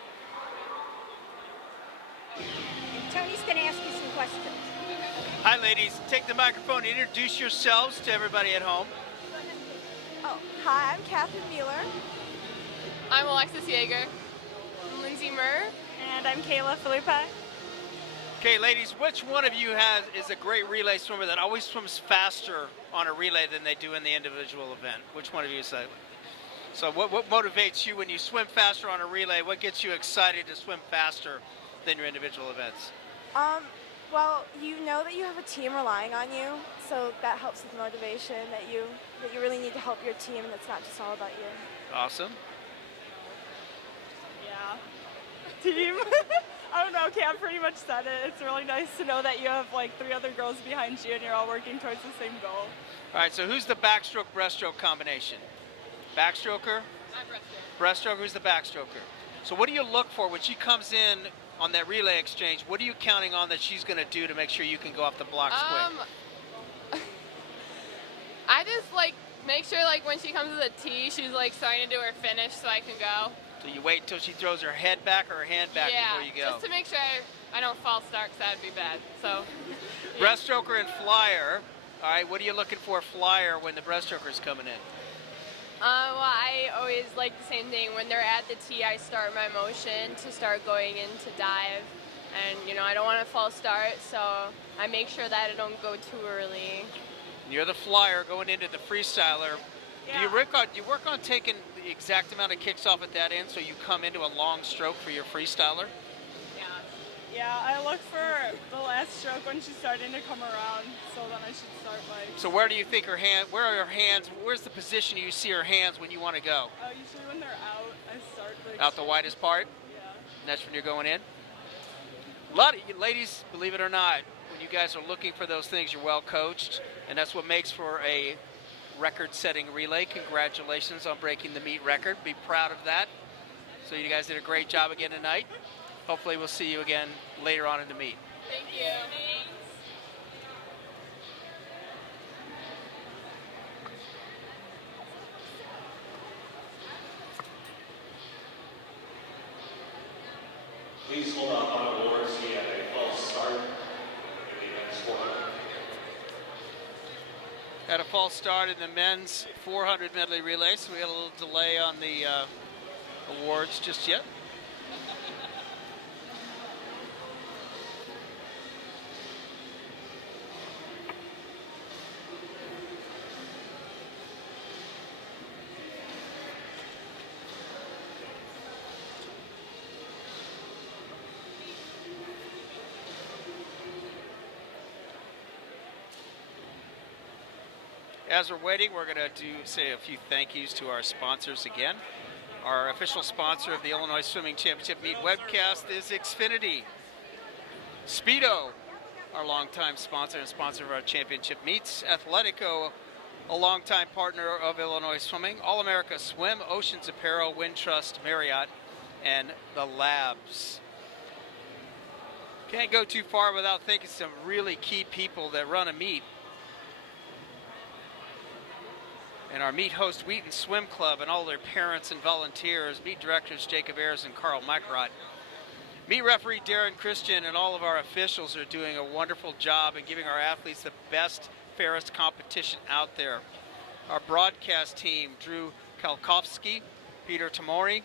And Tony's going to ask you some questions. Hi, ladies. Take the microphone. Introduce yourselves to everybody at home. Oh, hi, I'm Catherine Mueller. I'm Alexis Yeager. I'm Lindsay Murr. And I'm Kayla Philippi. Okay, ladies, which one of you is a great relay swimmer that always swims faster on a relay than they do in the individual event? Which one of you is that? So what motivates you when you swim faster on a relay? What gets you excited to swim faster than your individual events? Well, you know that you have a team relying on you, so that helps with motivation, that you really need to help your team and it's not just all about you. Awesome. Yeah. Team. I don't know, Cam pretty much said it. It's really nice to know that you have like 3 other girls behind you and you're all working towards the same goal. All right, so who's the backstroke, breaststroke combination? Backstroker? Breaststroker, who's the backstroker? So what do you look for when she comes in on that relay exchange? What are you counting on that she's going to do to make sure you can go off the blocks quick? I just like make sure like when she comes to the tee, she's like starting to do her finish so I can go. So you wait until she throws her head back or her hand back before you go? Just to make sure I don't false start because that would be bad. So. Breaststroker and flyer. All right, what are you looking for flyer when the breaststroker's coming in? Well, I always like the same thing. When they're at the tee, I start my motion to start going into dive. And, you know, I don't want to false start, so I make sure that I don't go too early. You're the flyer going into the freestyler. Do you work on taking the exact amount of kicks off at that end so you come into a long stroke for your freestyler? Yeah, I look for the last stroke when she's starting to come around, so then I should start like. So where do you think where are her hands, where's the position you see her hands when you want to go? Usually when they're out, I start like. Out the widest part? Yeah. And that's when you're going in? A lot of you ladies, believe it or not, when you guys are looking for those things, you're well coached, and that's what makes for a record-setting relay. Congratulations on breaking the meet record. Be proud of that. So you guys did a great job again tonight. Hopefully we'll see you again later on in the meet. Thank you. Please hold up on awards. We have a false start in the men's 400. Had a false start in the men's 400 medley relay, so we had a little delay on the awards just yet. As we're waiting, we're going to say a few thank yous to our sponsors again. Our official sponsor of the Illinois Swimming Championship Meet webcast is Xfinity. Speedo, our longtime sponsor and sponsor of our championship meets. Athletico, a longtime partner of Illinois Swimming. All-America Swim, Oceans Apparel, Wintrust, Marriott, and the Labs. Can't go too far without thanking some really key people that run a meet. And our meet host, Wheaton Swim Club, and all their parents and volunteers, meet directors Jacob Ayers and Carl Microt. Meet referee Darren Christian and all of our officials are doing a wonderful job in giving our athletes the best, fairest competition out there. Our broadcast team, Drew Kalkowski, Peter Tamori,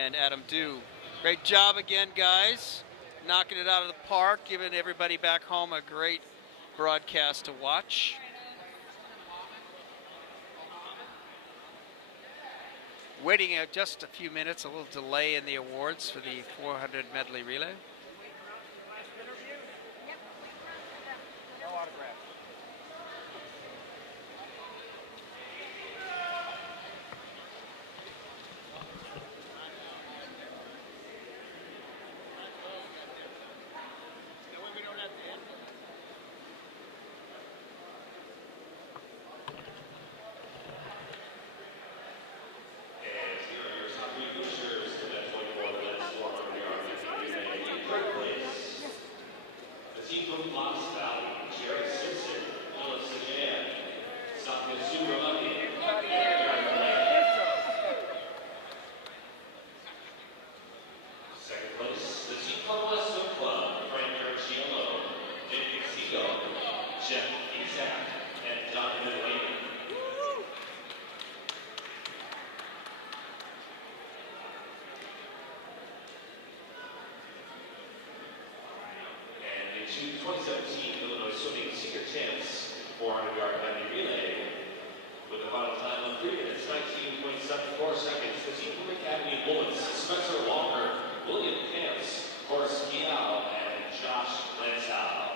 and Adam Dew. Great job again, guys. Knocking it out of the park, giving everybody back home a great broadcast to watch. Waiting just a few minutes, a little delay in the awards for the 400 medley relay. To 2017 Illinois Swimming Senior Champs 400-yard medley relay with a final time of 3 minutes 19.74 seconds. The team from Academy Bullets, Spencer Walker, William Camps, Horace Kiao, and Josh Lantow.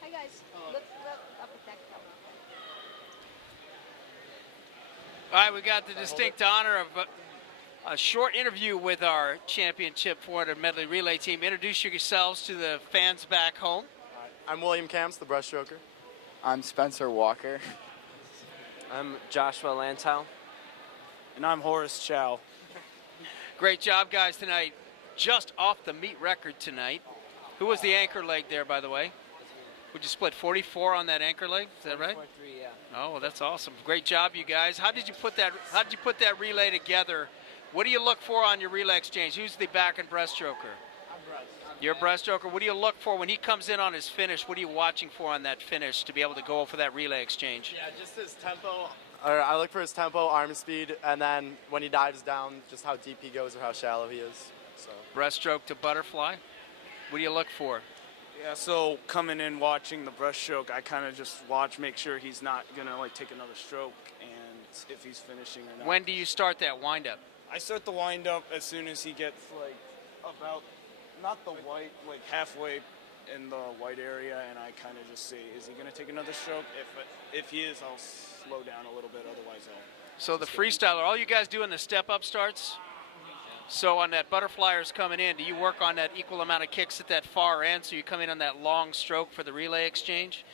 Hi guys, look up at that camera. All right, we got the distinct honor of a short interview with our championship 400 medley relay team. Introduce yourselves to the fans back home. I'm William Camps, the breaststroker. I'm Spencer Walker. I'm Joshua Lantow. And I'm Horace Chow. Great job, guys, tonight. Just off the meet record tonight. Who was the anchor leg there, by the way? Would you split 44 on that anchor leg? Is that right? 43, yeah. Oh, well, that's awesome. Great job, you guys. How did you put that relay together? What do you look for on your relay exchange? Who's the back and breaststroker? You're a breaststroker. What do you look for when he comes in on his finish? What are you watching for on that finish to be able to go for that relay exchange? Yeah, just his tempo. I look for his tempo, arm speed, and then when he dives down, just how deep he goes or how shallow he is. So. Breaststroke to butterfly. What do you look for? Yeah, so coming in watching the breaststroke, I kind of just watch, make sure he's not gonna like take another stroke, and if he's finishing or not. When do you start that windup? I start the windup as soon as he gets like about. Not the white, like halfway in the white area, and I kind of just see, is he going to take another stroke? If he is, I'll slow down a little bit, otherwise I'll... So the freestyler, all you guys doing the step-up starts? So on that butterflyers coming in, do you work on that equal amount of kicks at that far end, so you come in on that long stroke for the relay exchange?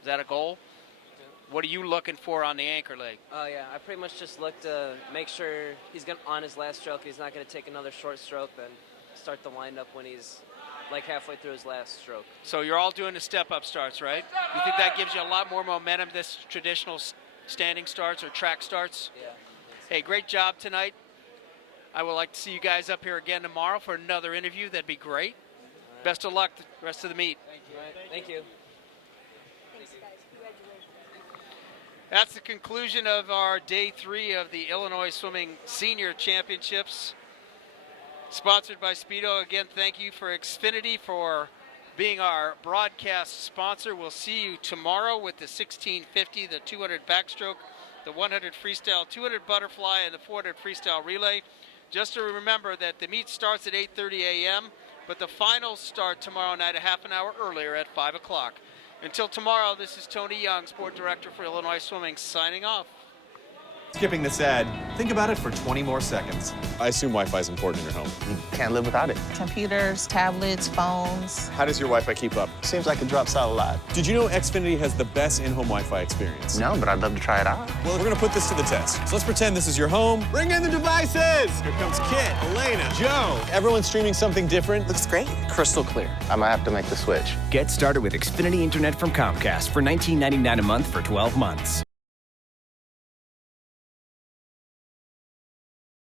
Is that a goal? What are you looking for on the anchor leg? Oh, yeah. I pretty much just look to make sure he's on his last stroke, he's not going to take another short stroke, then start the windup when he's like halfway through his last stroke. So you're all doing the step-up starts, right? You think that gives you a lot more momentum than traditional standing starts or track starts? Yeah. Hey, great job tonight. I would like to see you guys up here again tomorrow for another interview. That'd be great. Right. Best of luck the rest of the meet. Thank you. Right. Thank you. Thanks guys, congratulations. That's the conclusion of our day 3 of the Illinois Swimming Senior Championships. Sponsored by Speedo. Again, thank you for Xfinity for being our broadcast sponsor. We'll see you tomorrow with the 1650, the 200 backstroke, the 100 freestyle, 200 butterfly, and the 400 freestyle relay. Just to remember that the meet starts at 8:30 a.m., but the finals start tomorrow night a half an hour earlier at 5 o'clock. Until tomorrow, this is Tony Young, Sport Director for Illinois Swimming, signing off. Skipping this ad, think about it for 20 more seconds. I assume Wi-Fi is important in your home. You can't live without it. Computers, tablets, phones. How does your Wi-Fi keep up? Seems like it drops out a lot. Did you know Xfinity has the best in-home Wi-Fi experience? No, but I'd love to try it out. Well, we're gonna put this to the test. So let's pretend this is your home. Bring in the devices! Here comes Kit, Elena, Joe. Everyone's streaming something different. Looks great. Crystal clear. I might have to make the switch. Get started with Xfinity Internet from Comcast for $19.99 a month for 12 months.